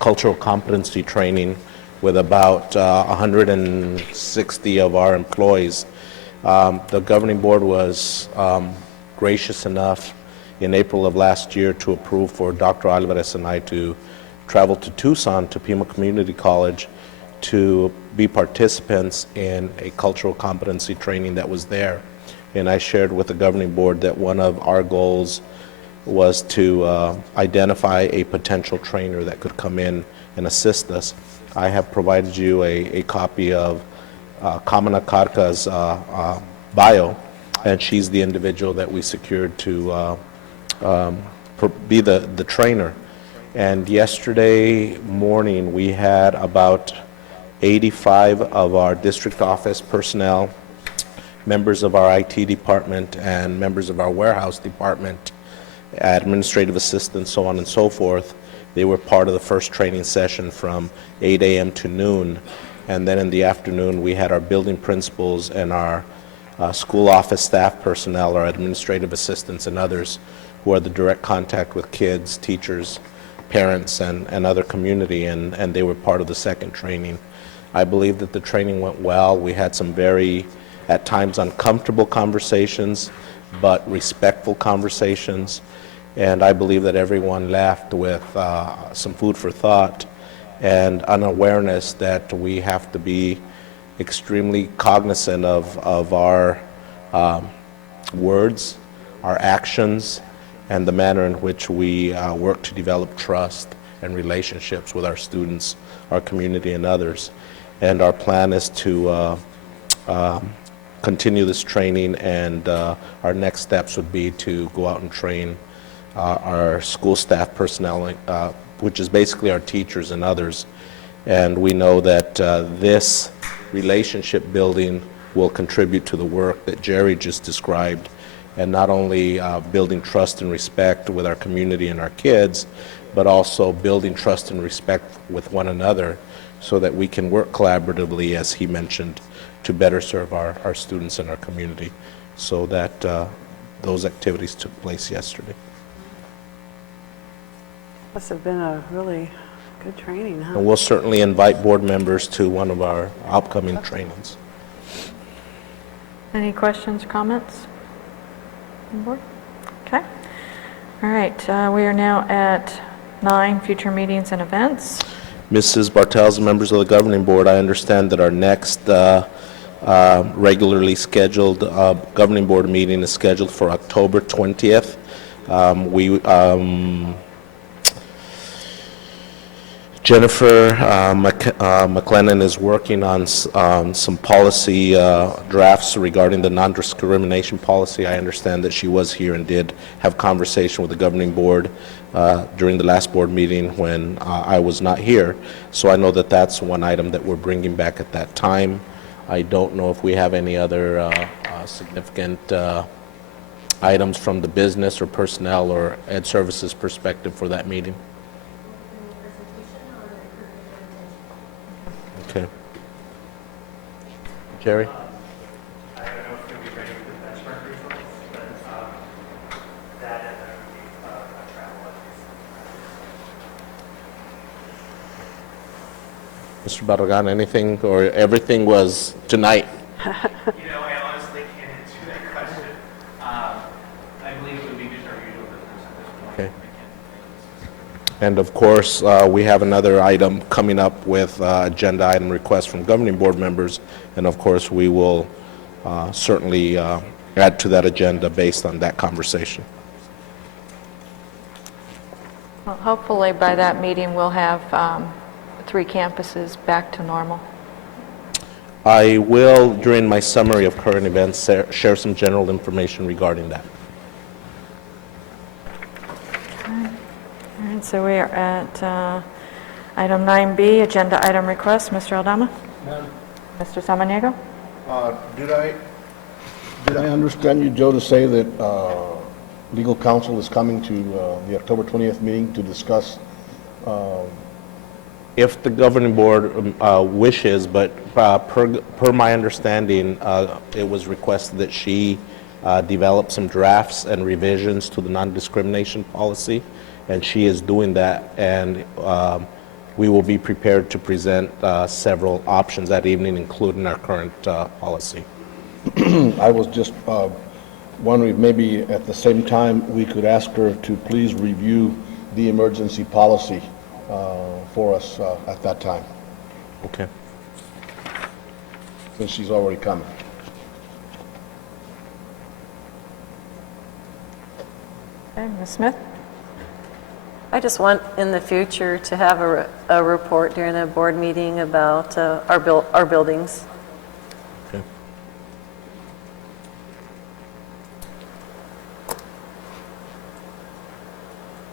cultural competency training with about 160 of our employees. The governing board was gracious enough in April of last year to approve for Dr. Alvarez and I to travel to Tucson, to Pima Community College, to be participants in a cultural competency training that was there. And I shared with the governing board that one of our goals was to identify a potential trainer that could come in and assist us. I have provided you a copy of Kamana Karka's bio, and she's the individual that we secured to be the trainer. And yesterday morning, we had about 85 of our district office personnel, members of our IT department, and members of our warehouse department, administrative assistants, so on and so forth. They were part of the first training session from 8 a.m. to noon. And then in the afternoon, we had our building principals and our school office staff personnel, our administrative assistants and others who are the direct contact with kids, teachers, parents, and other community, and they were part of the second training. I believe that the training went well. We had some very, at times, uncomfortable conversations, but respectful conversations. And I believe that everyone left with some food for thought and an awareness that we have to be extremely cognizant of our words, our actions, and the manner in which we work to develop trust and relationships with our students, our community, and others. And our plan is to continue this training, and our next steps would be to go out and train our school staff personnel, which is basically our teachers and others. And we know that this relationship building will contribute to the work that Jerry just described, and not only building trust and respect with our community and our kids, but also building trust and respect with one another so that we can work collaboratively, as he mentioned, to better serve our students and our community. So that those activities took place yesterday. Must have been a really good training, huh? And we'll certainly invite board members to one of our upcoming trainings. Any questions, comments? on board? Okay. All right, we are now at 9, future meetings and events. Mrs. Bartels, members of the governing board, I understand that our next regularly scheduled governing board meeting is scheduled for October 20th. Jennifer McLennan is working on some policy drafts regarding the non-discrimination policy. I understand that she was here and did have conversation with the governing board during the last board meeting when I was not here. So I know that that's one item that we're bringing back at that time. I don't know if we have any other significant items from the business or personnel or ed services perspective for that meeting. Okay. Jerry? I don't know if you'll be ready for the benchmark Mr. Barragan, anything, or everything was tonight? You know, I honestly can't answer that question. I believe it would be just our usual business at this point. Okay. And of course, we have another item coming up with agenda item requests from governing board members, and of course, we will certainly add to that agenda based on that conversation. Well, hopefully by that meeting, we'll have 3 campuses back to normal. I will, during my summary of current events, share some general information regarding that. All right, so we are at item 9B, agenda item request. Mr. Aldama? Mr. Samaniego? Did I understand you, Joe, to say that legal counsel is coming to the October 20th meeting to discuss? If the governing board wishes, but per my understanding, it was requested that she develop some drafts and revisions to the non-discrimination policy, and she is doing that, and we will be prepared to present several options that evening, including our current policy. I was just wondering if maybe at the same time we could ask her to please review the emergency policy for us at that time, Okay. since she's already coming. Okay, Ms. Smith? I just want in the future to have a report during a board meeting about our buildings. Okay.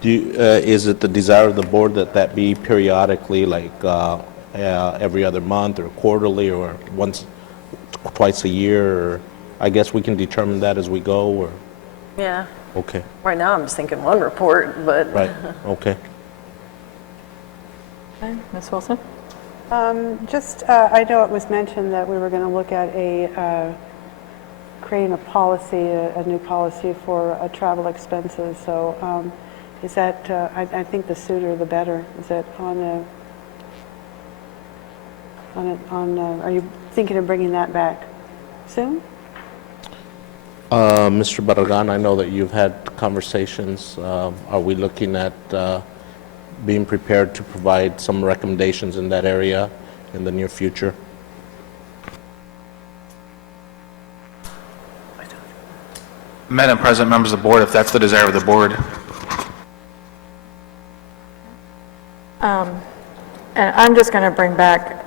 Is it the desire of the board that that be periodically, like every other month or quarterly or twice a year? Or I guess we can determine that as we go, or? Yeah. Okay, Right now, I'm just thinking one report, but. right, okay. Okay, Ms. Wilson? I know it was mentioned that we were going to look at creating a policy, a new policy for travel expenses. So is that, I think the sooner the better. Is that are you thinking of bringing that back soon? Mr. Barragan, I know that you've had conversations. Are we looking at being prepared to provide some recommendations in that area in the near future? Madam President, members of the board, if that's the desire of the board. And I'm just going to bring back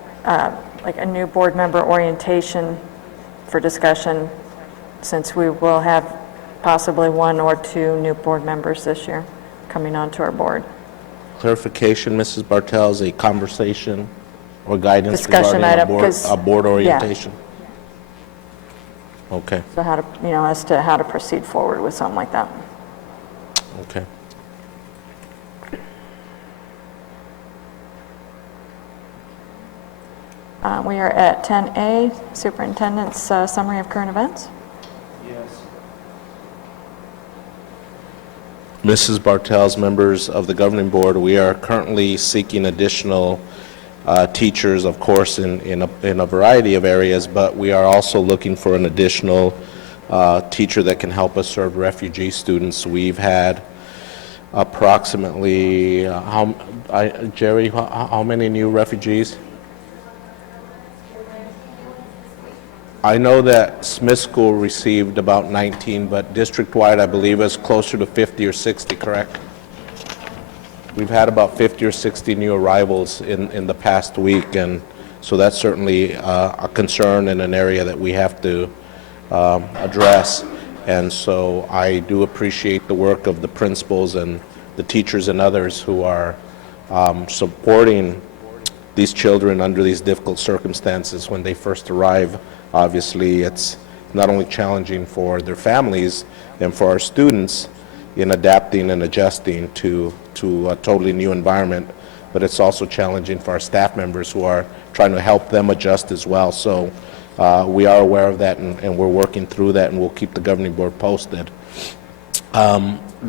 like a new board member orientation for discussion, since we will have possibly 1 or 2 new board members this year coming onto our board. Clarification, Mrs. Bartels, a conversation or guidance Discussion regarding item, a board yeah. orientation? Okay, So how to, as to how to proceed forward with something like that. okay. We are at 10A, Superintendent's Summary of Current Events. Mrs. Bartels, members of the governing board, we are currently seeking additional teachers, of course, in a variety of areas, but we are also looking for an additional teacher that can help us serve refugee students. We've had approximately, Jerry, how many new refugees? I know that Smith School received about 19, but district-wide, I believe, is closer to 50 or 60, correct? We've had about 50 or 60 new arrivals in the past week, and so that's certainly a concern in an area that we have to address. And so I do appreciate the work of the principals and the teachers and others who are supporting these children under these difficult circumstances when they first arrive. Obviously, it's not only challenging for their families and for our students in adapting and adjusting to a totally new environment, but it's also challenging for our staff members who are trying to help them adjust as well. So we are aware of that, and we're working through that, and we'll keep the governing board posted.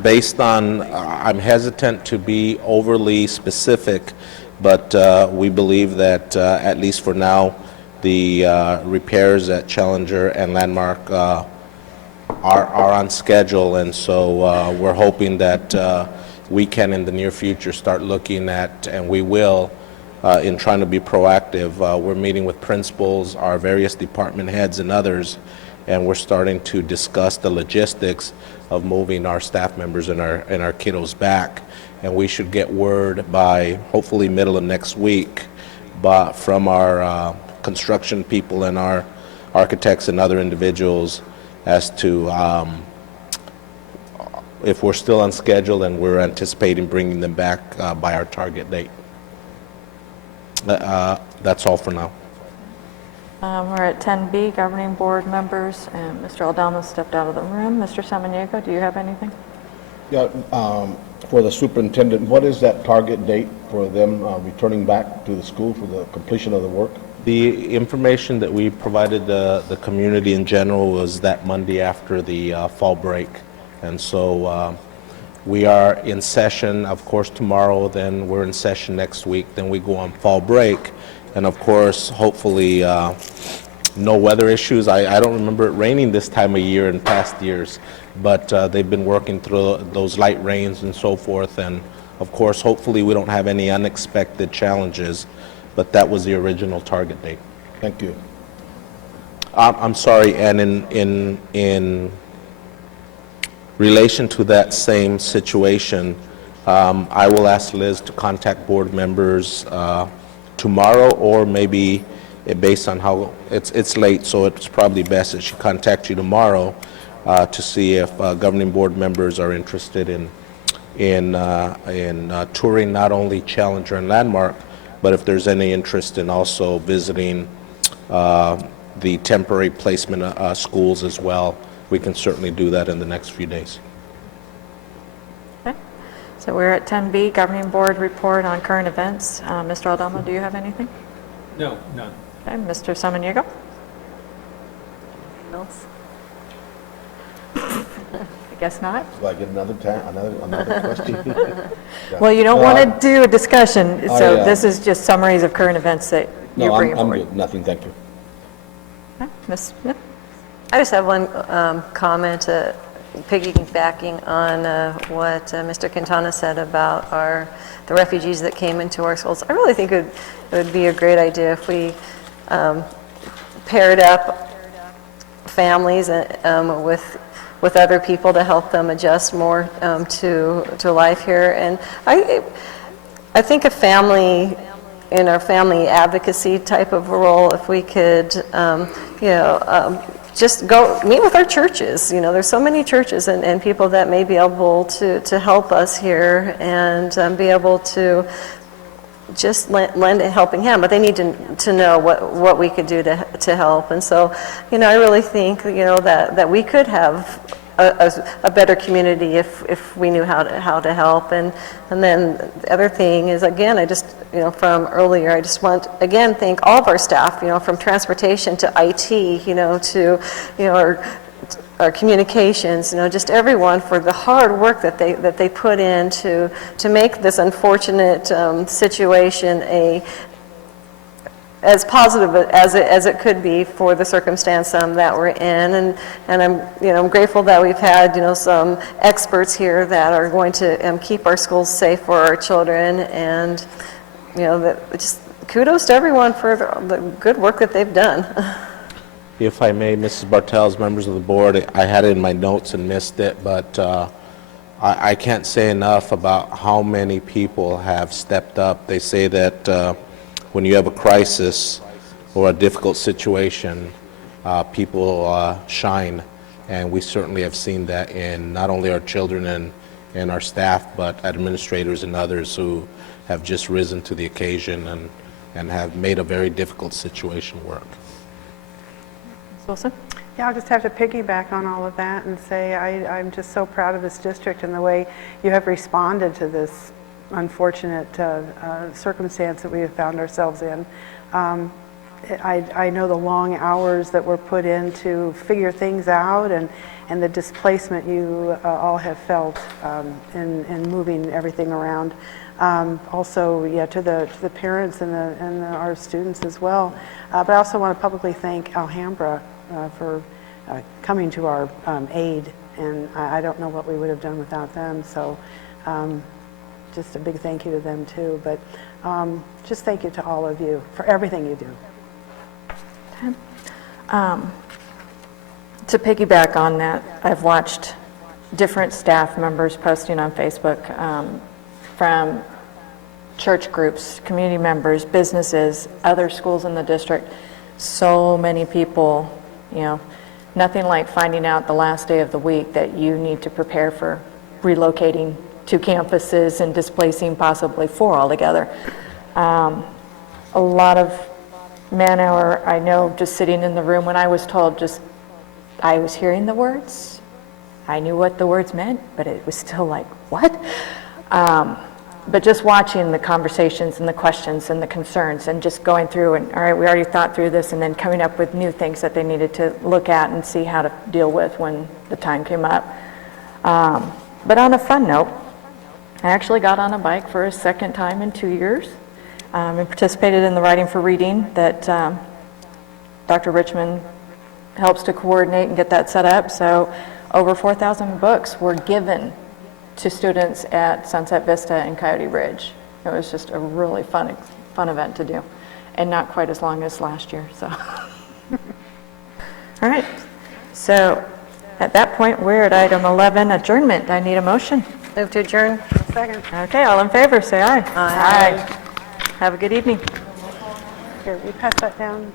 Based on, I'm hesitant to be overly specific, but we believe that, at least for now, the repairs at Challenger and Landmark are on schedule, and so we're hoping that we can, in the near future, start looking at, and we will, in trying to be proactive. We're meeting with principals, our various department heads, and others, and we're starting to discuss the logistics of moving our staff members and our kiddos back. And we should get word by hopefully middle of next week, but from our construction people and our architects and other individuals as to if we're still on schedule, and we're anticipating bringing them back by our target date. That's all for now. We're at 10B, governing board members, and Mr. Aldama stepped out of the room. Mr. Samaniego, do you have anything? Yeah, for the superintendent, what is that target date for them returning back to the school for the completion of the work? The information that we provided the community in general was that Monday after the fall break. And so we are in session, of course, tomorrow, then we're in session next week, then we go on fall break. And of course, hopefully, no weather issues. I don't remember it raining this time of year in past years, but they've been working through those light rains and so forth. And of course, hopefully, we don't have any unexpected challenges, but that was the original target date. Thank you. I'm sorry, and in relation to that same situation, I will ask Liz to contact board members tomorrow, or maybe based on how it's late, so it's probably best that she contact you tomorrow to see if governing board members are interested in touring not only Challenger and Landmark, but if there's any interest in also visiting the temporary placement schools as well. We can certainly do that in the next few days. Okay. So we're at 10B, governing board report on current events. Mr. Aldama, do you have anything? No, none. Okay, Mr. Samaniego? Else? I guess not. Do I get another question? Yeah. Well, you don't want to do a discussion, so yeah. this is just summaries of current events that you're No, bringing I'm forward. good. Nothing, thank you. Okay, Ms. Smith? I just have one comment, piggybacking on what Mr. Quintana said about the refugees that came into our schools. I really think it would be a great idea if we paired up families with other people to help them adjust more to life here. And I think a family, in our family advocacy type of role, if we could, just go meet with our churches. You know, there's so many churches and people that may be able to help us here and be able to just lend a helping hand, but they need to know what we could do to help. And so, I really think, that we could have a better community if we knew how to help. And then the other thing is, again, I just, from earlier, I just want, again, thank all of our staff, from transportation to IT, to, our communications, just everyone for the hard work that they put in to make this unfortunate situation as positive as it could be for the circumstance that we're in, and I'm grateful that we've had some experts here that are going to keep our schools safe for our children, and just kudos to everyone for the good work that they've done. If I may, Mrs. Bartels, members of the board, I had it in my notes and missed it, but I can't say enough about how many people have stepped up. They say that when you have a crisis or a difficult situation, people shine, and we certainly have seen that in not only our children and our staff, but administrators and others who have just risen to the occasion and have made a very difficult situation work. Ms. Wilson? Yeah, I'll just have to piggyback on all of that and say I'm just so proud of this district and the way you have responded to this unfortunate circumstance that we have found ourselves in. I know the long hours that were put in to figure things out and the displacement you all have felt in moving everything around. Also, yeah, to the parents and our students as well. But I also want to publicly thank Alhambra for coming to our aid, and I don't know what we would have done without them. So just a big thank you to them too. But just thank you to all of you for everything you do. To piggyback on that, I've watched different staff members posting on Facebook from church groups, community members, businesses, other schools in the district. So many people, you know, nothing like finding out the last day of the week that you need to prepare for relocating 2 campuses and displacing possibly 4 altogether. A lot of man-hour, I know, just sitting in the room when I was told, I was hearing the words. I knew what the words meant, but it was still like, what? But just watching the conversations and the questions and the concerns and just going through and, all right, we already thought through this, and then coming up with new things that they needed to look at and see how to deal with when the time came up. But on a fun note, I actually got on a bike for a second time in 2 years and participated in the Writing for Reading that Dr. Richmond helps to coordinate and get that set up. So over 4,000 books were given to students at Sunset Vista and Coyote Ridge. It was just a really fun event to do, and not quite as long as last year. So, all right. So at that point, we're at item 11, adjournment. I need a motion. Move to adjourn. Second. Okay, all in favor, say aye. Aye. Have a good evening. Here, we pass that down.